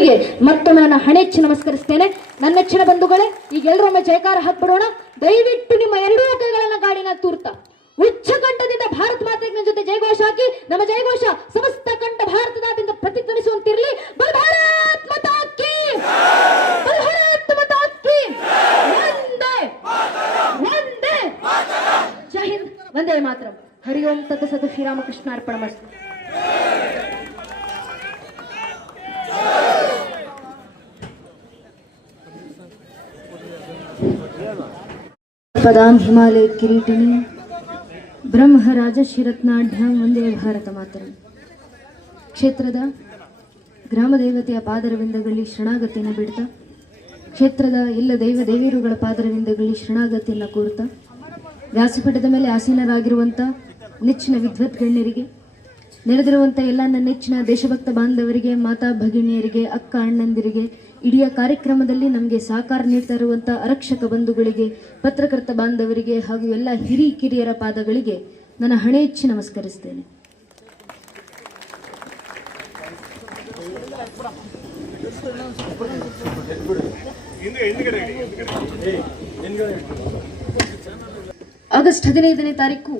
ಅವರಿಗೆ ಮತ್ತೊಮ್ಮೆ ನನ್ನ ಹಣೆಚ್ಚಿ ನಮಸ್ಕರಿಸ್ತೇನೆ. ನನ್ನ ನೆಚ್ಚಿನ ಬಂಧುಗಳೇ, ಈಗ ಎಲ್ಲರೊಮ್ಮೆ ಜಯಕಾರ ಹಾಕ್ಬಿಡೋಣ. ದಯವಿಟ್ಟು ನಿಮ್ಮ ಎರಡೂ ಕೈಗಳನ್ನ ಗಾಡಿನ ತೂರ್ತ ಉಚ್ಚ ಕಂಠದಿಂದ ಭಾರತ ಮಾತೆಯ ಜೊತೆ ಜಯಘೋಷ ಹಾಕಿ ನಮ್ಮ ಜಯಘೋಷ ಸಮಸ್ತ ಕಂಠ ಭಾರತದಾದ್ಯಂತ ಪ್ರತಿಧ್ವನಿಸುವಂತಿರಲಿ. ಭಾರತ್ ಮಾತಾ ಕೀ, ಭಾರತ್ ಮಾತಾ ಕೀ, ವಂದೇ ವಂದೇ ಜೈ ಹಿಂದ್, ವಂದೇ ಮಾತರಂ. ಹರಿ ಓಂ ತತ್ಸತ್. ಶ್ರೀರಾಮಕೃಷ್ಣ ಅರ್ಪಣಮಸ್ತು. ಪದಾಂ ಹಿಮಾಲಯ ಕಿರೀಟಿನಿ ಬ್ರಹ್ಮರಾಜ ಶಿರತ್ನಾಢ್ಯಾಂ ವಂದೇ ಭಾರತ ಮಾತರಂ. ಕ್ಷೇತ್ರದ ಗ್ರಾಮ ದೇವತೆಯ ಪಾದರವಿಂದಗಳಲ್ಲಿ ಶರಣಾಗತಿಯನ್ನು ಬಿಡ್ತಾ, ಕ್ಷೇತ್ರದ ಎಲ್ಲ ದೈವ ದೇವಿಯರುಗಳ ಪಾದರವಿಂದಗಳಲ್ಲಿ ಶರಣಾಗತಿಯನ್ನು ಕೋರ್ತಾ, ವ್ಯಾಸಪೀಠದ ಮೇಲೆ ಆಸೀನರಾಗಿರುವಂಥ ನೆಚ್ಚಿನ ವಿದ್ವತ್ ಗಣ್ಯರಿಗೆ, ನೆರೆದಿರುವಂಥ ಎಲ್ಲ ನನ್ನ ನೆಚ್ಚಿನ ದೇಶಭಕ್ತ ಬಾಂಧವರಿಗೆ, ಮಾತಾ ಭಗಿನಿಯರಿಗೆ, ಅಕ್ಕ ಅಣ್ಣಂದಿರಿಗೆ, ಇಡೀ ಕಾರ್ಯಕ್ರಮದಲ್ಲಿ ನಮಗೆ ಸಹಕಾರ ನೀಡ್ತಾ ಇರುವಂಥ ಆರಕ್ಷಕ ಬಂಧುಗಳಿಗೆ, ಪತ್ರಕರ್ತ ಬಾಂಧವರಿಗೆ ಹಾಗೂ ಎಲ್ಲ ಹಿರಿಕಿರಿಯರ ಪಾದಗಳಿಗೆ ನನ್ನ ಹಣೆ ಹೆಚ್ಚಿ ನಮಸ್ಕರಿಸ್ತೇನೆ. ಆಗಸ್ಟ್ 15ನೇ ತಾರೀಕು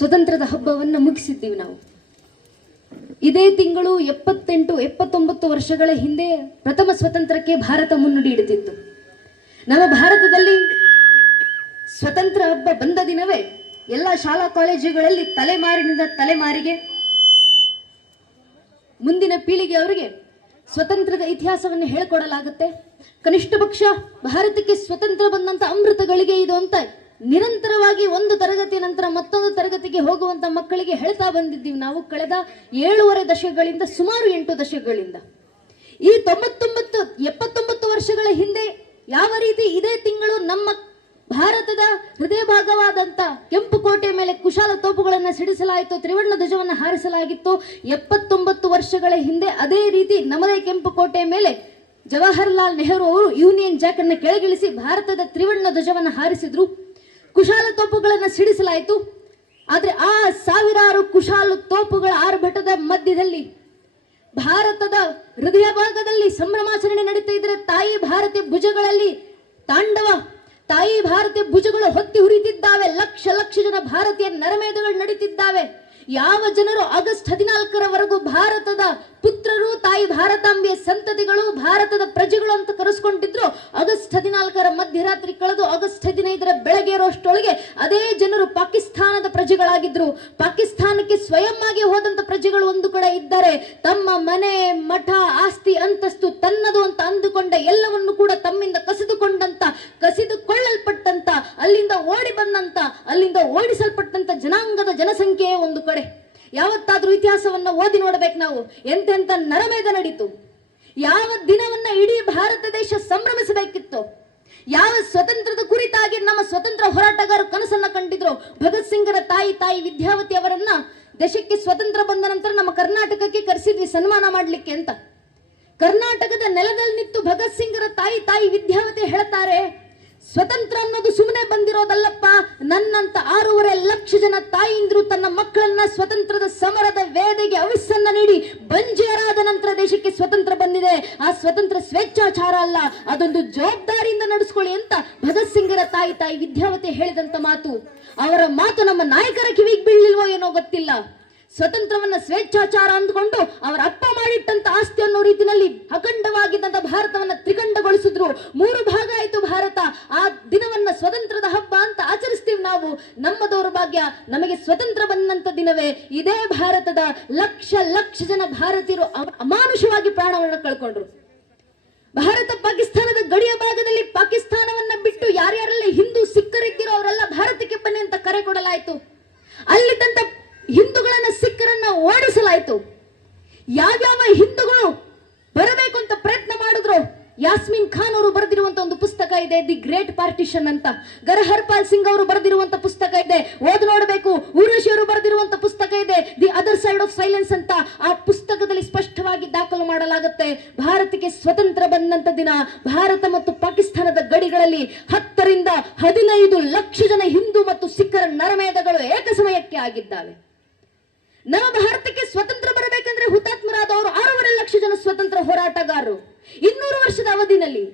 ಸ್ವತಂತ್ರದ ಹಬ್ಬವನ್ನು ಮುಗಿಸಿದ್ದೀವಿ ನಾವು. ಇದೇ ತಿಂಗಳು 78-79 ವರ್ಷಗಳ ಹಿಂದೆ ಪ್ರಥಮ ಸ್ವತಂತ್ರಕ್ಕೆ ಭಾರತ ಮುನ್ನುಡಿ ಇಡುತ್ತಿತ್ತು. ನಮ್ಮ ಭಾರತದಲ್ಲಿ ಸ್ವತಂತ್ರ ಹಬ್ಬ ಬಂದ ದಿನವೇ ಎಲ್ಲ ಶಾಲಾ ಕಾಲೇಜುಗಳಲ್ಲಿ ತಲೆಮಾರಿನಿಂದ ತಲೆಮಾರಿಗೆ ಮುಂದಿನ ಪೀಳಿಗೆ ಅವರಿಗೆ ಸ್ವತಂತ್ರದ ಇತಿಹಾಸವನ್ನು ಹೇಳಿಕೊಡಲಾಗುತ್ತೆ. ಕನಿಷ್ಠ ಪಕ್ಷ ಭಾರತಕ್ಕೆ ಸ್ವತಂತ್ರ ಬಂದಂತ ಅಮೃತಗಳಿಗೆ ಇದು ಅಂತ ನಿರಂತರವಾಗಿ ಒಂದು ತರಗತಿಯ ನಂತರ ಮತ್ತೊಂದು ತರಗತಿಗೆ ಹೋಗುವಂತ ಮಕ್ಕಳಿಗೆ ಹೇಳ್ತಾ ಬಂದಿದ್ದೀವಿ ನಾವು ಕಳೆದ 7.5 ದಶಕಗಳಿಂದ, ಸುಮಾರು 8 ದಶಕಗಳಿಂದ. ಈ 79 ವರ್ಷಗಳ ಹಿಂದೆ ಯಾವ ರೀತಿ ಇದೇ ತಿಂಗಳು ನಮ್ಮ ಭಾರತದ ಹೃದಯ ಭಾಗವಾದಂತ ಕೆಂಪು ಕೋಟೆ ಮೇಲೆ ಕುಶಾಲ ತೋಪುಗಳನ್ನು ಸಿಡಿಸಲಾಯಿತು, ತ್ರಿವರ್ಣ ಧ್ವಜವನ್ನು ಹಾರಿಸಲಾಗಿತ್ತು. 79 ವರ್ಷಗಳ ಹಿಂದೆ ಅದೇ ರೀತಿ ನಮ್ಮದೇ ಕೆಂಪು ಕೋಟೆ ಮೇಲೆ ಜವಾಹರ್ಲಾಲ್ ನೆಹರು ಅವರು ಯೂನಿಯನ್ ಜಾಕ್ ಅನ್ನು ಕೆಳಗಿಳಿಸಿ ಭಾರತದ ತ್ರಿವರ್ಣ ಧ್ವಜವನ್ನು ಹಾರಿಸಿದ್ರು, ಕುಶಾಲ ತೋಪುಗಳನ್ನು ಸಿಡಿಸಲಾಯಿತು. ಆದ್ರೆ ಆ ಸಾವಿರಾರು ಕುಶಾಲ ತೋಪುಗಳ ಆರ್ಭಟದ ಮಧ್ಯದಲ್ಲಿ ಭಾರತದ ಹೃದಯ ಭಾಗದಲ್ಲಿ ಸಂಭ್ರಮಾಚರಣೆ ನಡೀತಾ ಇದ್ರೆ ತಾಯಿ ಭಾರತೀಯ ಭುಜಗಳಲ್ಲಿ ತಾಂಡವ, ತಾಯಿ ಭಾರತೀಯ ಭುಜಗಳು ಹೊತ್ತಿ ಹುರಿತಿದ್ದಾವೆ. ಲಕ್ಷ ಲಕ್ಷ ಜನ ಭಾರತೀಯ ನರಮೇಧಗಳು ನಡೀತಿದ್ದಾವೆ. ಯಾವ ಜನರು ಆಗಸ್ಟ್ 14ರವರೆಗೂ ಭಾರತದ ಪುತ್ರರು, ತಾಯಿ ಭಾರತಾಂಬೆಯ ಸಂತತಿಗಳು, ಭಾರತದ ಪ್ರಜೆಗಳು ಅಂತ ಕರೆಸ್ಕೊಂಡಿದ್ರು, ಆಗಸ್ಟ್ 14ರ ಮಧ್ಯರಾತ್ರಿ ಕಳೆದು ಆಗಸ್ಟ್ 15ರ ಬೆಳಗ್ಗೆ ಇರೋಷ್ಟೊಳಗೆ ಅದೇ ಜನರು ಪಾಕಿಸ್ತಾನದ ಪ್ರಜೆಗಳಾಗಿದ್ರು. ಪಾಕಿಸ್ತಾನಕ್ಕೆ ಸ್ವಯಂ ಆಗಿ ಹೋದಂತ ಪ್ರಜೆಗಳು ಒಂದು ಕಡೆ ಇದ್ದಾರೆ. ತಮ್ಮ ಮನೆ, ಮಠ, ಆಸ್ತಿ, ಅಂತಸ್ತು ತನ್ನದು ಅಂತ ಅಂದುಕೊಂಡ ಎಲ್ಲವನ್ನು ಕೂಡ ತಮ್ಮಿಂದ ಕಸಿದುಕೊಳ್ಳಲ್ಪಟ್ಟಂತ, ಅಲ್ಲಿಂದ ಓಡಿ ಬಂದಂತ, ಅಲ್ಲಿಂದ ಓಡಿಸಲ್ಪಟ್ಟಂತ ಜನಾಂಗದ ಜನಸಂಖ್ಯೆಯೇ ಒಂದು ಕಡೆ. ಯಾವತ್ತಾದ್ರೂ ಇತಿಹಾಸವನ್ನ ಓದಿ ನೋಡ್ಬೇಕು ನಾವು, ಎಂತೆಂತ ನರಮೇಧ ನಡೀತು. ಯಾವ ದಿನವನ್ನ ಇಡೀ ಭಾರತ ದೇಶ ಸಂಭ್ರಮಿಸಬೇಕಿತ್ತು, ಯಾವ ಸ್ವತಂತ್ರದ ಕುರಿತಾಗಿ ನಮ್ಮ ಸ್ವತಂತ್ರ ಹೋರಾಟಗಾರರು ಕನಸನ್ನ ಕಂಡಿದ್ರು. ಭಗತ್ ಸಿಂಗರ ತಾಯಿ ವಿದ್ಯಾವತಿ ಅವರನ್ನ ದೇಶಕ್ಕೆ ಸ್ವತಂತ್ರ ಬಂದ ನಂತರ ನಮ್ಮ ಕರ್ನಾಟಕಕ್ಕೆ ಕರೆಸಿದ್ವಿ ಸನ್ಮಾನ ಮಾಡ್ಲಿಕ್ಕೆ ಅಂತ. ಕರ್ನಾಟಕದ ನೆಲದಲ್ಲಿ ನಿಂತು ಭಗತ್ ಸಿಂಗರ ತಾಯಿ ವಿದ್ಯಾವತಿ ಹೇಳ್ತಾರೆ, ಸ್ವತಂತ್ರ ಅನ್ನೋದು ಸುಮ್ಮನೆ ಬಂದಿರೋದಲ್ಲಪ್ಪ, ನನ್ನಂತ 6.5 ಲಕ್ಷ ಜನ ತಾಯಿಂದ್ರು ತನ್ನ ಮಕ್ಕಳನ್ನ ಸ್ವತಂತ್ರದ ಸಮರದ ವೇದಿಗೆ ಅವಿಸ್ಸನ್ನ ನೀಡಿ ಬಂಜೇರಾದ ನಂತರ ದೇಶಕ್ಕೆ ಸ್ವತಂತ್ರ ಬಂದಿದೆ. ಆ ಸ್ವತಂತ್ರ ಸ್ವೇಚ್ಛಾಚಾರ ಅಲ್ಲ, ಅದೊಂದು ಜವಾಬ್ದಾರಿಯಿಂದ ನಡೆಸ್ಕೊಳ್ಳಿ ಅಂತ ಭಗತ್ ಸಿಂಗರ ತಾಯಿ ವಿದ್ಯಾವತಿ ಹೇಳಿದಂತ ಮಾತು. ಅವರ ಮಾತು ನಮ್ಮ ನಾಯಕರ ಕಿವಿಗೆ ಬೀಳಿಲ್ವೋ ಏನೋ ಗೊತ್ತಿಲ್ಲ. ಸ್ವತಂತ್ರವನ್ನ ಸ್ವೇಚ್ಛಾಚಾರ ಅಂದ್ಕೊಂಡು ಅವರ ಅಪ್ಪ ಮಾಡಿಟ್ಟಂತ ಆಸ್ತಿ ಅನ್ನೋ ರೀತಿಯಲ್ಲಿ ಅಖಂಡವಾಗಿದ್ದಂತ ಭಾರತವನ್ನ ತ್ರಿಖಂಡಗೊಳಿಸಿದ್ರು. 3 ಭಾಗ ಆಯ್ತು ಭಾರತ. ಆ ದಿನವನ್ನ ಸ್ವತಂತ್ರದ ಹಬ್ಬ ಅಂತ ಆಚರಿಸ್ತೀವಿ ನಾವು. ನಮ್ಮ ದೌರ್ಭಾಗ್ಯ, ನಮಗೆ ಸ್ವತಂತ್ರ ಬಂದಂತ ದಿನವೇ ಇದೇ ಭಾರತದ ಲಕ್ಷ ಲಕ್ಷ ಜನ ಭಾರತೀಯರು ಅಮಾನುಷವಾಗಿ ಪ್ರಾಣವನ್ನು ಕಳ್ಕೊಂಡ್ರು. ಭಾರತ ಪಾಕಿಸ್ತಾನದ ಗಡಿಯ ಭಾಗದಲ್ಲಿ ಪಾಕಿಸ್ತಾನವನ್ನ ಬಿಟ್ಟು ಯಾರ್ಯಾರೆಲ್ಲ ಹಿಂದೂ ಸಿಖ್ಖರಿದ್ದೀರೋ ಅವರೆಲ್ಲ ಭಾರತಕ್ಕೆ ಬನ್ನಿ ಅಂತ ಕರೆ ಕೊಡಲಾಯಿತು. ಅಲ್ಲಿದ್ದಂತ ಹಿಂದೂಗಳನ್ನ ಸಿಖ್ಖರನ್ನ ಓಡಿಸಲಾಯಿತು. ಯಾವ್ಯಾವ ಹಿಂದೂಗಳು ಬರಬೇಕು ಅಂತ ಪ್ರಯತ್ನ ಮಾಡಿದ್ರು, ಯಾಸ್ಮಿನ್ ಖಾನ್ ಅವರು ಬರೆದಿರುವಂತ ಒಂದು ಪುಸ್ತಕ ಇದೆ, ದಿ ಗ್ರೇಟ್ ಪಾರ್ಟಿಷನ್ ಅಂತ. ಗರಹರ್ಪಾಲ್ ಸಿಂಗ್ ಅವರು ಬರೆದಿರುವಂತ ಪುಸ್ತಕ ಇದೆ, ಓದ್ ನೋಡಬೇಕು. ಊರ್ವಶಿ ಅವರು ಬರೆದಿರುವಂತ ಪುಸ್ತಕ ಇದೆ, the other side of silence ಅಂತ. ಆ ಪುಸ್ತಕದಲ್ಲಿ ಸ್ಪಷ್ಟವಾಗಿ ದಾಖಲು ಮಾಡಲಾಗುತ್ತೆ, ಭಾರತಕ್ಕೆ ಸ್ವತಂತ್ರ ಬಂದಂತ ದಿನ ಭಾರತ ಮತ್ತು ಪಾಕಿಸ್ತಾನದ ಗಡಿಗಳಲ್ಲಿ 10 ರಿಂದ 15 ಲಕ್ಷ ಜನ ಹಿಂದೂ ಮತ್ತು ಸಿಖ್ಖರ ನರಮೇಧಗಳು ಏಕ ಸಮಯಕ್ಕೆ ಆಗಿದ್ದಾವೆ. ನಮ್ಮ ಭಾರತಕ್ಕೆ ಸ್ವತಂತ್ರ ಬರಬೇಕಂದ್ರೆ ಹುತಾತ್ಮರಾದವರು 6.5 ಲಕ್ಷ ಜನ ಸ್ವತಂತ್ರ ಹೋರಾಟಗಾರರು. 200 ವರ್ಷದ ಅವಧಿನಲ್ಲಿ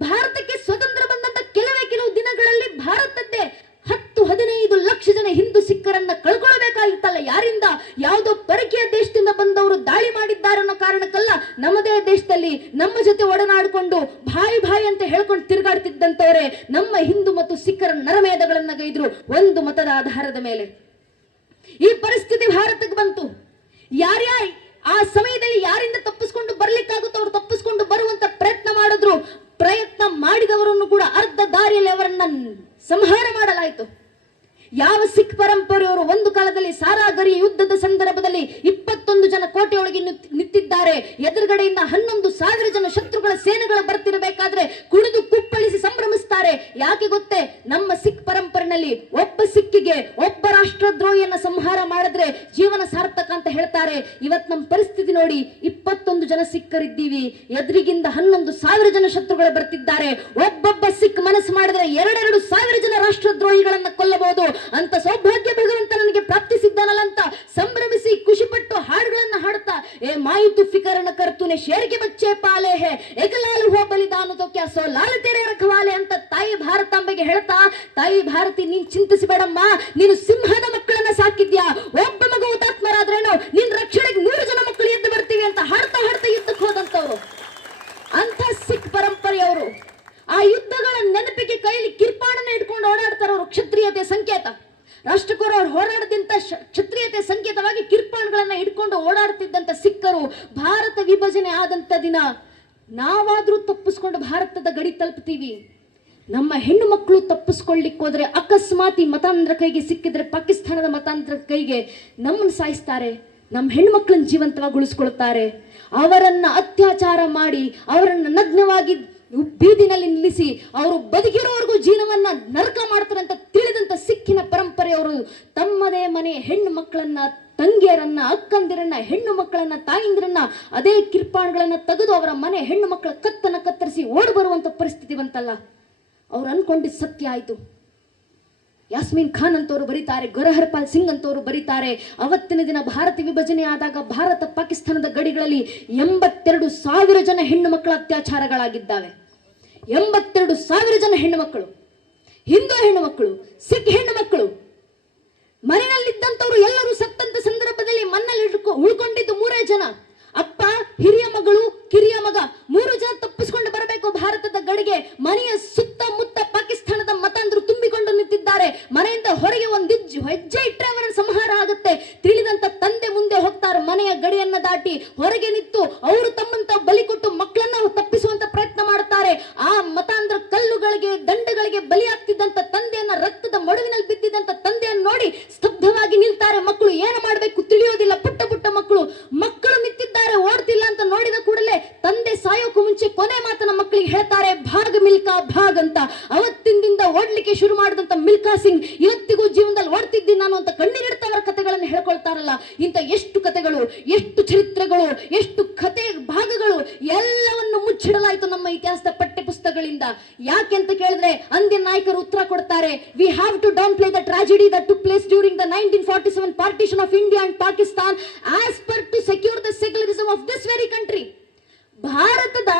ಭಾರತಕ್ಕೆ ಸ್ವತಂತ್ರ ಬಂದಂತ ಕೆಲವು ದಿನಗಳಲ್ಲಿ ಭಾರತದ್ದೇ 10-15 ಲಕ್ಷ ಜನ ಹಿಂದೂ ಸಿಖ್ಖರನ್ನ ಕಳ್ಕೊಳ್ಬೇಕಾಗಿತ್ತಲ್ಲ. ಯಾರಿಂದ? ಯಾವುದೋ ಪರಕೀಯ ದೇಶದಿಂದ ಬಂದವರು ದಾಳಿ ಮಾಡಿದ್ದಾರೆ ಅನ್ನೋ ಕಾರಣಕ್ಕಲ್ಲ, ನಮ್ಮದೇ ದೇಶದಲ್ಲಿ ನಮ್ಮ ಜೊತೆ ಒಡನಾಡಿಕೊಂಡು ಭಾಯಿ ಅಂತ ಹೇಳ್ಕೊಂಡು ತಿರುಗಾಡ್ತಿದ್ದಂತವರೇ ನಮ್ಮ ಹಿಂದೂ ಮತ್ತು ಸಿಖ್ಖರ ನರಮೇಧಗಳನ್ನ ಗೈದ್ರು ಒಂದು ಮತದ ಆಧಾರದ ಮೇಲೆ. ಈ ಪರಿಸ್ಥಿತಿ ಭಾರತಕ್ಕೆ ಬಂತು. ಆ ಸಮಯದಲ್ಲಿ ಯಾರಿಂದ ತಪ್ಪಿಸ್ಕೊಂಡು ಬರ್ಲಿಕ್ಕಾಗುತ್ತೋ ಅವ್ರು ತಪ್ಪಿಸ್ಕೊಂಡು ಬರುವಂತ ಪ್ರಯತ್ನ ಮಾಡಿದ್ರು. ಪ್ರಯತ್ನ ಮಾಡಿದವರನ್ನು ಕೂಡ ಅರ್ಧ ದಾರಿಯಲ್ಲಿ ಅವರನ್ನ ಸಂಹಾರ ಮಾಡಲಾಯಿತು. ಯಾವ ಸಿಖ್ ಪರಂಪರೆಯವರು ಒಂದು ಕಾಲದಲ್ಲಿ ಸಾರಾಗರಿ ಯುದ್ಧದ ಸಂದರ್ಭದಲ್ಲಿ 21 ಜನ ಕೋಟೆಯೊಳಗೆ ನಿಂತಿದ್ದಾರೆ. ಎದುರುಗಡೆಯಿಂದ 11,000 ಜನ ಶತ್ರುಗಳ ಸೇನೆಗಳು ಬರ್ತಿರಬೇಕಾದ್ರೆ ಕುಣಿದು ಕುಪ್ಪಳಿಸಿ ಸಂಭ್ರಮಿಸ್ತಾರೆ. ಯಾಕೆ ಗೊತ್ತೇ? ನಮ್ಮ ಸಿಖ್ ಪರಂಪರೆಯಲ್ಲಿ ಒಬ್ಬ ಸಿಕ್ಕಿಗೆ ಒಬ್ಬ ರಾಷ್ಟ್ರದ್ರೋಹಿಯನ್ನ ಸಂಹಾರ ಮಾಡಿದ್ರೆ ಜೀವನ ಸಾರ್ಥಕ ಅಂತ ಹೇಳ್ತಾರೆ. ಇವತ್ ನಮ್ಮ ಪರಿಸ್ಥಿತಿ ನೋಡಿ, 21 ಜನ ಸಿಕ್ಕರಿದ್ದೀವಿ, ಎದುರಿಗಿಂದ 11,000 ಜನ ಶತ್ರುಗಳು ಬರ್ತಿದ್ದಾರೆ. ಒಬ್ಬೊಬ್ಬ ಸಿಖ್ ಮನಸ್ಸು ಮಾಡಿದ್ರೆ 2,000 ಜನ ರಾಷ್ಟ್ರದ್ರೋಹಿಗಳನ್ನ ಕೊಲ್ಲಬಹುದು ಅಂತ ಸೌಭಾಗ್ಯ ಭಗವಂತ ನನಗೆ ಪ್ರಾಪ್ತಿಸಿದ್ದಾನಲ್ಲ ಅಂತ ಸಂಭ್ರಮಿಸಿ ಖುಷಿಪಟ್ಟು ಹಾಡುಗಳನ್ನ ಹಾಡ್ತಾ ಏ ಮಾಯಿತು ಫಿಕರನ ಕರ್ತೂನೆ ಶೇರ್ಗೆ ಬಚ್ಚೆ ಪಾಲೆ ಹೇ ಏಕಲಾಲು ಹೋ ಬಲಿದಾನು ತೋ ಕ್ಯಾ ಸೋ ಲಾಲ ತೆರೆ ರಖವಾಲೆ ಅಂತ ತಾಯಿ ಭಾರತಾಂಬೆಗೆ ಹೇಳ್ತಾ, ತಾಯಿ ಭಾರತಿ ನೀನ್ ಚಿಂತಿಸಬೇಡಮ್ಮ, ನೀನು ಸಿಂಹದ ಮಕ್ಕಳನ್ನ ಸಾಕಿದ್ಯಾ, ಒಬ್ಬ ಮಗ ಹುತಾತ್ಮರಾದ್ರೇನು ನಿನ್ ರಕ್ಷಣೆಗೆ 100 ಜನ ಮಕ್ಕಳು ಎದ್ದು ಬರ್ತೀವಿ ಅಂತ ಹಾಡ್ತಾ ಯುದ್ಧಕ್ಕೆ ಹೋದಂತವ್ರು. ಅಂತ ಸಿಖ್ ಪರಂಪರೆಯವರು ಆ ಯುದ್ಧಗಳ ನೆನಪಿಗೆ ಕೈಲಿ ಕಿರ್ಪಾಣನ ಇಟ್ಕೊಂಡು ಓಡಾಡ್ತಾರವರು. ಕ್ಷತ್ರಿಯತೆ ಸಂಕೇತ, ರಾಷ್ಟ್ರಕೂರ ಅವರು ಹೋರಾಡದಂತ ಕ್ಷತ್ರಿಯತೆ ಸಂಕೇತವಾಗಿ ಕಿರ್ಪಾಣಗಳನ್ನ ಇಟ್ಕೊಂಡು ಓಡಾಡ್ತಿದ್ದಂತ ಸಿಖ್ಖರು ಭಾರತ ವಿಭಜನೆ ಆದಂತ ದಿನ ನಾವಾದ್ರೂ ತಪ್ಪಿಸ್ಕೊಂಡು ಭಾರತದ ಗಡಿ ತಲುಪ್ತೀವಿ. ನಮ್ಮ ಹೆಣ್ಣು ಮಕ್ಕಳು ತಪ್ಪಿಸ್ಕೊಳ್ಳಿಕ್ಕೆ ಹೋದ್ರೆ ಅಕಸ್ಮಾತ್ ಈ ಮತಾಂತರ ಕೈಗೆ ಸಿಕ್ಕಿದ್ರೆ ಪಾಕಿಸ್ತಾನದ ಮತಾಂತರ ಕೈಗೆ ನಮ್ಮನ್ನು ಸಾಯಿಸ್ತಾರೆ, ನಮ್ಮ ಹೆಣ್ಣು ಮಕ್ಕಳನ್ನ ಜೀವಂತವಾಗಿ ಉಳಿಸ್ಕೊಳ್ತಾರೆ. ಅವರನ್ನ ಅತ್ಯಾಚಾರ ಮಾಡಿ ಅವರನ್ನ ನಗ್ನವಾಗಿ ಬೀದಿನಲ್ಲಿ ನಿಲ್ಲಿಸಿ ಅವರು ಬದುಕಿರೋವರೆಗೂ ಜೀವನವನ್ನ ನರಕ ಮಾಡ್ತಾರೆ ಅಂತ ತಿಳಿದಂತ ಸಿಕ್ಕಿನ ಪರಂಪರೆಯವರು ತಮ್ಮದೇ ಮನೆ ಹೆಣ್ಣು ಮಕ್ಕಳನ್ನ, ತಂಗಿಯರನ್ನ, ಅಕ್ಕಂದಿರನ್ನ, ಹೆಣ್ಣು ಮಕ್ಕಳನ್ನ, ತಾಯಿಂದಿರನ್ನ ಅದೇ ಕಿರ್ಪಾಣಗಳನ್ನ ತೆಗೆದು ಅವರ ಮನೆ ಹೆಣ್ಣು ಮಕ್ಕಳ ಕತ್ತನ್ನ ಕತ್ತರಿಸಿ ಓಡಿ ಬರುವಂತ ಪರಿಸ್ಥಿತಿ ಬಂತಲ್ಲ. ಅವ್ರು ಅನ್ಕೊಂಡಿದ್ದು ಸತ್ಯ ಆಯ್ತು. ಯಾಸ್ಮೀನ್ ಖಾನ್ ಅಂತವರು ಬರೀತಾರೆ, ಗುರಹರ್ಪಾಲ್ ಸಿಂಗ್ ಅಂತವರು ಬರೀತಾರೆ, ಅವತ್ತಿನ ದಿನ ಭಾರತ ವಿಭಜನೆ ಆದಾಗ ಭಾರತ ಪಾಕಿಸ್ತಾನದ ಗಡಿಗಳಲ್ಲಿ 82,000 ಜನ ಹೆಣ್ಣು ಮಕ್ಕಳ ಅತ್ಯಾಚಾರಗಳಾಗಿದ್ದಾವೆ. 82,000 ಜನ ಹೆಣ್ಣು ಮಕ್ಕಳು, ಹಿಂದೂ ಹೆಣ್ಣು ಮಕ್ಕಳು, ಸಿಖ್ ಹೆಣ್ಣು ಮಕ್ಕಳು. ಮನೆಯಲ್ಲಿದ್ದಂಥವ್ರು ಎಲ್ಲರೂ ಸತ್ತಂತ ಸಂದರ್ಭದಲ್ಲಿ ಮಣ್ಣಲ್ಲಿ ಉಳ್ಕೊಂಡಿದ್ದು 3 ಜನ. ಅಪ್ಪ, ಹಿರಿಯ ಮಗಳು, ಕಿರಿಯ ಮಗ 3 ಜನ ತಪ್ಪಿಸ್ಕೊಂಡು ಬರಬೇಕು ಭಾರತದ ಗಡಿಗೆ. ಮನೆಯ ಸುತ್ತಮುತ್ತ ಪಾಕಿಸ್ತಾನದ ಮತಾಂಧರು ತುಂಬಿಕೊಂಡು ನಿಂತಿದ್ದಾರೆ. ಮನೆಯಿಂದ ಹೊರಗೆ ಒಂದು ಹೆಜ್ಜೆ ಇಟ್ಟರೆ ಅವರ ಸಂಹಾರ ಆಗುತ್ತೆ ತಿಳಿದಂತ ತಂದೆ ಮುಂದೆ ಹೋಗ್ತಾರೆ. ಮನೆಯ ಗಡಿಯನ್ನ ದಾಟಿ ಹೊರಗೆ ನಿಂತು ಅವರು ತಮ್ಮಂತ ಬಲಿ ಕೊಟ್ಟು ಮಕ್ಕಳನ್ನ ತಪ್ಪಿಸುವಂತ ಪ್ರಯತ್ನ ಮಾಡ್ತಾರೆ. ಆ ಮತಾಂಧ್ರ ಕಲ್ಲುಗಳಿಗೆ, ದಂಡಗಳಿಗೆ ಬಲಿಯಾಗ್ತಿದ್ದಂತ ತಂದೆಯನ್ನ, ರಕ್ತದ ಮಡುವಿನಲ್ಲಿ ಬಿದ್ದಿದ್ದಂತ ತಂದೆಯನ್ನು ನೋಡಿ ಸ್ತಬ್ಧವಾಗಿ ನಿಲ್ತಾರೆ. ಮಕ್ಕಳು ಏನು ಮಾಡಬೇಕು ತಿಳಿಯೋದಿಲ್ಲ. ಪುಟ್ಟ ಮಕ್ಕಳು ನಿಂತಿದ್ದಾರೆ, ಓಡ್ತಿಲ್ಲ ಅಂತ ನೋಡಿದ ಕೂಡಲೇ ತಂದೆ ಸಾಯೋಕು ಮುಂಚೆ ಕೊನೆ ಮಾತನ್ನ ಮಕ್ಕಳಿಗೆ ಹೇಳ್ತಾರೆ, ಭಾಗ್ ಮಿಲ್ಕಾ ಭಾಗ್ ಅಂತ. ಅವತ್ತಿನಿಂದ ಓಡ್ಲಿಕ್ಕೆ ಶುರು ಮಾಡಿದಂತ ಮಿಲ್ಕಾ ಸಿಂಗ್ ಇವತ್ತಿಗೂ ಜೀವನದಲ್ಲಿ ಓಡ್ತಿದ್ದೀನಿ ನಾನು ಅಂತ ಕಣ್ಣೀರಿಡ್ತವರ ಕಥೆಗಳನ್ನು ಹೇಳ್ಕೊಳ್ತಾರಲ್ಲ. ಇಂಥ ಎಷ್ಟು ಕಥೆಗಳು, ಎಷ್ಟು ಚರಿತ್ರೆಗಳು, ಎಷ್ಟು ಕಥೆ ಭಾಗಗಳು ಎಲ್ಲವನ್ನು ಮುಚ್ಚಿಡಲಾಯಿತು ನಮ್ಮ ಇತಿಹಾಸದ ಪಠ್ಯ ಪುಸ್ತಕಗಳಿಂದ. ಯಾಕೆ ಅಂತ ಕೇಳಿದ್ರೆ ಅಂದಿನ ನಾಯಕರು ಉತ್ತರ ಕೊಡ್ತಾರೆ, we have to downplay the tragedy that took place during the 1947 partition of India and Pakistan as per to secure the secularism of this very country. ಭಾರತದ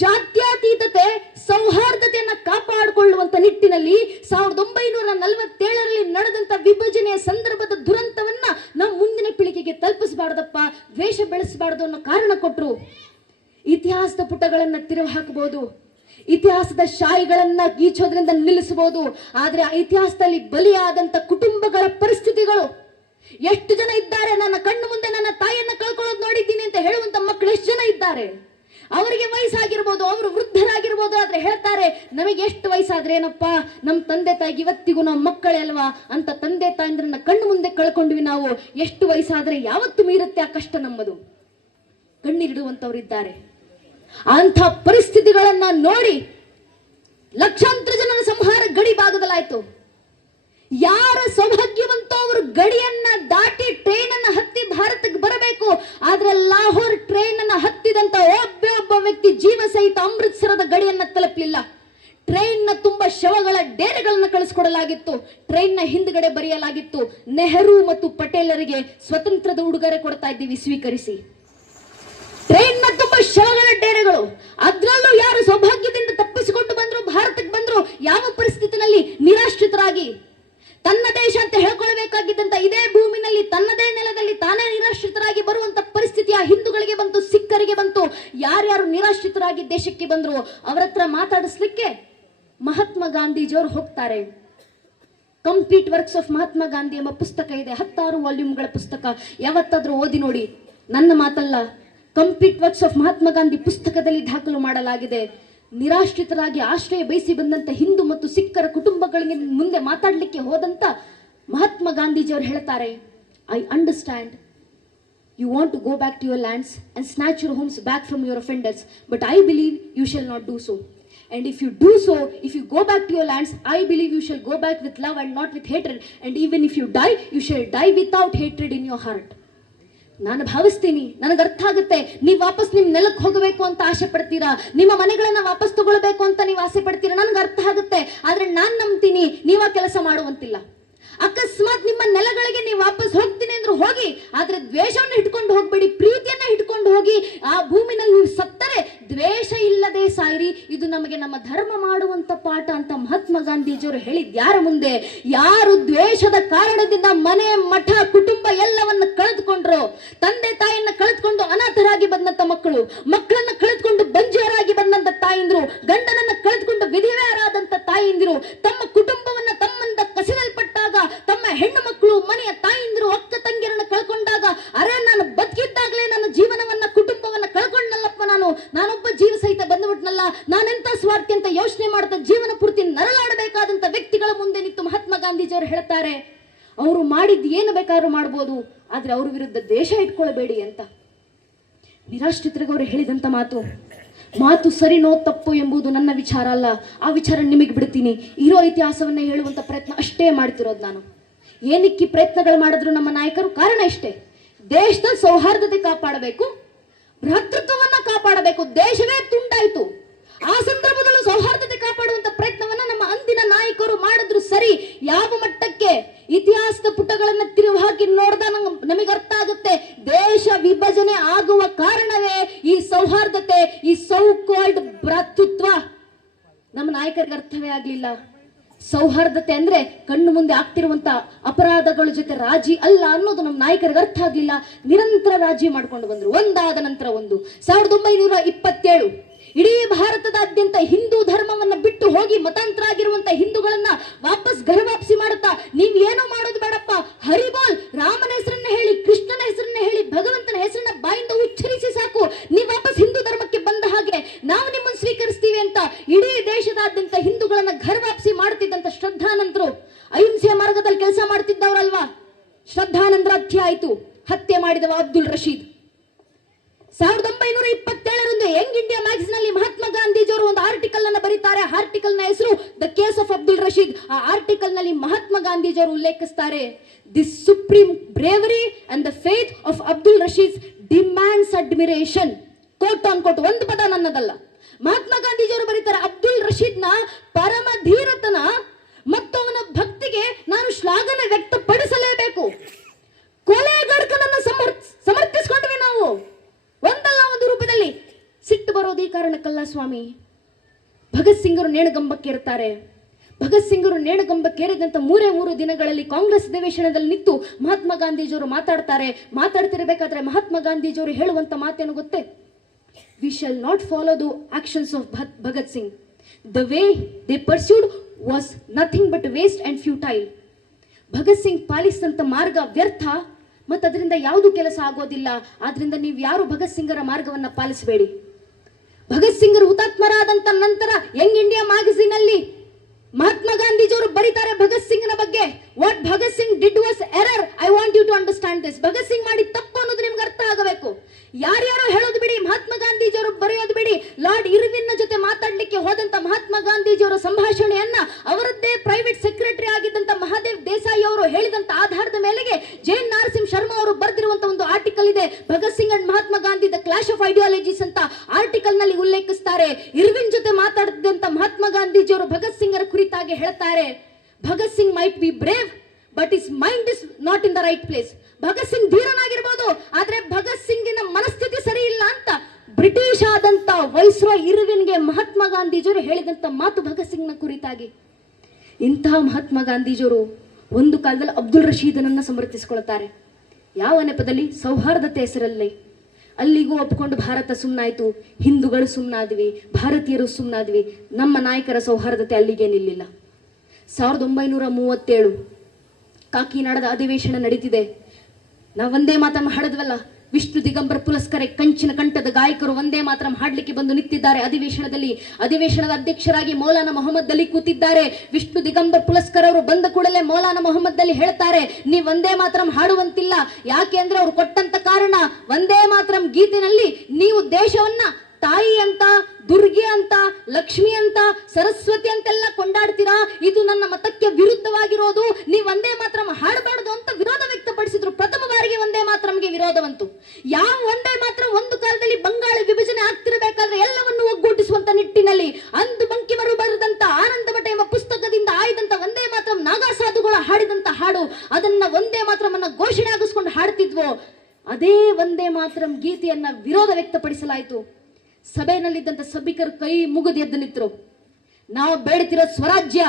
ಜಾತ್ಯತೀತತೆ, ಸೌಹಾರ್ದತೆಯನ್ನ ಕಾಪಾಡಿಕೊಳ್ಳುವಂತ ನಿಟ್ಟಿನಲ್ಲಿ 1947ರಲ್ಲಿ ನಡೆದಂತ ವಿಭಜನೆಯ ಸಂದರ್ಭದ ದುರಂತವನ್ನ ನಾವು ಮುಂದಿನ ಪೀಳಿಗೆಗೆ ತಲುಪಿಸಬಾರ್ದಪ್ಪ, ದ್ವೇಷ ಬೆಳೆಸಬಾರ್ದು ಅನ್ನೋ ಕಾರಣ ಕೊಟ್ಟರು. ಇತಿಹಾಸದ ಪುಟಗಳನ್ನ ತಿರುವು ಹಾಕಬಹುದು, ಇತಿಹಾಸದ ಶಾಯಿಗಳನ್ನ ಗೀಚೋದ್ರಿಂದ ನಿಲ್ಲಿಸಬಹುದು. ಆದ್ರೆ ಆ ಇತಿಹಾಸದಲ್ಲಿ ಬಲಿಯಾದಂತ ಕುಟುಂಬಗಳ ಪರಿಸ್ಥಿತಿಗಳು ಎಷ್ಟು ಜನ ಇದ್ದಾರೆ? ನನ್ನ ಕಣ್ಣು ಮುಂದೆ ನನ್ನ ತಾಯಿಯನ್ನ ಕಳ್ಕೊಳ್ಳೋದು ನೋಡಿದ್ದೀನಿ ಅಂತ ಹೇಳುವಂತ ಮಕ್ಕಳು ಎಷ್ಟು ಜನ ಇದ್ದಾರೆ? ಅವರಿಗೆ ವಯಸ್ಸಾಗಿರ್ಬೋದು, ಅವರು ವೃದ್ಧರಾಗಿರ್ಬೋದು, ಆದ್ರೆ ಹೇಳ್ತಾರೆ ನಮಗೆ ಎಷ್ಟು ವಯಸ್ಸಾದ್ರೆ ಏನಪ್ಪಾ, ನಮ್ಮ ತಂದೆ ತಾಯಿಗೆ ಇವತ್ತಿಗೂ ನಾವು ಮಕ್ಕಳೇ ಅಲ್ವಾ ಅಂತ ತಂದೆ ತಾಯಿಂದ್ರನ್ನ ಕಣ್ಣು ಮುಂದೆ ಕಳ್ಕೊಂಡ್ವಿ ನಾವು. ಎಷ್ಟು ವಯಸ್ಸಾದ್ರೆ ಯಾವತ್ತು ಮೀರುತ್ತೆ ಆ ಕಷ್ಟ ನಮ್ಮದು. ಕಣ್ಣೀರಿಡುವಂತವರಿದ್ದಾರೆ. ಅಂಥ ಪರಿಸ್ಥಿತಿಗಳನ್ನ ನೋಡಿ ಲಕ್ಷಾಂತರ ಜನರ ಸಂಹಾರ ಗಡಿ ಭಾಗದಲ್ಲಾಯ್ತು. ಯಾರ ಸೌಭಾಗ್ಯವಂತ ಅವರು ಗಡಿಯನ್ನ ದಾಟಿ ಟ್ರೈನ್ ಅನ್ನ ಹತ್ತಿ ಭಾರತಕ್ಕೆ ಬರಬೇಕು. ಆದ್ರೆ ಲಾಹೋರ್ ಟ್ರೈನ್ ಅನ್ನ ಹತ್ತಿದಂತ ಒಬ್ಬ ವ್ಯಕ್ತಿ ಜೀವ ಸಹಿತ ಅಮೃತ್ಸರದ ಗಡಿಯನ್ನ ತಲುಪಲಿಲ್ಲ. ಟ್ರೈನ್ ನ ತುಂಬಾ ಶವಗಳ ಡೇರೆಗಳನ್ನು ಕಳಿಸ್ಕೊಡಲಾಗಿತ್ತು. ಟ್ರೈನ್ನ ಹಿಂದ್ಗಡೆ ಬರೆಯಲಾಗಿತ್ತು, ನೆಹರು ಮತ್ತು ಪಟೇಲರಿಗೆ ಸ್ವತಂತ್ರದ ಉಡುಗೊರೆ ಕೊಡ್ತಾ ಇದ್ದೀವಿ, ಸ್ವೀಕರಿಸಿ. ಟ್ರೈನ್ನ ತುಂಬಾ ಶವಗಳ ಡೇರೆಗಳು. ಅದ್ರಲ್ಲೂ ಯಾರು ಸೌಭಾಗ್ಯದಿಂದ ತಪ್ಪಿಸಿಕೊಂಡು ಬಂದ್ರು, ಭಾರತಕ್ಕೆ ಬಂದ್ರು, ಯಾವ ಪರಿಸ್ಥಿತಿನಲ್ಲಿ ನಿರಾಶ್ರಿತರಾಗಿ ತನ್ನ ದೇಶ ಅಂತ ಹೇಳ್ಕೊಳ್ಬೇಕಾಗಿದ್ದಂತ ಇದೇ ಭೂಮಿನಲ್ಲಿ ತನ್ನದೇ ನೆಲದಲ್ಲಿ ತಾನೇ ನಿರಾಶ್ರಿತರಾಗಿ ಬರುವಂತ ಪರಿಸ್ಥಿತಿ ಆ ಹಿಂದೂಗಳಿಗೆ ಬಂತು, ಸಿಖ್ಖರಿಗೆ ಬಂತು. ಯಾರ್ಯಾರು ನಿರಾಶ್ರಿತರಾಗಿ ದೇಶಕ್ಕೆ ಬಂದ್ರು ಅವರ ಹತ್ರ ಮಾತಾಡಿಸ್ಲಿಕ್ಕೆ ಮಹಾತ್ಮ ಗಾಂಧೀಜಿಯವರು ಹೋಗ್ತಾರೆ. Complete works of Mahatma Gandhi ಎಂಬ ಪುಸ್ತಕ ಇದೆ, 16 ವಾಲ್ಯೂಮ್ಗಳ ಪುಸ್ತಕ. ಯಾವತ್ತಾದ್ರೂ ಓದಿ ನೋಡಿ, ನನ್ನ ಮಾತಲ್ಲ. Complete works of Mahatma Gandhi ಪುಸ್ತಕದಲ್ಲಿ ದಾಖಲು ಮಾಡಲಾಗಿದೆ. ನಿರಾಶ್ರಿತರಾಗಿ ಆಶ್ರಯ ಬಯಸಿ ಬಂದಂತ ಹಿಂದೂ ಮತ್ತು ಸಿಖ್ಖರ ಕುಟುಂಬಗಳಿಗೆ ಮುಂದೆ ಮಾತಾಡಲಿಕ್ಕೆ ಹೋದಂತ ಮಹಾತ್ಮ ಗಾಂಧೀಜಿಯವರು ಹೇಳ್ತಾರೆ, I understand you want to go back to your lands and snatch your homes back from your offenders, but I believe you shall not do so. And if you do so, if you go back to your lands, I believe you shall go back with love and not with hatred. And even if you die, you shall die without hatred in your heart. ನಾನು ಭಾವಿಸ್ತೀನಿ, ನನಗೆ ಅರ್ಥ ಆಗುತ್ತೆ, ನೀವು ವಾಪಸ್ ನಿಮ್ ನೆಲಕ್ಕೆ ಹೋಗಬೇಕು ಅಂತ ಆಸೆ ಪಡ್ತೀರಾ, ನಿಮ್ಮ ಮನೆಗಳನ್ನ ವಾಪಸ್ ತಗೊಳ್ಬೇಕು ಅಂತ ನೀವು ಆಸೆ ಪಡ್ತೀರಾ, ನನಗೆ ಅರ್ಥ ಆಗುತ್ತೆ. ಆದ್ರೆ ನಾನ್ ನಂಬ್ತೀನಿ ನೀವ ಕೆಲಸ ಮಾಡುವಂತಿಲ್ಲ. ಅಕಸ್ಮಾತ್ ನಿಮ್ಮ ನೆಲಗಳಿಗೆ ನೀವು ವಾಪಸ್ ಹೋಗ್ತೀನಿ ಅಂದ್ರೆ ಹೋಗಿ, ಆದ್ರೆ ದ್ವೇಷವನ್ನು ಇಟ್ಕೊಂಡು ಹೋಗ್ಬೇಡಿ, ಪ್ರೀತಿಯನ್ನ ಇಟ್ಕೊಂಡು ಹೋಗಿ. ಆ ಭೂಮಿನಲ್ಲಿ ನೀವು ಸತ್ತರೆ ದ್ವೇಷ ಇಲ್ಲದೆ ಸಾಯಿರಿ. ಇದು ನಮಗೆ ನಮ್ಮ ಧರ್ಮ ಮಾಡುವಂತ ಪಾಠ ಅಂತ ಮಹಾತ್ಮ ಗಾಂಧೀಜಿಯವರು ಹೇಳಿದ್ ಯಾರ ಮುಂದೆ? ಯಾರು ದ್ವೇಷದ ಕಾರಣದಿಂದ ಮನೆ, ಮಠ, ಕುಟುಂಬ ಎಲ್ಲವನ್ನ ಕಳೆದುಕೊಂಡ್ರು, ತಂದೆ ತಾಯಿಯನ್ನ ಕಳೆದುಕೊಂಡು ಅನಾಥರಾಗಿ ಬಂದಂತ ಮಕ್ಕಳು, ಮಕ್ಕಳನ್ನ ಕಳೆದುಕೊಂಡು ಬಂಜೇರಾಗಿ ಬಂದಂತ ತಾಯಿಂದ್ರು, ಗಂಡನನ್ನ ಕಳೆದುಕೊಂಡು ವಿಧವೆಯರಾದಂತ ತಾಯಿಂದಿರು, ತಮ್ಮ ಕುಟುಂಬವನ್ನ ತಮ್ಮಂದ ಕಸಿಯಲ್ಪಟ್ಟಾಗ, ತಮ್ಮ ಹೆಣ್ಣು ಮಕ್ಕಳು, ಮನೆಯ ತಾಯಿಂದಿರು, ಅಕ್ಕ ತಂಗಿಯರನ್ನ ಕಳ್ಕೊಂಡಾಗ, ಅರೆ ನಾನು ಬದುಕಿದ್ದಾಗಲೇ ನನ್ನ ಜೀವನವನ್ನ, ಕುಟುಂಬವನ್ನ ಕಳ್ಕೊಂಡಲ್ಲಪ್ಪ, ನಾನೊಬ್ಬ ಜೀವ ಸಹಿತ ಬಂದ್ಬಿಟ್ನಲ್ಲ, ನಾನೆಂತ ಸ್ವಾರ್ಥಿ ಅಂತ ಯೋಚನೆ ಮಾಡ್ತಾ ಜೀವನ ಪೂರ್ತಿ ನರಳಾಡಬೇಕಾದಂತ ವ್ಯಕ್ತಿಗಳ ಮುಂದೆ ನಿಂತು ಮಹಾತ್ಮ ಗಾಂಧೀಜಿಯವರು ಹೇಳ್ತಾರೆ, ಅವರು ಮಾಡಿದ್ ಏನು ಬೇಕಾದ್ರೂ ಮಾಡ್ಬೋದು, ಆದ್ರೆ ಅವ್ರ ವಿರುದ್ಧ ದೇಶ ಇಟ್ಕೊಳ್ಬೇಡಿ ಅಂತ. ನಿರಾಶ್ರಿತರಿಗೆ ಅವರು ಹೇಳಿದಂತ ಮಾತು ಸರಿನೋ ತಪ್ಪು ಎಂಬುದು ನನ್ನ ವಿಚಾರ ಅಲ್ಲ, ಆ ವಿಚಾರ ನಿಮಗೆ ಬಿಡ್ತೀನಿ. ಇರೋ ಇತಿಹಾಸವನ್ನ ಹೇಳುವಂತ ಪ್ರಯತ್ನ ಅಷ್ಟೇ ಮಾಡ್ತಿರೋದು ನಾನು. ಏನಕ್ಕೆ ಪ್ರಯತ್ನಗಳು ಮಾಡಿದ್ರು ನಮ್ಮ ನಾಯಕರು? ಕಾರಣ ಇಷ್ಟೇ, ದೇಶದ ಸೌಹಾರ್ದತೆ ಕಾಪಾಡಬೇಕು, ಭ್ರಾತೃತ್ವವನ್ನ ಕಾಪಾಡಬೇಕು. ದೇಶವೇ ತುಂಡಾಯ್ತು, ಆ ಸಂದರ್ಭದಲ್ಲೂ ಸೌಹಾರ್ದತೆ ಕಾಪಾಡುವಂತ ಪ್ರಯತ್ನವನ್ನ ನಮ್ಮ ಅಂದಿನ ನಾಯಕರು ಮಾಡಿದ್ರು. ಸರಿ, ಯಾವ ಮಟ್ಟಕ್ಕೆ? ಇತಿಹಾಸದ ಪುಟಗಳನ್ನ ತಿರುವು ಹಾಕಿ ನೋಡಿದ ನಮಗೆ ಅರ್ಥ ಆಗುತ್ತೆ, ದೇಶ ವಿಭಜನೆ ಆಗುವ ಕಾರಣವೇ ಈ ಸೌಹಾರ್ದತೆ, ಈ ಸೌ ಕಾಲ್ಡ್ ಭ್ರಾತೃತ್ವ. ನಮ್ಮ ನಾಯಕರಿಗೆ ಅರ್ಥವೇ ಆಗ್ಲಿಲ್ಲ. ಸೌಹಾರ್ದತೆ ಅಂದ್ರೆ ಕಣ್ಣು ಮುಂದೆ ಆಗ್ತಿರುವಂತ ಅಪರಾಧಗಳ ಜೊತೆ ರಾಜಿ ಅಲ್ಲ ಅನ್ನೋದು ನಮ್ಮ ನಾಯಕರಿಗೆ ಅರ್ಥ ಆಗ್ಲಿಲ್ಲ. ನಿರಂತರ ರಾಜಿ ಮಾಡ್ಕೊಂಡು ಬಂದ್ರು, ಒಂದಾದ ನಂತರ ಒಂದು. 1927 ಇಡೀ ಭಾರತದಾದ್ಯಂತ ಹಿಂದೂ ಧರ್ಮವನ್ನ ಬಿಟ್ಟು ಹೋಗಿ ಮತಾಂತರ ಆಗಿರುವಂತ ಹಿಂದೂಗಳನ್ನ ವಾಪಸ್ ಗರ್ವಾಪ್ಸಿ ಮಾಡುತ್ತಾ, ನೀವ್ ಏನು ಮಾಡೋದು ಬೇಡಪ್ಪ, ಹರಿಬೋಲ್, ರಾಮನ ಹೆಸರನ್ನ ಹೇಳಿ, ಕೃಷ್ಣನ ಹೆಸರನ್ನ ಹೇಳಿ, ಭಗವಂತನ ಹೆಸರನ್ನ ಬಾಯಿಂದ ಉಚ್ಚರಿಸಿ ಸಾಕು, ನೀವ್ ವಾಪಸ್ ಹಿಂದೂ ಧರ್ಮಕ್ಕೆ ಬಂದ ಹಾಗೆ ನಾವು ನಿಮ್ಮನ್ನು ಸ್ವೀಕರಿಸ್ತೀವಿ ಅಂತ ಇಡೀ ದೇಶದಾದ್ಯಂತ ಹಿಂದೂಗಳನ್ನ ಗರ್ವಾಪ್ಸಿ ಮಾಡುತ್ತಿದ್ದಂತ ಶ್ರದ್ಧಾನಂದರು, ಅಹಿಂಸೆಯ ಮಾರ್ಗದಲ್ಲಿ ಕೆಲಸ ಮಾಡ್ತಿದ್ದವರಲ್ವಾ. ಶ್ರದ್ಧಾನಂದರ ಹತ್ಯೆ ಆಯ್ತು, ಹತ್ಯೆ ಮಾಡಿದವ Abdul Rashid. 1927 Young India magazine ಅಲ್ಲಿ ಮಹಾತ್ಮ ಗಾಂಧೀಜಿಯವರು ಒಂದು ಆರ್ಟಿಕಲ್ ಅನ್ನು ಬರೀತಾರೆ. ಆರ್ಟಿಕಲ್ ನ ಹೆಸರು the case of Abdul Rashid. ಆ ಆರ್ಟಿಕಲ್ ನಲ್ಲಿ ಮಹಾತ್ಮ ಗಾಂಧೀಜಿಯವರು ಉಲ್ಲೇಖಿಸುತ್ತಾರೆ, the supreme bravery and the faith of Abdul Rashid demands admiration. Quote on quote, ಒಂದು ಪದ ನನ್ನದಲ್ಲ. ಮಹಾತ್ಮ ಗಾಂಧೀಜಿಯವರು ಬರೀತಾರೆ, ಅಬ್ದುಲ್ ರಶೀದ್ ನ ಪರಮ ಧೀರತನ ಮತ್ತು ಅವನ ಭಕ್ತಿಗೆ ನಾನು ಶ್ಲಾಘನೆ ವ್ಯಕ್ತಪಡಿಸಲೇಬೇಕು. ಕೊಲೆಗಡಕನನ್ನು ಸಮರ್ಥಿಸಿಕೊಂಡ್ವಿ ನಾವು, ಒಂದಲ್ಲ ಒಂದು ರೂಪದಲ್ಲಿ. ಸಿಟ್ಟು ಬರೋದು ಈ ಕಾರಣಕ್ಕಲ್ಲ ಸ್ವಾಮಿ. ಭಗತ್ ಸಿಂಗರು ನೇಣುಗಂಬಕ್ಕೇರುತ್ತಾರೆ. ಭಗತ್ ಸಿಂಗರು ನೇಣುಗಂಬಕ್ಕೇರಿದಂತ 3 ದಿನಗಳಲ್ಲಿ ಕಾಂಗ್ರೆಸ್ ಅಧಿವೇಶನದಲ್ಲಿ ನಿಂತು ಮಹಾತ್ಮ ಗಾಂಧೀಜಿಯವರು ಮಾತಾಡ್ತಿರ್ಬೇಕಾದ್ರೆ ಮಹಾತ್ಮ ಗಾಂಧೀಜಿಯವರು ಹೇಳುವಂತ ಮಾತೇನು ಗೊತ್ತೇ? We shall not follow the actions of Bhagat Singh. The way they pursued was nothing but waste and futile. ಭಗತ್ ಸಿಂಗ್ ಪಾಲಿಸಿದಂತ ಮಾರ್ಗ ವ್ಯರ್ಥ ಮತ್ತು ಅದರಿಂದ ಯಾವುದು ಕೆಲಸ ಆಗೋದಿಲ್ಲ. ಆದ್ರಿಂದ ನೀವು ಯಾರು ಭಗತ್ ಸಿಂಗರ ಮಾರ್ಗವನ್ನ ಪಾಲಿಸಬೇಡಿ. ಭಗತ್ ಸಿಂಗರು ಹುತಾತ್ಮರಾದಂತ ನಂತರ ಯಂಗ್ ಇಂಡಿಯಾ ಮ್ಯಾಗಝಿನ್ ಅಲ್ಲಿ ಮಹಾತ್ಮ ಗಾಂಧೀಜಿಯವರು ಬರೀತಾರೆ ಭಗತ್ ಸಿಂಗ್ನ ಬಗ್ಗೆ. What Bhagat Singh did was error. I want you to understand this. Bhagat Singh ಮಾಡಿ ತಪ್ಪು ಅನ್ನೋದು ನಿಮ್ಗೆ ಅರ್ಥ ಆಗಬೇಕು. ಯಾರ್ಯಾರೋ ಹೇಳೋದು ಬಿಡಿ, ಮಹಾತ್ಮ ಗಾಂಧೀಜಿಯವರು ಬರೆಯೋದು ಬಿಡಿ. ಲಾರ್ಡ್ ಇರ್ವಿನ್ ಜೊತೆ ಮಾತಾಡ್ಲಿಕ್ಕೆ ಹೋದಂತ ಮಹಾತ್ಮ ಗಾಂಧೀಜಿಯವರ ಸಂಭಾಷಣೆಯನ್ನ ಅವರದ್ದೇ ಪ್ರೈವೇಟ್ ಸೆಕ್ರೆಟರಿ ಆಗಿದ್ದಂತ ಮಹಾದೇವ್ ದೇಸಾಯಿ ಅವರು ಹೇಳಿದಂತ ಆಧಾರದ ಮೇಲೆಗೆ ಜೈನ್ ನರಸಿಂಹ ಶರ್ಮಾ ಅವರು ಬರೆದಿರುವಂತ ಒಂದು ಆರ್ಟಿಕಲ್ ಇದೆ, Bhagat Singh and Mahatma Gandhi the clash of ideologies ಅಂತ ಆರ್ಟಿಕಲ್ ನಲ್ಲಿ ಉಲ್ಲೇಖಿಸ್ತಾರೆ. ಇರ್ವಿನ್ ಜೊತೆ ಮಾತಾಡಿದಂತ ಮಹಾತ್ಮ ಗಾಂಧೀಜಿಯವರು ಭಗತ್ ಸಿಂಗರ ಕುರಿತಾಗಿ ಹೇಳ್ತಾರೆ, Bhagat Singh might be brave but is mind is not in the right place. Bhagat Singh ಧೀರನಾಗಿರ್ಬೋದು, ಆದ್ರೆ ಭಗತ್ ಸಿಂಗಿನ ಮನಸ್ಥಿತಿ ಸರಿ ಇಲ್ಲ ಅಂತ ಬ್ರಿಟಿಷ್ ಆದಂತ ವೈಸ್ರಾಯ್ ಇರ್ವಿನ್ಗೆ ಮಹಾತ್ಮ ಗಾಂಧೀಜಿಯವರು ಹೇಳಿದಂತ ಮಾತು ಭಗತ್ ಸಿಂಗ್ನ ಕುರಿತಾಗಿ. ಇಂತಹ ಮಹಾತ್ಮ ಗಾಂಧೀಜಿಯವರು ಒಂದು ಕಾಲದಲ್ಲಿ ಅಬ್ದುಲ್ ರಶೀದನನ್ನ ಸಮರ್ಥಿಸಿಕೊಳ್ತಾರೆ. ಯಾವ ನೆಪದಲ್ಲಿ? ಸೌಹಾರ್ದತೆ ಹೆಸರಲ್ಲಿ. ಅಲ್ಲಿಗೂ ಒಪ್ಪಿಕೊಂಡು ಭಾರತ ಸುಮ್ಮನಾಯ್ತು, ಹಿಂದೂಗಳು ಸುಮ್ಮನಾದ್ವಿ, ಭಾರತೀಯರು ಸುಮ್ಮನಾದ್ವಿ. ನಮ್ಮ ನಾಯಕರ ಸೌಹಾರ್ದತೆ ಅಲ್ಲಿಗೆ ನಿಲ್ಲಿಲ್ಲ. 1937 ಕಾಕಿನಾಡದ ಅಧಿವೇಶನ ನಡೀತಿದೆ. ನಾವು ಒಂದೇ ಮಾತನ್ನು ಹಾಡದ್ವಲ್ಲ, ವಿಷ್ಣು ದಿಗಂಬರ ಪುಲಸ್ಕರೆ ಕಂಚಿನ ಕಂಠದ ಗಾಯಕರು ಒಂದೇ ಮಾತ್ರ ಹಾಡ್ಲಿಕ್ಕೆ ಬಂದು ನಿಂತಿದ್ದಾರೆ ಅಧಿವೇಶನದಲ್ಲಿ. ಅಧಿವೇಶನದ ಅಧ್ಯಕ್ಷರಾಗಿ ಮೌಲಾನಾ ಮೊಹಮ್ಮದ್ ಅಲಿ ಕೂತಿದ್ದಾರೆ. ವಿಷ್ಣು ದಿಗಂಬರ ಪುಲಸ್ಕರ್ ಅವರು ಬಂದ ಕೂಡಲೇ ಮೌಲಾನಾ ಮೊಹಮ್ಮದ್ ಅಲಿ ಹೇಳ್ತಾರೆ, ನೀವು ಒಂದೇ ಮಾತ್ರ ಹಾಡುವಂತಿಲ್ಲ. ಯಾಕೆ ಅಂದ್ರೆ ಅವ್ರು ಕೊಟ್ಟಂತ ಕಾರಣ, ಒಂದೇ ಮಾತ್ರ ಗೀತಿನಲ್ಲಿ ನೀವು ದೇಶವನ್ನ ತಾಯಿ ಅಂತ, ದುರ್ಗಿ ಅಂತ, ಲಕ್ಷ್ಮಿ ಅಂತ, ಸರಸ್ವತಿ ಅಂತೆಲ್ಲ ಕೊಂಡಾಡ್ತೀರಾ, ಇದು ನನ್ನ ಮತಕ್ಕೆ ವಿರುದ್ಧವಾಗಿರೋದು, ನೀವು ಒಂದೇ ಮಾತ್ರ ಹಾಡಬಾರದು ಅಂತ ವಿರೋಧ ವ್ಯಕ್ತಪಡಿಸಿದ್ರು. ಪ್ರಥಮ ಬಾರಿಗೆ ಒಂದೇ ಮಾತ್ರಮ್ಗೆ ವಿರೋಧವಂತು. ಯಾವ ಒಂದೇ ಮಾತ್ರ ಒಂದು ಕಾಲದಲ್ಲಿ ಬಂಗಾಳ ವಿಭಜನೆ ಆಗ್ತಿರಬೇಕಾದ್ರೆ ಎಲ್ಲವನ್ನು ಒಗ್ಗೂಡಿಸುವಂತ ನಿಟ್ಟಿನಲ್ಲಿ ಅಂದು ಬಂಕಿಮರು ಬರೆದಂತ ಆನಂದ ಮಠ ಎಂಬ ಪುಸ್ತಕದಿಂದ ಆಯ್ದಂತ ಒಂದೇ ಮಾತ್ರ ನಾಗಾ ಸಾಧುಗಳು ಹಾಡಿದಂತ ಹಾಡು, ಅದನ್ನ ಒಂದೇ ಮಾತ್ರಮನ್ನ ಘೋಷಣೆ ಆಗಿಸ್ಕೊಂಡು ಹಾಡ್ತಿದ್ವೋ, ಅದೇ ಒಂದೇ ಮಾತ್ರ ಗೀತೆಯನ್ನ ವಿರೋಧ ವ್ಯಕ್ತಪಡಿಸಲಾಯಿತು. ಸಭೆಯಲ್ಲಿದ್ದಂತ ಸಭಿಕರು ಕೈ ಮುಗಿದು ಎದ್ದು ನಿಂತರು. ನಾವು ಬೇಡ್ತಿರೋ ಸ್ವರಾಜ್ಯ.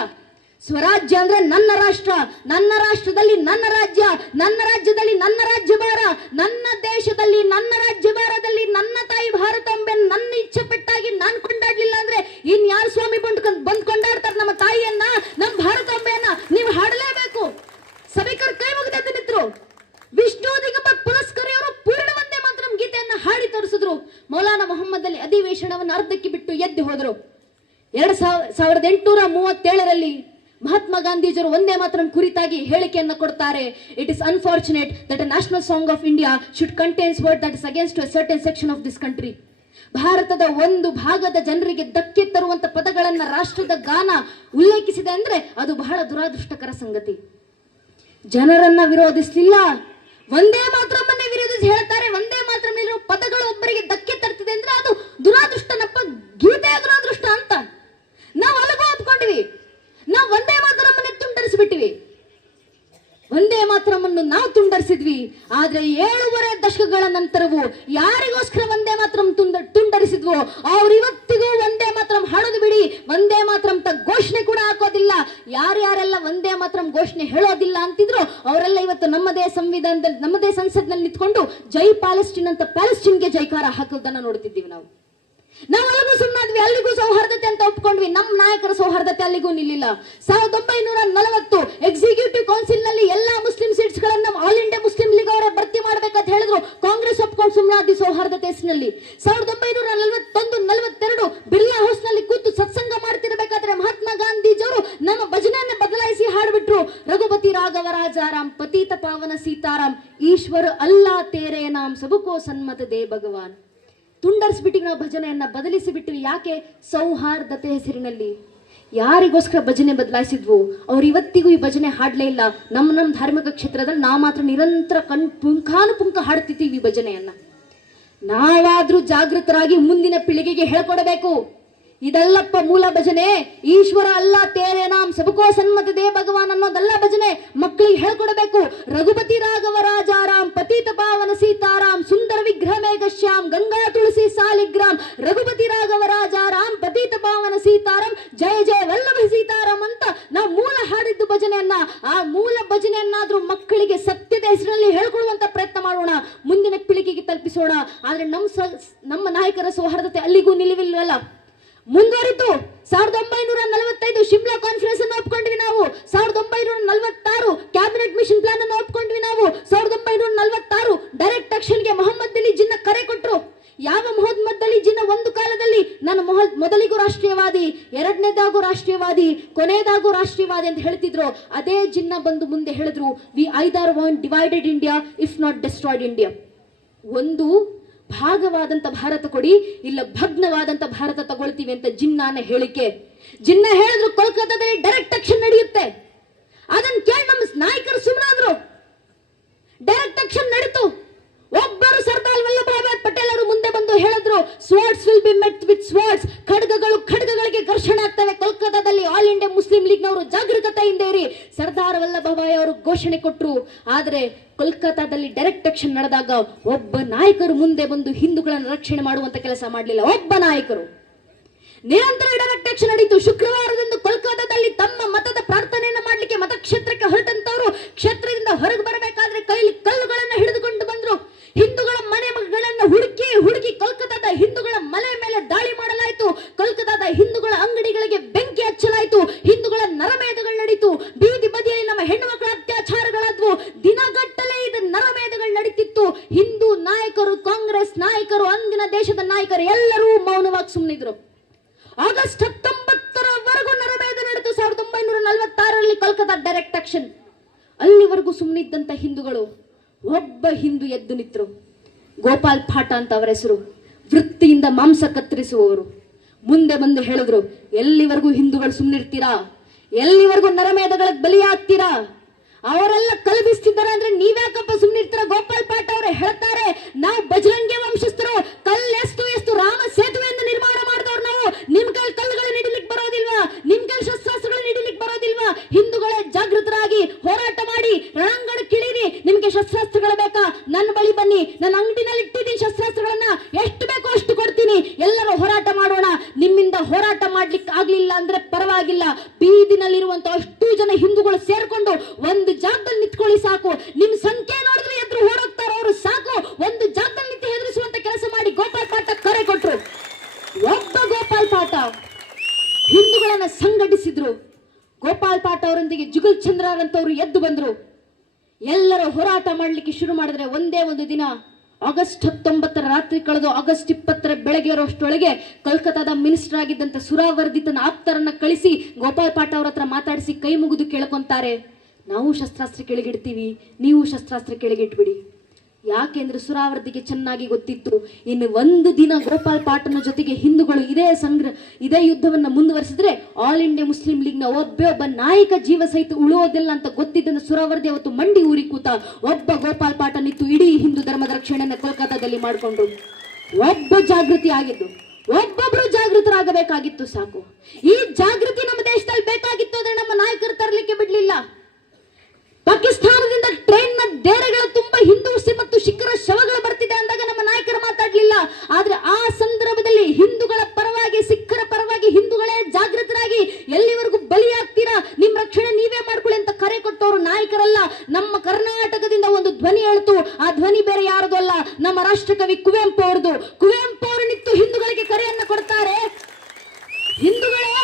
ಸ್ವರಾಜ್ಯ ಅಂದ್ರೆ ನನ್ನ ರಾಷ್ಟ್ರ, ನನ್ನ ರಾಷ್ಟ್ರದಲ್ಲಿ ನನ್ನ ರಾಜ್ಯ, ನನ್ನ ರಾಜ್ಯದಲ್ಲಿ ನನ್ನ ರಾಜ್ಯಭಾರ, ನನ್ನ ದೇಶದಲ್ಲಿ ನನ್ನ ರಾಜ್ಯಭಾರದಲ್ಲಿ ನನ್ನ ತಾಯಿ ಭಾರತಾಂಬೆ ನನ್ನ ಇಚ್ಛೆ ಪಟ್ಟಾಗಿ ನಾನು ಕೊಂಡಾಡ್ಲಿಲ್ಲ ಅಂದ್ರೆ ಇನ್ ಯಾರು ಸ್ವಾಮಿ ಬಂದ್ ಕೊಂಡಾಡ್ತಾರೆ ನಮ್ಮ ತಾಯಿಯನ್ನ, ನಮ್ಮ ಭಾರತಾಂಬೆಯನ್ನ? ನೀವು ಹಾಡಲೇಬೇಕು. ಸಭಿಕರು ಕೈ ಮುಗಿದು ಎದ್ದು ನಿಂತರು. ವಿಷ್ಣು ದಿಗಂಬರ ಪುಲಸ್ಕರಿಯವರು ಪೂರ್ಣ ಒಂದೇ ಮಾತ್ರ ಗೀತೆಯನ್ನ ಹಾಡಿ ತೋರಿಸಿದ್ರು. ಮೌಲಾನಾ ಮೊಹಮ್ಮದ್ ಅಲಿ ಅಧಿವೇಶನವನ್ನು ಅರ್ಧಕ್ಕೆ ಬಿಟ್ಟು ಎದ್ದು ಹೋದರು. 1837 ಮಹಾತ್ಮ ಗಾಂಧೀಜಿಯವರು ಒಂದೇ ಮಾತ್ರ ಕುರಿತಾಗಿ ಹೇಳಿಕೆಯನ್ನು ಕೊಡ್ತಾರೆ. It is unfortunate that a national song of India should contains word that is against a certain section of this country. ಭಾರತದ ಒಂದು ಭಾಗದ ಜನರಿಗೆ ಧಕ್ಕೆ ತರುವಂತ ಪದಗಳನ್ನ ರಾಷ್ಟ್ರದ ಗಾನ ಉಲ್ಲೇಖಿಸಿದೆ ಅಂದ್ರೆ ಅದು ಬಹಳ ದುರಾದೃಷ್ಟಕರ ಸಂಗತಿ. ಜನರನ್ನ ವಿರೋಧಿಸಲಿಲ್ಲ, ಒಂದೇ ಮಾತ್ರಮ್ಮನ್ನೇ ವಿರೋಧಿಸಿ ಹೇಳ್ತಾರೆ. ಒಂದೇ ಮಾತ್ರ ಪದಗಳು ಒಬ್ಬರಿಗೆ ಧಕ್ಕೆ ತರ್ತಿದೆ ಅಂದ್ರೆ ಅದು ದುರಾದೃಷ್ಟನಪ್ಪ, ಗೀತೆ ದುರಾದೃಷ್ಟ ಅಂತ ನಾವು ಅಲಗು ಒಪ್ಕೊಂಡಿವಿ. ನಾವು ಒಂದೇ ಮಾತ್ರಮ್ಮನ್ನೇ ತುಂಡರಿಸಿಬಿಟ್ಟಿವಿ. ಒಂದೇ ಮಾತ್ರಮ್ಮನ್ನು ನಾವು ತುಂಡರಿಸಿದ್ವಿ. ಆದ್ರೆ 7.5 ದಶಕಗಳ ನಂತರವೂ ಯಾರಿಗೋಸ್ಕರ ಒಂದೇ ಮಾತ್ರ ತುಂಡರಿಸಿದ್ವೋ ಅವ್ರು ಇವತ್ತಿಗೂ ಒಂದೇ ಮಾತ್ರ ಹಾಡೋದು ಬಿಡಿ, ಒಂದೇ ಮಾತ್ರ ಘೋಷಣೆ ಕೂಡ ಹಾಕೋದಿಲ್ಲ. ಯಾರ್ಯಾರೆಲ್ಲ ಒಂದೇ ಮಾತ್ರ ಘೋಷಣೆ ಹೇಳೋದಿಲ್ಲ ಅಂತಿದ್ರು ಅವರೆಲ್ಲ ಇವತ್ತು ನಮ್ಮದೇ ಸಂವಿಧಾನದಲ್ಲಿ, ನಮ್ಮದೇ ಸಂಸತ್ನಲ್ಲಿ ನಿಂತ್ಕೊಂಡು ಜೈ ಪ್ಯಾಲೆಸ್ಟೀನ್ ಅಂತ ಪ್ಯಾಲೆಸ್ಟೀನ್ಗೆ ಜೈಕಾರ ಹಾಕೋದನ್ನ ನೋಡ್ತಿದ್ದೀವಿ. ನಾವು ಅಲ್ಲಿಗೂ ಸುಮ್ಮನಾದ್ವಿ, ಅಲ್ಲಿಗೂ ಸೌಹಾರ್ದತೆ ಅಂತ ಒಪ್ಕೊಂಡ್ವಿ. ನಮ್ಮ ನಾಯಕರ ಸೌಹಾರ್ದತೆ ಅಲ್ಲಿಗೂ ನಿಲ್ಲಿಲ್ಲ. 1940 ಎಕ್ಸಿಕ್ಯೂಟಿವ್ ಕೌನ್ಸಿಲ್ ನಲ್ಲಿ ಎಲ್ಲಾ ಮುಸ್ಲಿಂ ಸೀಟ್ಸ್ ಗಳನ್ನ ಆಲ್ ಇಂಡಿಯಾ ಮುಸ್ಲಿಂ ಲೀಗ್ ಅವರೇ ಭರ್ತಿ ಮಾಡ್ಬೇಕಂತ ಹೇಳಿದ್ರು. ಕಾಂಗ್ರೆಸ್ ಒಪ್ಕೊಂಡು ಸುಮ್ಮನಾದ್ವಿ ಸೌಹಾರ್ದತೆ ಹೆಸರಿನಲ್ಲಿ. 1941-42 ಬಿರ್ಲಾ ಹೌಸ್ ನಲ್ಲಿ ಕೂತು ಸತ್ಸಂಗ ಮಾಡ್ತಿರ್ಬೇಕಾದ್ರೆ ಮಹಾತ್ಮ ಗಾಂಧೀಜಿಯವರು ನಮ್ಮ ಭಜನೆಯನ್ನ ಬದಲಾಯಿಸಿ ಹಾಡ್ಬಿಟ್ರು. ರಘುಪತಿ ರಾಘವ ರಾಜಾರಾಮ್ ಪತೀತ ಪಾವನ ಸೀತಾರಾಮ್ ಈಶ್ವರ ಅಲ್ಲಾ ತೇರೆ ನಾಮ್ ಸಬಕೋ ಸನ್ಮತ ದೇ ಭಗವಾನ್. ತುಂಡರಿಸ್ಬಿಟ್ಟಿಗೆ ನಾವು ಭಜನೆಯನ್ನ ಬದಲಿಸಿ ಬಿಟ್ಟಿವಿ. ಯಾಕೆ? ಸೌಹಾರ್ದತೆ ಹೆಸರಿನಲ್ಲಿ. ಯಾರಿಗೋಸ್ಕರ ಭಜನೆ ಬದಲಾಯಿಸಿದ್ವು ಅವ್ರು ಇವತ್ತಿಗೂ ಈ ಭಜನೆ ಹಾಡ್ಲೇ ಇಲ್ಲ. ನಮ್ಮ ಧಾರ್ಮಿಕ ಕ್ಷೇತ್ರದಲ್ಲಿ ನಾವು ಮಾತ್ರ ನಿರಂತರ ಪುಂಖಾನುಪುಂಖ ಹಾಡ್ತಿದ್ದೀವಿ ಈ ಭಜನೆಯನ್ನ. ನಾವಾದ್ರೂ ಜಾಗೃತರಾಗಿ ಮುಂದಿನ ಪೀಳಿಗೆಗೆ ಹೇಳ್ಕೊಡಬೇಕು. ಇದಲ್ಲಪ್ಪ ಮೂಲ ಭಜನೆ. ಈಶ್ವರ ಅಲ್ಲ ತೇರೆ ನಾಮ್ ಸಬಕೋ ಸನ್ಮತ ದೇ ಭಗವಾನ್ ಅನ್ನೋದಲ್ಲ ಭಜನೆ. ಮಕ್ಕಳಿಗೆ ಹೇಳ್ಕೊಡಬೇಕು. ರಘುಪತಿ ರಾಘವ ರಾಜಾರಾಮ್ ಪತೀತ ಪಾವನ ಸೀತಾರಾಮ್ ಸುಂದರ ವಿಗ್ರಹ ಮೇಘಶ್ಯಾಮ್ ಗಂಗಾ ತುಳಸಿ ಸಾಲಿಗ್ರಾಮ್ ರಘುಪತಿ ರಾಘವ ರಾಜಾರಾಮ್ ಪತೀತ ಪಾವನ ಸೀತಾರಾಮ್ ಜಯ ಜಯ ವಲ್ಲಭ ಸೀತಾರಾಮ್ ಅಂತ ನಾವು ಮೂಲ ಹಾಡಿದ್ದು ಭಜನೆಯನ್ನ. ಆ ಮೂಲ ಭಜನೆಯನ್ನಾದ್ರೂ ಮಕ್ಕಳಿಗೆ ಸತ್ಯದ ಹೆಸರಿನಲ್ಲಿ ಹೇಳ್ಕೊಡುವಂತ ಪ್ರಯತ್ನ ಮಾಡೋಣ, ಮುಂದಿನ ಪೀಳಿಗೆಗೆ ತಲುಪಿಸೋಣ. ಆದ್ರೆ ನಮ್ಮ ನಾಯಕರ ಸೌಹಾರ್ದತೆ ಅಲ್ಲಿಗೂ ನಿಲುವಿಲ್ವಲ್ಲ, ಮುಂದುವರಿತು. 1945 ಶಿಮ್ಲಾ ಕಾನ್ಫರೆನ್ಸ್ ಅನ್ನು ಒಪ್ಕೊಂಡ್ವಿ ನಾವು. 1946 ಕ್ಯಾಬಿನೆಟ್ ಮಿಷನ್ ಪ್ಲಾನ್ ಅನ್ನು ಒಪ್ಕೊಂಡ್ವಿ ನಾವು. 1946 ಡೈರೆಕ್ಟ್ ಆಕ್ಷನ್ಗೆ ಮೊಹಮ್ಮದ್ ಅಲಿ ಜಿನ್ನ ಕರೆ ಕೊಟ್ಟರು. ಯಾವ ಮೊಹಮ್ಮದ್ ಅಲಿ ಜಿನ್ನ ಒಂದು ಕಾಲದಲ್ಲಿ ನಾನು ಮೊದಲಿಗೂ ರಾಷ್ಟ್ರೀಯವಾದಿ, ಎರಡನೇದಾಗೂ ರಾಷ್ಟ್ರೀಯವಾದಿ, ಕೊನೆಯದಾಗೂ ರಾಷ್ಟ್ರೀಯವಾದಿ ಅಂತ ಹೇಳ್ತಿದ್ರು, ಅದೇ ಜಿನ್ನ ಬಂದು ಮುಂದೆ ಹೇಳಿದ್ರು, we either want divided India if not destroyed India. ಒಂದು ಭಾಗವಾದಂತ ಭಾರತ ಕೊಡಿ, ಇಲ್ಲ ಭಗ್ನವಾದಂತ ಭಾರತ ತಗೊಳ್ತೀವಿ ಅಂತ ಜಿನ್ನಾನ ಹೇಳಿಕೆ. ಜಿನ್ನ ಹೇಳಿದ್ರು ಕೋಲ್ಕತ್ತಾದಲ್ಲಿ ಡೈರೆಕ್ಟ್ ಆಕ್ಷನ್ ನಡೆಯುತ್ತೆ. ಅದನ್ನ ಕೇಳಿ ನಮ್ಮ ನಾಯಕರು ಸುಮ್ಮನಾದ್ರು. ಡೈರೆಕ್ಟ್ ಆಕ್ಷನ್ ನಡೀತು. ಒಬ್ಬರು ಸರ್ದಾರ್ ವಲ್ಲಭಭಾಯ್ ಪಟೇಲ್ ಅವರು ಮುಂದೆ ಬಂದು ಹೇಳಿದ್ರು, ಸ್ವಾರ್ಡ್ಸ್ ವಿಲ್ ಬಿ ಮೆಟ್ ವಿತ್ ಸ್ವಾರ್ಡ್ಸ್. ಖಡ್ಗಗಳು ಖಡ್ಗಗಳಿಗೆ ಘರ್ಷಣೆ ಆಗ್ತವೆ. ಕೋಲ್ಕತ್ತಾ ವಲ್ಲಭಭಾಯಿ ಅವರು ಘೋಷಣೆ ಕೊಟ್ಟರು. ಆದರೆ ಕೋಲ್ಕತ್ತಾದಲ್ಲಿ ಡೈರೆಕ್ಟ್ ಆಕ್ಷನ್ ನಡೆದಾಗ ಒಬ್ಬ ನಾಯಕರು ಮುಂದೆ ಬಂದು ಹಿಂದೂಗಳನ್ನು ರಕ್ಷಣೆ ಮಾಡುವಂತ ಕೆಲಸ ಮಾಡಲಿಲ್ಲ. ಒಬ್ಬ ನಾಯಕರು. ನಿರಂತರ ಡೈರೆಕ್ಟ್ ಆಕ್ಷನ್ ನಡೀತು. ಶುಕ್ರವಾರದಂದು ಕೋಲ್ಕತ್ತಾದಲ್ಲಿ ತಮ್ಮ ಮತದ ಪ್ರಾರ್ಥನೆಯನ್ನು ಮಾಡಲಿಕ್ಕೆ ಮತಕ್ಷೇತ್ರಕ್ಕೆ ಹೊರಟಂತವರು ಕ್ಷೇತ್ರದಿಂದ ಹೊರಗೆ ಬರಬೇಕಾದ್ರೆ ಕೈಲಿ ಕಲ್ಲುಗಳನ್ನು ಹಿಡಿದುಕೊಂಡು ಬಂದ್ರು. ಹಿಂದೂಗಳ ಮನೆಗಳನ್ನು ಹುಡುಕಿ ಹುಡುಕಿ ಕೋಲ್ಕತ್ತಾದ ಹಿಂದೂಗಳ ಮನೆ ಮೇಲೆ ದಾಳಿ ಮಾಡಲಾಯಿತು. ಕೋಲ್ಕತ್ತಾದ ಹಿಂದೂಗಳ ಅಂಗಡಿಗಳಿಗೆ ಬೆಂಕಿ ಹಚ್ಚಲಾಯಿತು. ಹಿಂದೂಗಳ ನರಮೇಧಗಳು ನಡೀತು. ಬೀದಿ ಬದಿಯಲ್ಲಿ ನಮ್ಮ ಹೆಣ್ಣು ಮಕ್ಕಳ ಅತ್ಯಾಚಾರಗಳಾದ್ವು. ದಿನಗಟ್ಟಲೆ ಇದು ನರಮೇಧಗಳು ನಡೀತಿತ್ತು. ಹಿಂದೂ ನಾಯಕರು, ಕಾಂಗ್ರೆಸ್ ನಾಯಕರು, ಅಂದಿನ ದೇಶದ ನಾಯಕರು ಎಲ್ಲರೂ ಮೌನವಾಗಿ ಸುಮ್ಮನಿದ್ರು. ಆಗಸ್ಟ್ 19ರವರೆಗೂ ನರಮೇಧ ನಡೆದು 1946ರಲ್ಲಿ ಕೋಲ್ಕತ್ತಾ ಡೈರೆಕ್ಟ್ ಆಕ್ಷನ್. ಅಲ್ಲಿವರೆಗೂ ಸುಮ್ಮನಿದ್ದಂತ ಹಿಂದೂಗಳು ಒಬ್ಬ ಹಿಂದೂ ಎದ್ದು ನಿಂತರು. ಗೋಪಾಲ್ ಪಾಠ ಅಂತ ಅವರ ಹೆಸರು. ವೃತ್ತಿಯಿಂದ ಮಾಂಸ ಕತ್ತರಿಸುವವರು. ಮುಂದೆ ಬಂದು ಹೇಳಿದ್ರು, ಎಲ್ಲಿವರೆಗೂ ಹಿಂದೂಗಳು ಸುಮ್ಮನಿರ್ತೀರಾ? ಎಲ್ಲಿವರೆಗೂ ನರಮೇಧಗಳಿಗೆ ಬಲಿಯಾಗ್ತೀರಾ? ಅವರೆಲ್ಲ ಕಲ್ಬಿಸ್ತಿದ್ದಾರೆ ಅಂದ್ರೆ ನೀವ್ಯಾಕಪ್ಪ ಸುಮ್ಮನಿರ್ತೀರಾ? ಗೋಪಾಲ್ ಪಾಠ ಅವರು ಹೇಳ್ತಾರೆ, ನಾವು ಬಜರಂಗಿ ವಂಶಸ್ಥರು. ಎಷ್ಟು ರಾಮ ಸೇತುವೆಯಿಂದ ನಿರ್ಮಾಣ ಮಾಡಿದವ್ರು ನಾವು. ನಿಮ್ ಕೈ ಕಲ್ಲುಗಳನ್ನ ಹಿಡಿಲಿಕ್ಕೆ ಬರೋದಿಲ್ವಾ? ನಿಮ್ ಕೈ ಶಸ್ತ್ರಾಸ್ತ್ರಗಳನ್ನ ಹಿಡಿಲಿಕ್ಕೆ ಬರೋದಿಲ್ವಾ? ಹಿಂದೂಗಳೇ ಜಾಗೃತರಾಗಿ ಹೋರಾಟ ಮಾಡಿ ರಣಾಂಗಣಕ್ಕಿಳಿರಿ. ನಿಮ್ಗೆ ಶಸ್ತ್ರಾಸ್ತ್ರಗಳು ಬೇಕಾ? ನನ್ನ ಬಳಿ ಬನ್ನಿ. ನನ್ನ ಅಂಗಡಿನಲ್ಲಿ ಇಟ್ಟಿದ್ದೀನಿ ಶಸ್ತ್ರಾಸ್ತ್ರಗಳನ್ನ. ಎಷ್ಟು ಬೇಕೋ ಅಷ್ಟು ಕೊಡ್ತೀನಿ. ಎಲ್ಲರೂ ಹೋರಾಟ ಮಾಡೋಣ. ನಿಮ್ಮಿಂದ ಹೋರಾಟ ಮಾಡ್ಲಿಕ್ಕೆ ಆಗ್ಲಿಲ್ಲ ಅಂದ್ರೆ ಪರವಾಗಿಲ್ಲ. ಬೀದಿನಲ್ಲಿರುವಂತ ಅಷ್ಟು ಜನ ಹಿಂದೂಗಳು ಸೇರ್ಕೊಂಡು ಒಂದು ಜಾಗದಲ್ಲಿ ನಿಂತ್ಕೊಳ್ಳಿ ಸಾಕು. ನಿಮ್ ಸಂಖ್ಯೆ ನೋಡಿದ್ರೆ ಎದುರು ಹೋರಾಡ್ತಾರ ಅವರು ಸಾಕು. ಒಂದು ಜಾಗದಲ್ಲಿ ನಿಂತು ಹೆದರಿಸುವಂತ ಕೆಲಸ ಮಾಡಿ. ಗೋಪಾಲ್ ಪಾಠ ಕರೆ ಕೊಟ್ರು. ಒಬ್ಬ ಗೋಪಾಲ್ ಪಾಠ ಹಿಂದೂಗಳನ್ನ ಸಂಘಟಿಸಿದ್ರು. ಗೋಪಾಲ್ ಪಾಠ ಅವರೊಂದಿಗೆ ಜುಗಲ್ ಚಂದ್ರರಂತವರು ಎದ್ದು ಬಂದ್ರು. ಎಲ್ಲರೂ ಹೋರಾಟ ಮಾಡ್ಲಿಕ್ಕೆ ಶುರು ಮಾಡಿದ್ರೆ ಒಂದೇ ಒಂದು ದಿನ ಆಗಸ್ಟ್ 19 ರಾತ್ರಿ ಕಳೆದು ಆಗಸ್ಟ್ 20 ಬೆಳಗ್ಗೆ ಇರೋಷ್ಟೊಳಗೆ ಕೋಲ್ಕತ್ತಾದ ಮಿನಿಸ್ಟರ್ ಆಗಿದ್ದಂತ ಸುರಾವರ್ದಿ ತನ್ನ ಆಪ್ತರನ್ನ ಕಳಿಸಿ ಗೋಪಾಲ್ ಪಾಠ ಅವ್ರ ಹತ್ರ ಮಾತಾಡಿಸಿ ಕೈ ಮುಗಿದು ಕೇಳ್ಕೊಂತಾರೆ, ನಾವು ಶಸ್ತ್ರಾಸ್ತ್ರ ಕೆಳಗಿಡ್ತೀವಿ, ನೀವು ಶಸ್ತ್ರಾಸ್ತ್ರ ಕೆಳಗಿಟ್ಬಿಡಿ. ಯಾಕೆಂದ್ರೆ ಸುರಾವರ್ದಿಗೆ ಚೆನ್ನಾಗಿ ಗೊತ್ತಿತ್ತು, ಇನ್ನು ಒಂದು ದಿನ ಗೋಪಾಲ್ ಪಾಟನ ಜೊತೆಗೆ ಹಿಂದೂಗಳು ಇದೇ ಯುದ್ಧವನ್ನ ಮುಂದುವರಿಸಿದ್ರೆ ಆಲ್ ಇಂಡಿಯಾ ಮುಸ್ಲಿಂ ಲೀಗ್ ನ ಒಬ್ಬ ನಾಯಕ ಜೀವ ಸಹಿತ ಉಳುವುದಿಲ್ಲ ಅಂತ ಗೊತ್ತಿದ್ದ ಸುರಾವರ್ದಿ ಅವತ್ತು ಮಂಡಿ ಊರಿ ಕೂತ. ಒಬ್ಬ ಗೋಪಾಲ್ ಪಾಟ ನಿಂತು ಇಡೀ ಹಿಂದೂ ಧರ್ಮದ ರಕ್ಷಣೆಯನ್ನು ಕೋಲ್ಕತ್ತಾದಲ್ಲಿ ಮಾಡಿಕೊಂಡ್ರು. ಒಬ್ಬ ಜಾಗೃತಿ ಆಗಿದ್ದು, ಒಬ್ಬೊಬ್ರು ಜಾಗೃತರಾಗಬೇಕಾಗಿತ್ತು ಸಾಕು. ಈ ಜಾಗೃತಿ ನಮ್ಮ ದೇಶದಲ್ಲಿ ಬೇಕಾಗಿತ್ತು ಅಂದ್ರೆ ನಮ್ಮ ನಾಯಕರು ತರಲಿಕ್ಕೆ ಬಿಡ್ಲಿಲ್ಲ. ಪಾಕಿಸ್ತಾನದಿಂದ ಟ್ರೈನ್ ನ ಡೇರೆಗಳ ತುಂಬಾ ಹಿಂದೂ ಮತ್ತು ಶಿಖರ ಶವಗಳು ಬರ್ತಿದೆ ಅಂದಾಗ ನಮ್ಮ ನಾಯಕರು ಮಾತಾಡ್ಲಿಲ್ಲ. ಆದ್ರೆ ಆ ಸಂದರ್ಭದಲ್ಲಿ ಹಿಂದೂಗಳ ಪರವಾಗಿ, ಸಿಖ್ಖರ ಪರವಾಗಿ ಹಿಂದೂಗಳೇ ಜಾಗೃತರಾಗಿ ಎಲ್ಲಿವರೆಗೂ ಬಲಿಯಾಗ್ತೀರಾ, ನಿಮ್ ರಕ್ಷಣೆ ನೀವೇ ಮಾಡ್ಕೊಳ್ಳಿ ಅಂತ ಕರೆ ಕೊಟ್ಟವರು ನಾಯಕರಲ್ಲ. ನಮ್ಮ ಕರ್ನಾಟಕದಿಂದ ಒಂದು ಧ್ವನಿ ಹೇಳ್ತು. ಆ ಧ್ವನಿ ಬೇರೆ ಯಾರದು ಅಲ್ಲ, ನಮ್ಮ ರಾಷ್ಟ್ರಕವಿ ಕುವೆಂಪು ಅವ್ರದ್ದು. ಕುವೆಂಪು ಅವರು ನಿಂತು ಹಿಂದೂಗಳಿಗೆ ಕರೆಯನ್ನ ಕೊಡ್ತಾರೆ, ಹಿಂದೂಗಳೇ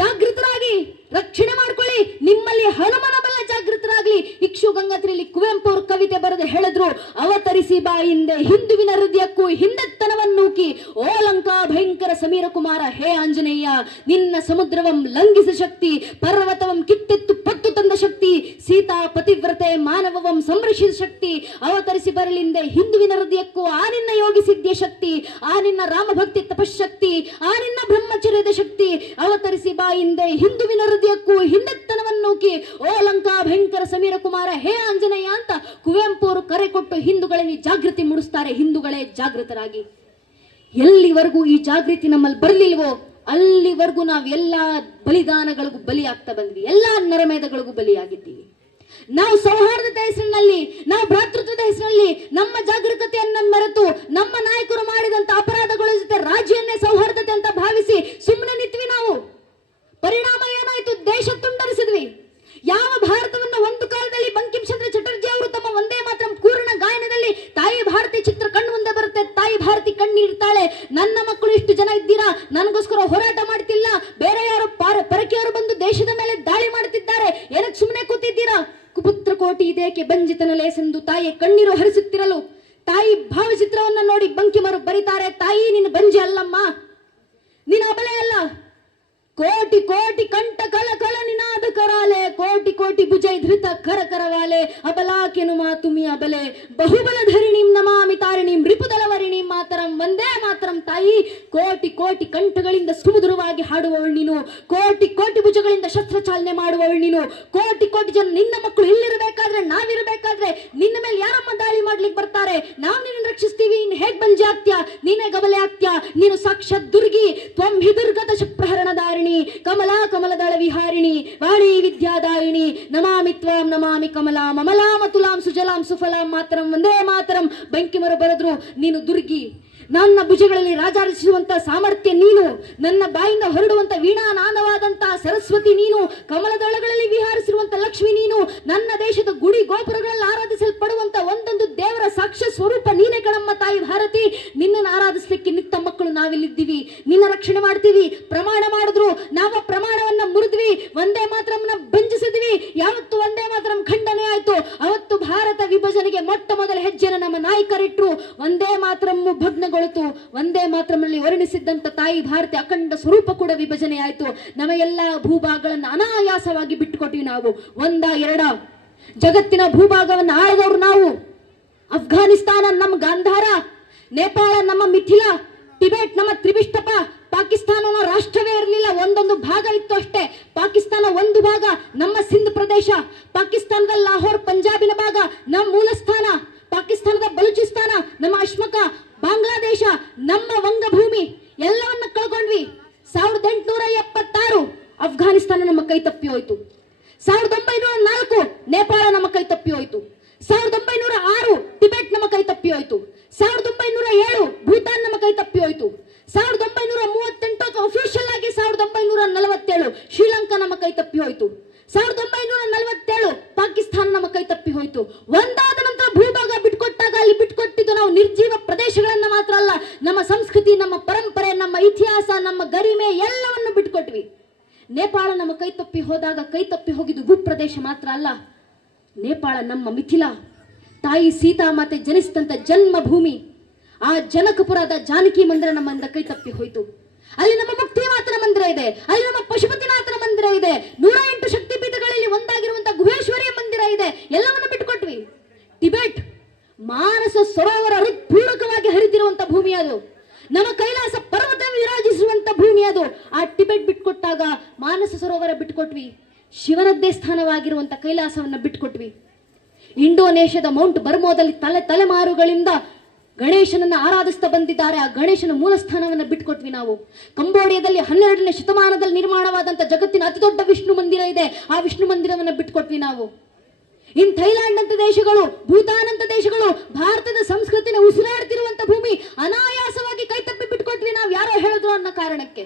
ಜಾಗೃತರಾಗಿ ರಕ್ಷಣೆ ಮಾಡ್ಕೊಳ್ಳಿ, ನಿಮ್ಮಲ್ಲಿ ಹನುಮನ ಬಲ ಜಾಗೃತರಾಗ್ಲಿ. ಇಕ್ಷು ಗಂಗಾತ್ರಿಯಲ್ಲಿ ಕುವೆಂಪು ಅವರು ಕವಿತೆ ಬರೆದು ಹೇಳಿದ್ರು, ಅವತರಿಸಿ ಬಾಯಿಂದ ಹಿಂದುವಿನ ಹೃದಯಕ್ಕೂ ಹಿಂದೆತ್ತನವನ್ನೂಕಿ, ಓ ಲಂಕಾ ಭಯಂಕರ ಸಮೀರ ಕುಮಾರ, ಹೇ ಆಂಜನೇಯ, ನಿನ್ನ ಸಮುದ್ರವಂ ಲಂಘಿಸ ಶಕ್ತಿ, ಪರ್ವತವಂ ಕಿತ್ತೆತ್ತು ಪತ್ತು ತಂದ ಶಕ್ತಿ, ಸೀತಾ ಪತಿವ್ರತೆ ಮಾನವವಂ ಸಂರಕ್ಷಿಸ ಶಕ್ತಿ, ಅವತರಿಸಿ ಬರಲಿಂದೆ ಹಿಂದುವಿನ ಹೃದಯಕ್ಕೂ ಆ ನಿನ್ನ ಯೋಗಿ ಸಿದ್ಧಿಯ ಶಕ್ತಿ, ಆ ನಿನ್ನ ರಾಮಭಕ್ತಿ ತಪಶಕ್ತಿ, ಆ ನಿನ್ನ ಬ್ರಹ್ಮಚರ್ಯದ ಶಕ್ತಿ, ಅವತರಿಸಿ ಬಾಯಿಂದೆ ಹಿಂದುವಿನ ಹೃದಯಕ್ಕೂ ಹಿಂದೆತ್ತನವನ್ನೂಕಿ, ಓ ಲಂಕಾ ಭಯಂಕರ ಸಮೀರ ಕುಮಾರ, ಹೇ ಆಂಜನೇಯ ಅಂತ ಕುವೆಂಪು ಅವರು ಕರೆ ಕೊಟ್ಟು ಹಿಂದೂಗಳಲ್ಲಿ ಜಾಗೃತಿ ಮೂಡಿಸ್ತಾರೆ. ಹಿಂದೂಗಳೇ ಜಾಗೃತರಾಗಿ. ಎಲ್ಲಿವರೆಗೂ ಈ ಜಾಗೃತಿ ನಮ್ಮಲ್ಲಿ ಬರಲಿಲ್ವೋ ಅಲ್ಲಿವರೆಗೂ ನಾವು ಎಲ್ಲಾ ಬಲಿದಾನಗಳಿಗೂ ಬಲಿಯಾಗ್ತಾ ಬಂದ್ವಿ, ಎಲ್ಲಾ ನರಮೇಧಗಳಿಗೂ ಬಲಿಯಾಗಿದ್ದೀವಿ. ನಾವು ಸೌಹಾರ್ದತೆ ಹೆಸರಿನಲ್ಲಿ, ನಾವು ಭ್ರಾತೃತ್ವದ ಹೆಸರಿನಲ್ಲಿ ನಮ್ಮ ಜಾಗರೂಕತೆಯನ್ನ ಮರೆತು ನಮ್ಮ ನಾಯಕರು ಮಾಡಿದಂತ ಅಪರಾಧಗಳ ಜೊತೆ ರಾಜಿಯನ್ನೇ ಸೌಹಾರ್ದತೆ ಅಂತ ಭಾವಿಸಿ ಸುಮ್ಮನೆ ನಿಂತ್ವಿ ನಾವು. ಪರಿಣಾಮ ಏನಾಯ್ತು? ದೇಶ ತುಂಡರಿಸಿದ್ವಿ. ಯಾವ ಭಾರತವನ್ನ ಒಂದು ಕಾಲದಲ್ಲಿ ಬಂಕಿಂ ಚಂದ್ರ ಚಟರ್ಜಿ ಅವರು ತಮ್ಮ ಒಂದೇ ಮಾತ್ರ ಪೂರ್ಣ ಗಾಯನದಲ್ಲಿ ತಾಯಿ ಭಾರತಿ ಚಿತ್ರ ಕಣ್ಣು ಮುಂದೆ ಬರುತ್ತೆ. ತಾಯಿ ಭಾರತಿ ಕಣ್ಣೀರ್ತಾಳೆ, ನನ್ನ ಮಕ್ಕಳು ಇಷ್ಟು ಜನ ಇದ್ದೀರಾ, ನನಗೋಸ್ಕರ ಹೋರಾಟ ಮಾಡ್ತಿಲ್ಲ, ಬೇರೆ ಯಾರು ಪರಕೆಯವರು ಬಂದು ದೇಶದ ಮೇಲೆ ದಾಳಿ ಮಾಡ್ತಿದ್ದಾರೆ, ಏನಕ್ಕೆ ಸುಮ್ಮನೆ ಕೂತಿದ್ದೀರಾ? ಕುಪುತ್ರ ಕೋಟಿ ಇದೇಕೆ ಬಂಜಿತನ ಲೇಸೆಂದು ತಾಯಿ ಕಣ್ಣೀರು ಹರಿಸುತ್ತಿರಲು ತಾಯಿ ಭಾವಚಿತ್ರವನ್ನ ನೋಡಿ ಬಂಕಿಮರು ಬರೀತಾರೆ, ತಾಯಿ ನಿನ್ನ ಬಂಜಿ ಅಲ್ಲಮ್ಮ, ನಿನ್ನ ಅಬಲೆ ಅಲ್ಲ, ಕೋಟಿ ಕೋಟಿ ಕಂಠ ಕಲ ಕಲ ನಿನಾದ ಕರಾಲೆ, ಕೋಟಿ ಕೋಟಿ ಭುಜ ಧೃತ ಕರ ಕರವಾಲೆ, ಅಬಲಾಕೆನುಮ ತುಮಿ ಅಬಲೆ, ಬಹುಬಲ ಧರಿಣಿಂ ನಮಾಮಿ ತಾರಿಣಿಂ ರಿಪುದಲವರಿಣಿಂ ಮಾತರಂ ವಂದೇ ಮಾತರಂ. ತಾಯಿ, ಕೋಟಿ ಕೋಟಿ ಕಂಠಗಳಿಂದ ಸುಮಧುರವಾಗಿ ಹಾಡುವವಳು ನೀನು, ಕೋಟಿ ಕೋಟಿ ಭುಜಗಳಿಂದ ಶಸ್ತ್ರ ಚಾಲನೆ ಮಾಡುವವಳು ನೀನು, ಕೋಟಿ ಕೋಟಿ ಜನ ನಿನ್ನ ಮಕ್ಕಳು ಇಲ್ಲಿರಬೇಕಾದ್ರೆ, ನಾವಿರಬೇಕಾದ್ರೆ ನಿನ್ನ ಮೇಲೆ ಯಾರಮ್ಮ ದಾಳಿ ಮಾಡ್ಲಿಕ್ಕೆ ಬರ್ತಾರೆ? ನಾವು ನಿನ್ನ ರಕ್ಷಿಸ್ತೀವಿ, ಇನ್ನು ಹೇಗ್ ಬಂಜೆ ಆಗ್ತ್ಯಾ? ನೀನೇ ಗಬಲೆ ಆಗ್ತ್ಯಾ? ನೀನು ಸಾಕ್ಷಾತ್ ದುರ್ಗಿ, ತ್ವಂ ಹಿ ದುರ್ಗದ ಪ್ರಹರಣ ದಾರಿಣಿ, ಕಮಲಾ ಕಮಲದಳ ವಿಹಾರಿಣಿ, ವಾಣಿ ವಿದ್ಯಾದಾಯಿನಿ ನಮಾಮಿ ತ್ವಾಂ ನಮಾಮಿ ಕಮಲಾಂ ಅಮಲಾಂ ಅತುಲಾಂ ಸುಜಲಾಂ ಸುಫಲಾಂ ಮಾತರಂ ವಂದೇ ಮಾತರಂ. ಬಂಕಿಮರು ಬರೆದ್ರು, ನೀನು ದುರ್ಗಿ, ನನ್ನ ಭುಜಗಳಲ್ಲಿ ರಾಜಾರಿಸುವಂತ ಸಾಮರ್ಥ್ಯ ನೀನು, ನನ್ನ ಬಾಯಿಂದ ಹೊರಡುವಂತ ವೀಣಾನಾದವಾದಂತ ಸರಸ್ವತಿ ನೀನು, ಕಮಲದಳಗಳಲ್ಲಿ ವಿಹಾರಿಸಿರುವಂತ ಲಕ್ಷ್ಮಿ ನೀನು, ನನ್ನ ದೇಶದ ಗುಡಿ ಗೋಪುರಗಳಲ್ಲಿ ಆರಾಧಿಸಲ್ಪಡುವಂತ ಒಂದೊಂದು ದೇವರ ಸಾಕ್ಷ್ಯ ಸ್ವರೂಪ ನೀನೇ ಕಣಮ್ಮ ತಾಯಿ ಭಾರತಿ. ನಿನ್ನನ್ನು ಆರಾಧಿಸಲಿಕ್ಕೆ ನಿತ್ತ ಮಕ್ಕಳು ನಾವಿಲ್ಲಿದ್ದೀವಿ, ನಿನ್ನ ರಕ್ಷಣೆ ಮಾಡ್ತೀವಿ. ಪ್ರಮಾಣ ಮಾಡಿದ್ರು, ನಾವು ಪ್ರಮಾಣವನ್ನ ಮುರಿದ್ವಿ, ವಂದೇ ಮಾತರಂನ ಬಂಧಿಸಿದ್ವಿ. ಯಾವತ್ತು ವಂದೇ ಮಾತರಂ ಖಂಡನೆ ಆಯ್ತು ಅವತ್ತು ಭಾರತ ವಿಭಜನೆಗೆ ಮೊಟ್ಟ ಮೊದಲ ಹೆಜ್ಜೆನ ನಮ್ಮ ನಾಯಕರಿಟ್ರು. ವಂದೇ ಮಾತರಂ ಭಗ್ನಗೊಳಿತು. ವಂದೇ ಮಾತರಂ ವರ್ಣಿಸಿದ್ದಂತ ತಾಯಿ ಭಾರತಿ ಅಖಂಡ ಸ್ವರೂಪ ಕೂಡ ವಿಭಜನೆ ಆಯ್ತು. ನಮ್ಮ ಎಲ್ಲಾ ಭೂಭಾಗಗಳನ್ನು ಅನಾಯಾಸವಾಗಿ ಬಿಟ್ಟುಕೊಟ್ಟಿವಿ. ನಾವು ಒಂದ ಎರಡ ಜಗತ್ತಿನ ಭೂಭಾಗವನ್ನು ಆಳದವರು ನಾವು. ಅಫ್ಘಾನಿಸ್ತಾನ ನಮ್ಮ ಗಾಂಧಾರ, ನೇಪಾಳ ನಮ್ಮ ಮಿಥಿಲಾ, ಟಿಬೆಟ್ ನಮ್ಮ ತ್ರಿಬಿಷ್ಟಪ, ಪಾಕಿಸ್ತಾನ ರಾಷ್ಟ್ರವೇ ಇರಲಿಲ್ಲ, ಒಂದೊಂದು ಭಾಗ ಇತ್ತು ಅಷ್ಟೇ. ಪಾಕಿಸ್ತಾನ ಒಂದು ಭಾಗ ನಮ್ಮ ಸಿಂಧ್ ಪ್ರದೇಶ, ಪಾಕಿಸ್ತಾನದ ಲಾಹೋರ್ ಪಂಜಾಬಿನ ಭಾಗ ನಮ್ಮ ಮೂಲ ಸ್ಥಾನ, ಪಾಕಿಸ್ತಾನದ ಬಲೂಚಿಸ್ತಾನ ನಮ್ಮ ಅಶ್ಮಕ, ಬಾಂಗ್ಲಾದೇಶ ನಮ್ಮ ವಂಗಭೂಮಿ, ಎಲ್ಲವನ್ನ ಕಳ್ಕೊಂಡ್ವಿ. 1876 ಅಫ್ಘಾನಿಸ್ತಾನ ನಮ್ಮ ಕೈ ತಪ್ಪಿ ಹೋಯ್ತು. 1904 ನೇಪಾಳ ನಮ್ಮ ಕೈ ತಪ್ಪಿ ಹೋಯ್ತು. 1906 ಟಿಬೆಟ್ ನಮ್ಮ ಕೈ ತಪ್ಪಿ ಹೋಯ್ತು. 1907 ಭೂತಾನ್ ನಮ್ಮ ಕೈ ತಪ್ಪಿ ಹೋಯ್ತು. 1938 ಅಫಿಷಿಯಲ್ ಆಗಿ 1947 ಶ್ರೀಲಂಕಾ ನಮ್ಮ ಕೈ ತಪ್ಪಿ ಹೋಯ್ತು. 1947 ಪಾಕಿಸ್ತಾನ ನಮ್ಮ ಕೈ ತಪ್ಪಿ ಹೋಯ್ತು. ಒಂದಾದ ನಂತರ ಭೂಭಾಗ ಬಿಟ್ಕೊಟ್ಟಾಗ ಅಲ್ಲಿ ಬಿಟ್ಕೊಟ್ಟಿದ್ದು ನಾವು ನಿರ್ಜೀವ ಪ್ರದೇಶಗಳನ್ನ ಮಾತ್ರ ಅಲ್ಲ, ನಮ್ಮ ಸಂಸ್ಕೃತಿ, ನಮ್ಮ ಪರಂಪರೆ, ನಮ್ಮ ಇತಿಹಾಸ, ನಮ್ಮ ಗರಿಮೆ ಎಲ್ಲವನ್ನು ಬಿಟ್ಕೊಟ್ವಿ. ನೇಪಾಳ ನಮ್ಮ ಕೈ ತಪ್ಪಿ ಹೋದಾಗ ಕೈ ತಪ್ಪಿ ಹೋಗಿದ್ದು ಭೂಪ್ರದೇಶ ಮಾತ್ರ ಅಲ್ಲ, ನೇಪಾಳ ನಮ್ಮ ಮಿಥಿಲಾ, ತಾಯಿ ಸೀತಾಮಾತೆ ಜನಿಸಿದಂತ ಜನ್ಮಭೂಮಿ. ಆ ಜನಕಪುರದ ಜಾನಕಿ ಮಂದಿರ ನಮ್ಮಿಂದ ಕೈ ತಪ್ಪಿ ಹೋಯ್ತು. ಅಲ್ಲಿ ನಮ್ಮ ಮುಕ್ತಿನಾಥನ ಮಂದಿರ ಇದೆ, ಅಲ್ಲಿ ನಮ್ಮ ಪಶುಪತಿನಾಥನ ಮಂದಿರ ಇದೆ, 108 ಶಕ್ತಿಪೀಠಗಳಲ್ಲಿ ಒಂದಾಗಿರುವಂತಹ ಗುಹೇಶ್ವರಿಯ ಮಂದಿರ ಇದೆ. ಎಲ್ಲವನ್ನು ಬಿಟ್ಟುಕೊಟ್ವಿ. ಟಿಬೆಟ್ ಮಾನಸ ಸರೋವರ ಹೃತ್ಪೂರ್ವಕವಾಗಿ ಹರಿದಿರುವಂತ ಭೂಮಿ ಅದು. ನಮ್ಮ ಕೈಲಾಸ ಪರ್ವತ ವಿರಾಜಿಸುವಂತ ಭೂಮಿ ಅದು. ಆ ಟಿಬೆಟ್ ಬಿಟ್ಕೊಟ್ಟಾಗ ಮಾನಸ ಸರೋವರ ಬಿಟ್ಕೊಟ್ವಿ. ಶಿವನದ್ದೇ ಸ್ಥಾನವಾಗಿರುವಂತ ಕೈಲಾಸವನ್ನ ಬಿಟ್ಕೊಟ್ವಿ. ಇಂಡೋನೇಷ್ಯಾದ ಮೌಂಟ್ ಬರ್ಮೋದಲ್ಲಿ ತಲೆಮಾರುಗಳಿಂದ ಗಣೇಶನನ್ನ ಆರಾಧಿಸ್ತಾ ಬಂದಿದ್ದಾರೆ. ಆ ಗಣೇಶನ ಮೂಲ ಸ್ಥಾನವನ್ನ ಬಿಟ್ಕೊಟ್ವಿ ನಾವು. ಕಂಬೋಡಿಯಾದಲ್ಲಿ 12ನೇ ಶತಮಾನದಲ್ಲಿ ನಿರ್ಮಾಣವಾದಂತ ಜಗತ್ತಿನ ಅತಿ ದೊಡ್ಡ ವಿಷ್ಣು ಮಂದಿರ ಇದೆ. ಆ ವಿಷ್ಣು ಮಂದಿರವನ್ನ ಬಿಟ್ಕೊಟ್ವಿ ನಾವು. ಇನ್ ಥೈಲ್ಯಾಂಡ್ ಅಂತ ದೇಶಗಳು, ಭೂತಾನ್ ಅಂತ ದೇಶಗಳು ಭಾರತದ ಸಂಸ್ಕೃತಿನ ಉಸಿರಾಡ್ತಿರುವಂತ ಭೂಮಿ ಅನಾಯಾಸವಾಗಿ ಕೈ ತಪ್ಪಿ ಬಿಟ್ಕೊಟ್ವಿ ನಾವು, ಯಾರೋ ಹೇಳಿದ್ರು ಅನ್ನೋ ಕಾರಣಕ್ಕೆ.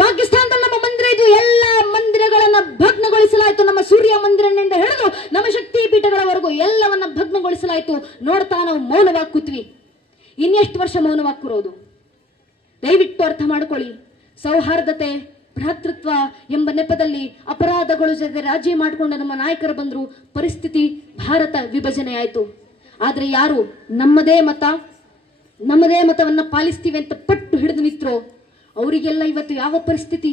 ಪಾಕಿಸ್ತಾನದಲ್ಲಿ ನಮ್ಮ ಮಂದಿರ ಇದು, ಎಲ್ಲ ಮಂದಿರಗಳನ್ನ ಭಗ್ನಗೊಳಿಸಲಾಯಿತು. ನಮ್ಮ ಸೂರ್ಯ ಮಂದಿರನಿಂದ ಹಿಡಿದು ನಮ್ಮ ಶಕ್ತಿ ಪೀಠಗಳವರೆಗೂ ಎಲ್ಲವನ್ನ ಭಗ್ನಗೊಳಿಸಲಾಯಿತು. ನೋಡ್ತಾ ನಾವು ಮೌನವಾಗಿ ಕೂತ್ವಿ. ಇನ್ನೆಷ್ಟು ವರ್ಷ ಮೌನವಾಗಿ ಕೂರೋದು? ದಯವಿಟ್ಟು ಅರ್ಥ ಮಾಡ್ಕೊಳ್ಳಿ. ಸೌಹಾರ್ದತೆ, ಭ್ರಾತೃತ್ವ ಎಂಬ ನೆಪದಲ್ಲಿ ಅಪರಾಧಗಳು ಜೊತೆ ರಾಜಿ ಮಾಡಿಕೊಂಡು ನಮ್ಮ ನಾಯಕರು ಬಂದ್ರು. ಪರಿಸ್ಥಿತಿ ಭಾರತ ವಿಭಜನೆ ಆಯಿತು. ಆದ್ರೆ ಯಾರು ನಮ್ಮದೇ ಮತವನ್ನ ಪಾಲಿಸ್ತೀವಿ ಅಂತ ಪಟ್ಟು ಹಿಡಿದು ನಿಂತ್ರೋ ಅವರಿಗೆಲ್ಲ ಇವತ್ತು ಯಾವ ಪರಿಸ್ಥಿತಿ?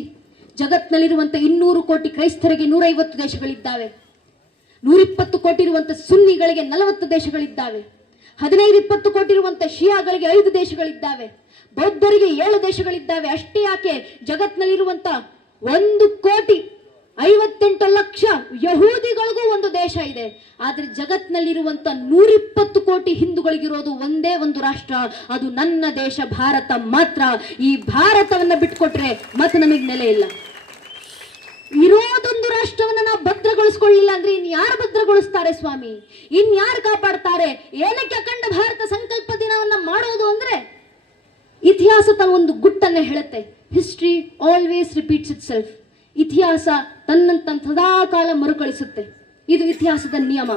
ಜಗತ್ನಲ್ಲಿರುವಂತ 200 ಕೋಟಿ ಕ್ರೈಸ್ತರಿಗೆ 150 ದೇಶಗಳಿದ್ದಾವೆ. 120 ಕೋಟಿ ಇರುವಂತ ಸುನ್ನಿಗಳಿಗೆ 40 ದೇಶಗಳಿದ್ದಾವೆ. 15-20 ಕೋಟಿ ಇರುವಂತ ಶಿಯಾಗಳಿಗೆ 5 ದೇಶಗಳಿದ್ದಾವೆ. ಬೌದ್ಧರಿಗೆ 7 ದೇಶಗಳಿದ್ದಾವೆ. ಅಷ್ಟೇ ಯಾಕೆ, ಜಗತ್ನಲ್ಲಿರುವಂತ 1,58,00,000 ಯಹೂದಿಗಳಿಗೂ ಒಂದು ದೇಶ ಇದೆ. ಆದ್ರೆ ಜಗತ್ನಲ್ಲಿರುವಂತ 120 ಕೋಟಿ ಹಿಂದೂಗಳಿಗಿರೋದು ಒಂದೇ ಒಂದು ರಾಷ್ಟ್ರ, ಅದು ನನ್ನ ದೇಶ ಭಾರತ ಮಾತ್ರ. ಈ ಭಾರತವನ್ನ ಬಿಟ್ಕೊಟ್ರೆ ಮತ್ತೆ ನಮಗೆ ನೆಲೆ ಇಲ್ಲ. ಇರೋದೊಂದು ರಾಷ್ಟ್ರವನ್ನ ನಾವು ಭದ್ರಗೊಳಿಸ್ಕೊಳ್ಳಿಲ್ಲ ಅಂದ್ರೆ ಇನ್ಯಾರು ಭದ್ರಗೊಳಿಸ್ತಾರೆ ಸ್ವಾಮಿ? ಇನ್ಯಾರು ಕಾಪಾಡ್ತಾರೆ? ಏನಕ್ಕೆ ಅಖಂಡ ಭಾರತ ಸಂಕಲ್ಪ ದಿನವನ್ನ ಮಾಡೋದು ಅಂದ್ರೆ ಇತಿಹಾಸ ಒಂದು ಗುಟ್ಟನ್ನ ಹೇಳುತ್ತೆ. History always repeats it self. ಇತಿಹಾಸ ತನ್ನಂತ ಸದಾಕಾಲ ಮರುಕಳಿಸುತ್ತೆ. ಇದು ಇತಿಹಾಸದ ನಿಯಮ.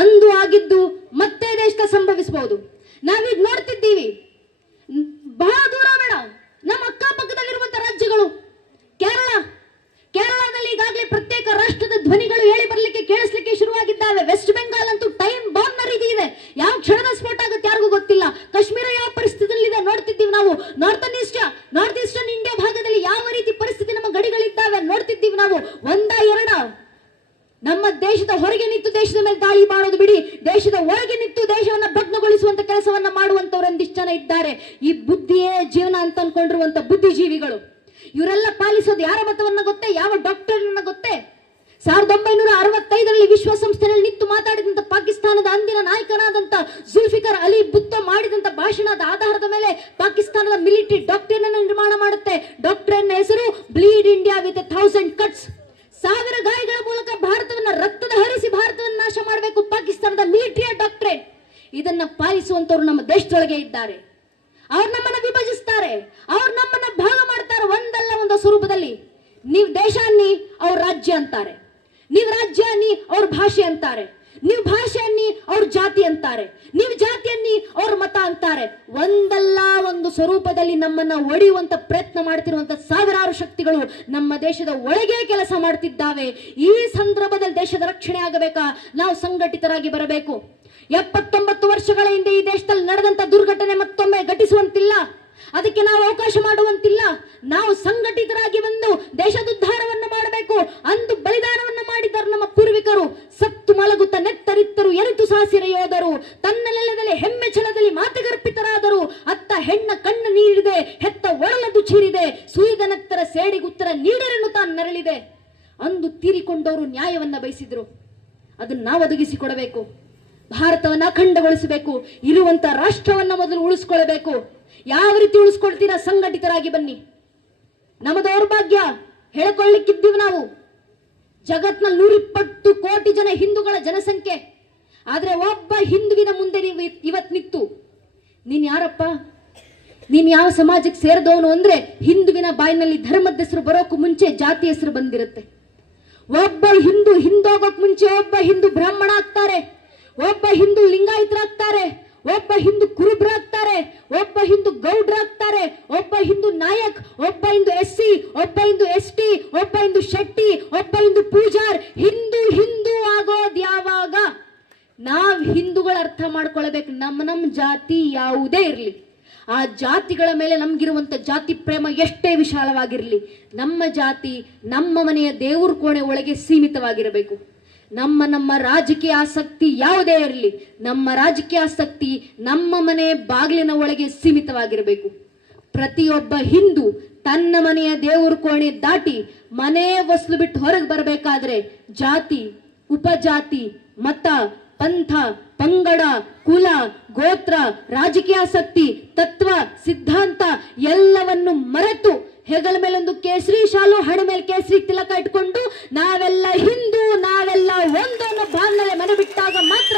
ಅಂದು ಆಗಿದ್ದು ಮತ್ತೆ ದೇಶ ಸಂಭವಿಸಬಹುದು. ನಾವೀಗ ನೋಡ್ತಿದ್ದೀವಿ, ಬಹಳ ದೂರ ಬೇಡ, ನಮ್ಮ ಅಕ್ಕಪಕ್ಕದಲ್ಲಿರುವಂತಹ ರಾಜ್ಯಗಳು, ಕೇರಳದಲ್ಲಿ ಈಗಾಗಲೇ ಪ್ರತ್ಯೇಕ ರಾಷ್ಟ್ರದ ಧ್ವನಿಗಳು ಹೇಳಿ ಬರ್ಲಿಕ್ಕೆ ಕೇಳಿಸ್ಲಿಕ್ಕೆ ಶುರುವಾಗಿದ್ದಾವೆ. ವೆಸ್ಟ್ ಬೆಂಗಾಲ್ ಅಂತೂ ಟೈಮ್ ಬಾಂಬ್ ನ ರೀತಿ ಇದೆ. ಯಾವ ಕ್ಷಣದ ಸ್ಫೋಟ ಆಗುತ್ತೆ ಯಾರಿಗೂ ಗೊತ್ತಿಲ್ಲ. ಕಾಶ್ಮೀರ ಯಾವ ಪರಿಸ್ಥಿತಿಯಲ್ಲಿದೆ ನೋಡ್ತಿದ್ದೀವಿ ನಾವು. ನಾರ್ತ್ ಈಸ್ಟರ್ನ್ ಇಂಡಿಯಾ ಭಾಗದಲ್ಲಿ ಯಾವ ರೀತಿ ಪರಿಸ್ಥಿತಿ ನಮ್ಮ ಗಡಿಗಳಿದ್ದಾವೆ ನೋಡ್ತಿದ್ದೀವಿ ನಾವು. ಒಂದ ಎರಡ ನಮ್ಮ ದೇಶದ ಹೊರಗೆ ನಿಂತು ದೇಶದ ಮೇಲೆ ದಾಳಿ ಮಾಡೋದು ಬಿಡಿ, ದೇಶದ ಒಳಗೆ ನಿಂತು ದೇಶವನ್ನ ಭಗ್ನಗೊಳಿಸುವಂತ ಕೆಲಸವನ್ನ ಮಾಡುವಂತವ್ರು ಒಂದಿಷ್ಟು ಜನ ಇದ್ದಾರೆ. ಈ ಬುದ್ಧಿಯೇ ಜೀವನ ಅಂತ ಅನ್ಕೊಂಡಿರುವಂತ ಬುದ್ಧಿಜೀವಿಗಳು. ಇವರೆಲ್ಲ ಪಾಲಿಸೋದು ಯಾರ ಮತವನ್ನ ಗೊತ್ತೇ? ಯಾವ ಡಾಕ್ಟರ್ ಗೊತ್ತೇ? 1965ರಲ್ಲಿ ವಿಶ್ವಸಂಸ್ಥೆಯಲ್ಲಿ ನಿಂತು ಮಾತಾಡಿದಂತ ಪಾಕಿಸ್ತಾನದ ಅಂದಿನ ನಾಯಕನಾದಂತ ಜುಲ್ಫಿಕರ್ ಅಲಿ ಭುತ್ತೋ ಮಾಡಿದಂತ ಭಾಷಣದ ಆಧಾರದ ಮೇಲೆ ಪಾಕಿಸ್ತಾನದ ಮಿಲಿಟರಿ ಡಾಕ್ಟರ್ ನಿರ್ಮಾಣ ಮಾಡುತ್ತೆ. ಡಾಕ್ಟರ್ ಹೆಸರು ಬ್ಲೀಡ್ ಇಂಡಿಯಾ ವಿತ್ 1000 ಕಟ್ಸ್. 1000 ಗಾಯಗಳ ಇದ್ದಾರೆ. ಅವ್ರು ನಮ್ಮನ್ನ ವಿಭಜಿಸ್ತಾರೆ, ಅವ್ರು ನಮ್ಮನ್ನ ಭಾಗ ಮಾಡ್ತಾರೆ ಒಂದಲ್ಲ ಒಂದು ಸ್ವರೂಪದಲ್ಲಿ. ನೀವು ದೇಶ ಅನ್ನಿ, ಅವ್ರ ರಾಜ್ಯ ಅಂತಾರೆ. ನೀವು ರಾಜ್ಯ ಅನ್ನಿ, ಅವ್ರ ಭಾಷೆ ಅಂತಾರೆ. ನೀವು ಭಾಷೆ ಅನ್ನಿ, ಅವ್ರ ಜಾತಿ ಅಂತಾರೆ. ನೀವು ಜಾತಿ ಅನ್ನಿ, ಅವ್ರ ಮತ ಅಂತಾರೆ. ಒಂದಲ್ಲ ಒಂದು ಸ್ವರೂಪದಲ್ಲಿ ನಮ್ಮನ್ನ ಒಡೆಯುವಂತ ಪ್ರಯತ್ನ ಮಾಡ್ತಿರುವಂತ ಸಾವಿರಾರು ಶಕ್ತಿಗಳು ನಮ್ಮ ದೇಶದ ಒಳಗೆ ಕೆಲಸ ಮಾಡ್ತಿದ್ದಾವೆ. ಈ ಸಂದರ್ಭದಲ್ಲಿ ದೇಶದ ರಕ್ಷಣೆ ಆಗಬೇಕಾ? ನಾವು ಸಂಘಟಿತರಾಗಿ ಬರಬೇಕು. 79 ವರ್ಷಗಳ ಹಿಂದೆ ಈ ದೇಶದಲ್ಲಿ ನಡೆದಂತ ದುರ್ಘಟನೆ ಮತ್ತೊಮ್ಮೆ ಘಟಿಸುವಂತಿಲ್ಲ. ಅದಕ್ಕೆ ನಾವು ಅವಕಾಶ ಮಾಡುವಂತಿಲ್ಲ. ನಾವು ಸಂಘಟಿತರಾಗಿ ಬಂದು ದೇಶದ ಉದ್ಧಾರವನ್ನು ಮಾಡಬೇಕು. ಅಂದು ಬಲಿದಾನವನ್ನು ಮಾಡಿದ್ದಾರೆ ನಮ್ಮ ಪೂರ್ವಿಕರು. ಸತ್ತು ಮಲಗುತ್ತ ನೆತ್ತರಿತ್ತರು, ಎರಿತು ಸಾಸಿರ ಯೋಧರು, ತನ್ನ ನೆಲದಲ್ಲಿ ಹೆಮ್ಮೆ ಛಲದಲ್ಲಿ ಮಾತುಗರ್ಪಿತರಾದರು. ಅತ್ತ ಹೆಣ್ಣ ಕಣ್ಣು ನೀರಿದೆ, ಹೆತ್ತ ಒಳಲದು ಚೀರಿದೆ, ಸುಯಿದ ನೆತ್ತರ ಸೇಡಿಗುತ್ತರ ನೀಡರನ್ನು ತಾನು ನರಳಿದೆ. ಅಂದು ತೀರಿಕೊಂಡವರು ನ್ಯಾಯವನ್ನ ಬಯಸಿದ್ರು. ಅದನ್ನ ನಾವು ಒದಗಿಸಿಕೊಡಬೇಕು. ಭಾರತವನ್ನ ಅಖಂಡಗೊಳಿಸಬೇಕು. ಇರುವಂತ ರಾಷ್ಟ್ರವನ್ನ ಮೊದಲು ಉಳಿಸ್ಕೊಳ್ಬೇಕು. ಯಾವ ರೀತಿ ಉಳಿಸ್ಕೊಳ್ತೀರಾ? ಸಂಘಟಿತರಾಗಿ ಬನ್ನಿ. ನಮ್ಮ ದೌರ್ಭಾಗ್ಯ ಹೇಳ್ಕೊಳ್ಳಿಕ್ಕಿದ್ದೀವಿ ನಾವು. ಜಗತ್ನಲ್ಲಿ 120 ಕೋಟಿ ಜನ ಹಿಂದೂಗಳ ಜನಸಂಖ್ಯೆ. ಆದ್ರೆ ಒಬ್ಬ ಹಿಂದುವಿನ ಮುಂದೆ ನೀವು ಇವತ್ತು ನಿಂತು ನೀನ್ ಯಾರಪ್ಪ, ನೀನ್ ಯಾವ ಸಮಾಜಕ್ಕೆ ಸೇರಿದವನು ಅಂದ್ರೆ ಹಿಂದುವಿನ ಬಾಯಿನಲ್ಲಿ ಧರ್ಮದ ಹೆಸರು ಬರೋಕು ಮುಂಚೆ ಜಾತಿ ಹೆಸರು ಬಂದಿರುತ್ತೆ. ಒಬ್ಬ ಹಿಂದೋಗೋಕ್ ಮುಂಚೆ ಒಬ್ಬ ಹಿಂದೂ ಬ್ರಾಹ್ಮಣ ಆಗ್ತಾರೆ, ಒಬ್ಬ ಹಿಂದೂ ಲಿಂಗಾಯತರಾಗ್ತಾರೆ, ಒಬ್ಬ ಹಿಂದೂ ಕುರುಬ್ರಾಗ್ತಾರೆ, ಒಬ್ಬ ಹಿಂದೂ ಗೌಡ್ರಾಗ್ತಾರೆ, ಒಬ್ಬ ಹಿಂದೂ ನಾಯಕ್, ಒಬ್ಬ ಹಿಂದೂ SC, ಒಬ್ಬ ಹಿಂದೂ ST, ಒಬ್ಬ ಹಿಂದೂ ಶೆಟ್ಟಿ, ಒಬ್ಬ ಹಿಂದೂ ಪೂಜಾರ್. ಹಿಂದೂ ಆಗೋದ್ ಯಾವಾಗ? ನಾವ್ ಹಿಂದೂಗಳ ಅರ್ಥ ಮಾಡ್ಕೊಳ್ಬೇಕು. ನಮ್ಮ ಜಾತಿ ಯಾವುದೇ ಇರ್ಲಿ, ಆ ಜಾತಿಗಳ ಮೇಲೆ ನಮ್ಗಿರುವಂತ ಜಾತಿ ಪ್ರೇಮ ಎಷ್ಟೇ ವಿಶಾಲವಾಗಿರ್ಲಿ, ನಮ್ಮ ಜಾತಿ ನಮ್ಮ ಮನೆಯ ದೇವ್ರ ಕೋಣೆ ಒಳಗೆ ಸೀಮಿತವಾಗಿರಬೇಕು. ನಮ್ಮ ರಾಜಕೀಯ ಆಸಕ್ತಿ ಯಾವುದೇ ಇರಲಿ, ನಮ್ಮ ರಾಜಕೀಯ ಆಸಕ್ತಿ ನಮ್ಮ ಮನೆ ಬಾಗಿಲಿನ ಒಳಗೆ ಸೀಮಿತವಾಗಿರಬೇಕು. ಪ್ರತಿಯೊಬ್ಬ ಹಿಂದೂ ತನ್ನ ಮನೆಯ ದೇವ್ರ ಕೋಣೆ ದಾಟಿ ಮನೆ ಹೊಸಲು ಬಿಟ್ಟು ಹೊರಗೆ ಬರಬೇಕಾದ್ರೆ ಜಾತಿ, ಉಪಜಾತಿ, ಮತ, ಪಂಥ, ಪಂಗಡ, ಕುಲ, ಗೋತ್ರ, ರಾಜಕೀಯ ಆಸಕ್ತಿ, ತತ್ವ, ಸಿದ್ಧಾಂತ ಎಲ್ಲವನ್ನು ಮರೆತು ಹೆಗಲ ಮೇಲೊಂದು ಕೇಸರಿ ಶಾಲು, ಹಣೆ ಮೇಲೆ ಕೇಸರಿ ತಿಲಕ ಇಟ್ಕೊಂಡು ನಾವೆಲ್ಲ ಹಿಂದೂ, ನಾವೆಲ್ಲ ಒಂದು ಅನ್ನೋ ಭಾವನೆ ಮನೆ ಬಿಟ್ಟಾಗ ಮಾತ್ರ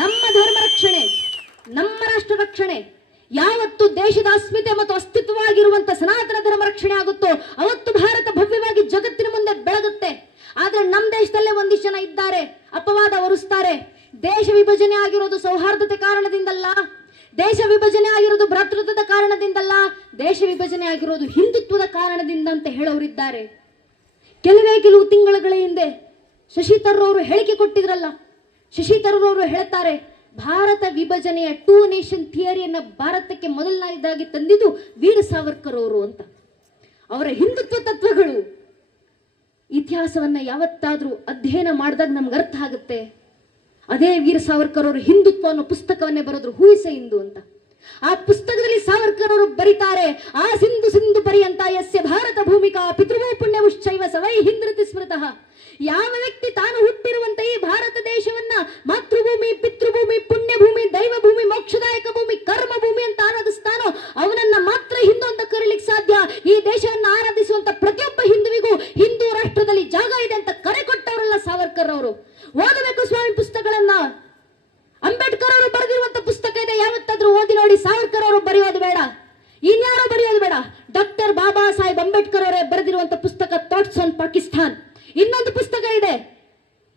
ನಮ್ಮ ಧರ್ಮ ರಕ್ಷಣೆ, ನಮ್ಮ ರಾಷ್ಟ್ರ ರಕ್ಷಣೆ, ಯಾವತ್ತು ದೇಶದ ಅಸ್ಮಿತೆ ಮತ್ತು ಅಸ್ತಿತ್ವವಾಗಿರುವಂತ ಸನಾತನ ಧರ್ಮ ರಕ್ಷಣೆ ಆಗುತ್ತೋ ಅವತ್ತು ಭಾರತ ಭವ್ಯವಾಗಿ ಜಗತ್ತಿನ ಮುಂದೆ ಬೆಳಗುತ್ತೆ. ಆದ್ರೆ ನಮ್ಮ ದೇಶದಲ್ಲೇ ಒಂದಿಷ್ಟು ಜನ ಇದ್ದಾರೆ, ಅಪವಾದ ಹೊರಿಸ್ತಾರೆ. ದೇಶ ವಿಭಜನೆ ಆಗಿರೋದು ಸೌಹಾರ್ದತೆ ಕಾರಣದಿಂದಲ್ಲ, ದೇಶ ವಿಭಜನೆ ಆಗಿರೋದು ಭ್ರಾತೃತ್ವದ ಕಾರಣದಿಂದಲ್ಲ, ದೇಶ ವಿಭಜನೆ ಆಗಿರೋದು ಹಿಂದುತ್ವದ ಕಾರಣದಿಂದ ಅಂತ ಹೇಳೋರಿದ್ದಾರೆ. ಕೆಲವು ತಿಂಗಳ ಹಿಂದೆ ಶಶಿ ತರೂರ್ ಅವರು ಹೇಳಿಕೆ ಕೊಟ್ಟಿದ್ರಲ್ಲ. ಶಶಿ ತರೂರ್ ಅವರು ಹೇಳ್ತಾರೆ, ಭಾರತ ವಿಭಜನೆಯ 2 ನೇಷನ್ ಥಿಯರಿಯನ್ನ ಭಾರತಕ್ಕೆ ಮೊದಲನೇದಾಗಿ ತಂದಿದ್ದು ವೀರ ಸಾವರ್ಕರ್ ಅವರು ಅಂತ. ಅವರ ಹಿಂದುತ್ವ ತತ್ವಗಳು ಇತಿಹಾಸವನ್ನ ಯಾವತ್ತಾದ್ರೂ ಅಧ್ಯಯನ ಮಾಡಿದಾಗ ನಮ್ಗೆ ಅರ್ಥ ಆಗುತ್ತೆ. ಅದೇ ವೀರ ಸಾವರ್ಕರ್ ಅವರು ಹಿಂದುತ್ವ ಅನ್ನೋ ಪುಸ್ತಕವನ್ನೇ ಬರೋದ್ರು, ಹೂ ಇಸ್ ಎ ಹಿಂದೂ ಅಂತ. ಆ ಪುಸ್ತಕದಲ್ಲಿ ಸಾವರ್ಕರ್ ಅವರು ಬರೀತಾರೆ, ಆ ಸಿಂಧು ಪರ್ಯಂತ ಯಸ್ಯ ಭಾರತ ಭೂಮಿಕಾ ಪಿತೃಭೂ ಪುಣ್ಯವುಶ್ಚೈವ ಸವೈ ಹಿಂದ್ರತಿ ಸ್ಮೃತಃ. ಯಾವ ವ್ಯಕ್ತಿ ತಾನು ಹುಟ್ಟಿರುವಂತ ಈ ಭಾರತ ದೇಶವನ್ನ ಮಾತೃಭೂಮಿ, ಪಿತೃಭೂಮಿ, ಪುಣ್ಯಭೂಮಿ, ದೈವಭೂಮಿ, ಮೋಕ್ಷದಾಯಕ ಭೂಮಿ, ಕರ್ಮ ಭೂಮಿ ಅಂತ ಆರಾಧಿಸ್ತಾನೋ ಅವನನ್ನ ಮಾತ್ರ ಹಿಂದೂ ಅಂತ ಕರೀಲಿಕ್ಕೆ ಸಾಧ್ಯ. ಈ ದೇಶವನ್ನ ಆರಾಧಿಸುವಂತ ಪ್ರತಿಯೊಬ್ಬ ಹಿಂದುವಿಗೂ ಹಿಂದೂ ರಾಷ್ಟ್ರದಲ್ಲಿ ಜಾಗ ಇದೆ ಅಂತ ಕರೆ ಕೊಟ್ಟವರಲ್ಲ ಸಾವರ್ಕರ್ ಅವರು. ಓದಬೇಕು ಸ್ವಾಮಿ ಪುಸ್ತಕಗಳನ್ನ. ಅಂಬೇಡ್ಕರ್ ಅವರು ಬರೆದಿರುವಂತ ಪುಸ್ತಕ ಇದೆ, ಯಾವತ್ತಾದ್ರೂ ಓದಿ ನೋಡಿ. ಸಾವರ್ಕರ್ ಅವರು ಬರೆಯೋದು ಬೇಡ, ಇನ್ಯಾರೋ ಬರೆಯೋದು ಬೇಡ. ಡಾಕ್ಟರ್ ಬಾಬಾ ಸಾಹೇಬ್ ಅಂಬೇಡ್ಕರ್ ಅವರೇ ಬರೆದಿರುವಂತ ಪುಸ್ತಕ ಥಾಟ್ಸ್ ಆನ್ ಪಾಕಿಸ್ತಾನ್. ಇನ್ನೊಂದು ಪುಸ್ತಕ ಇದೆ,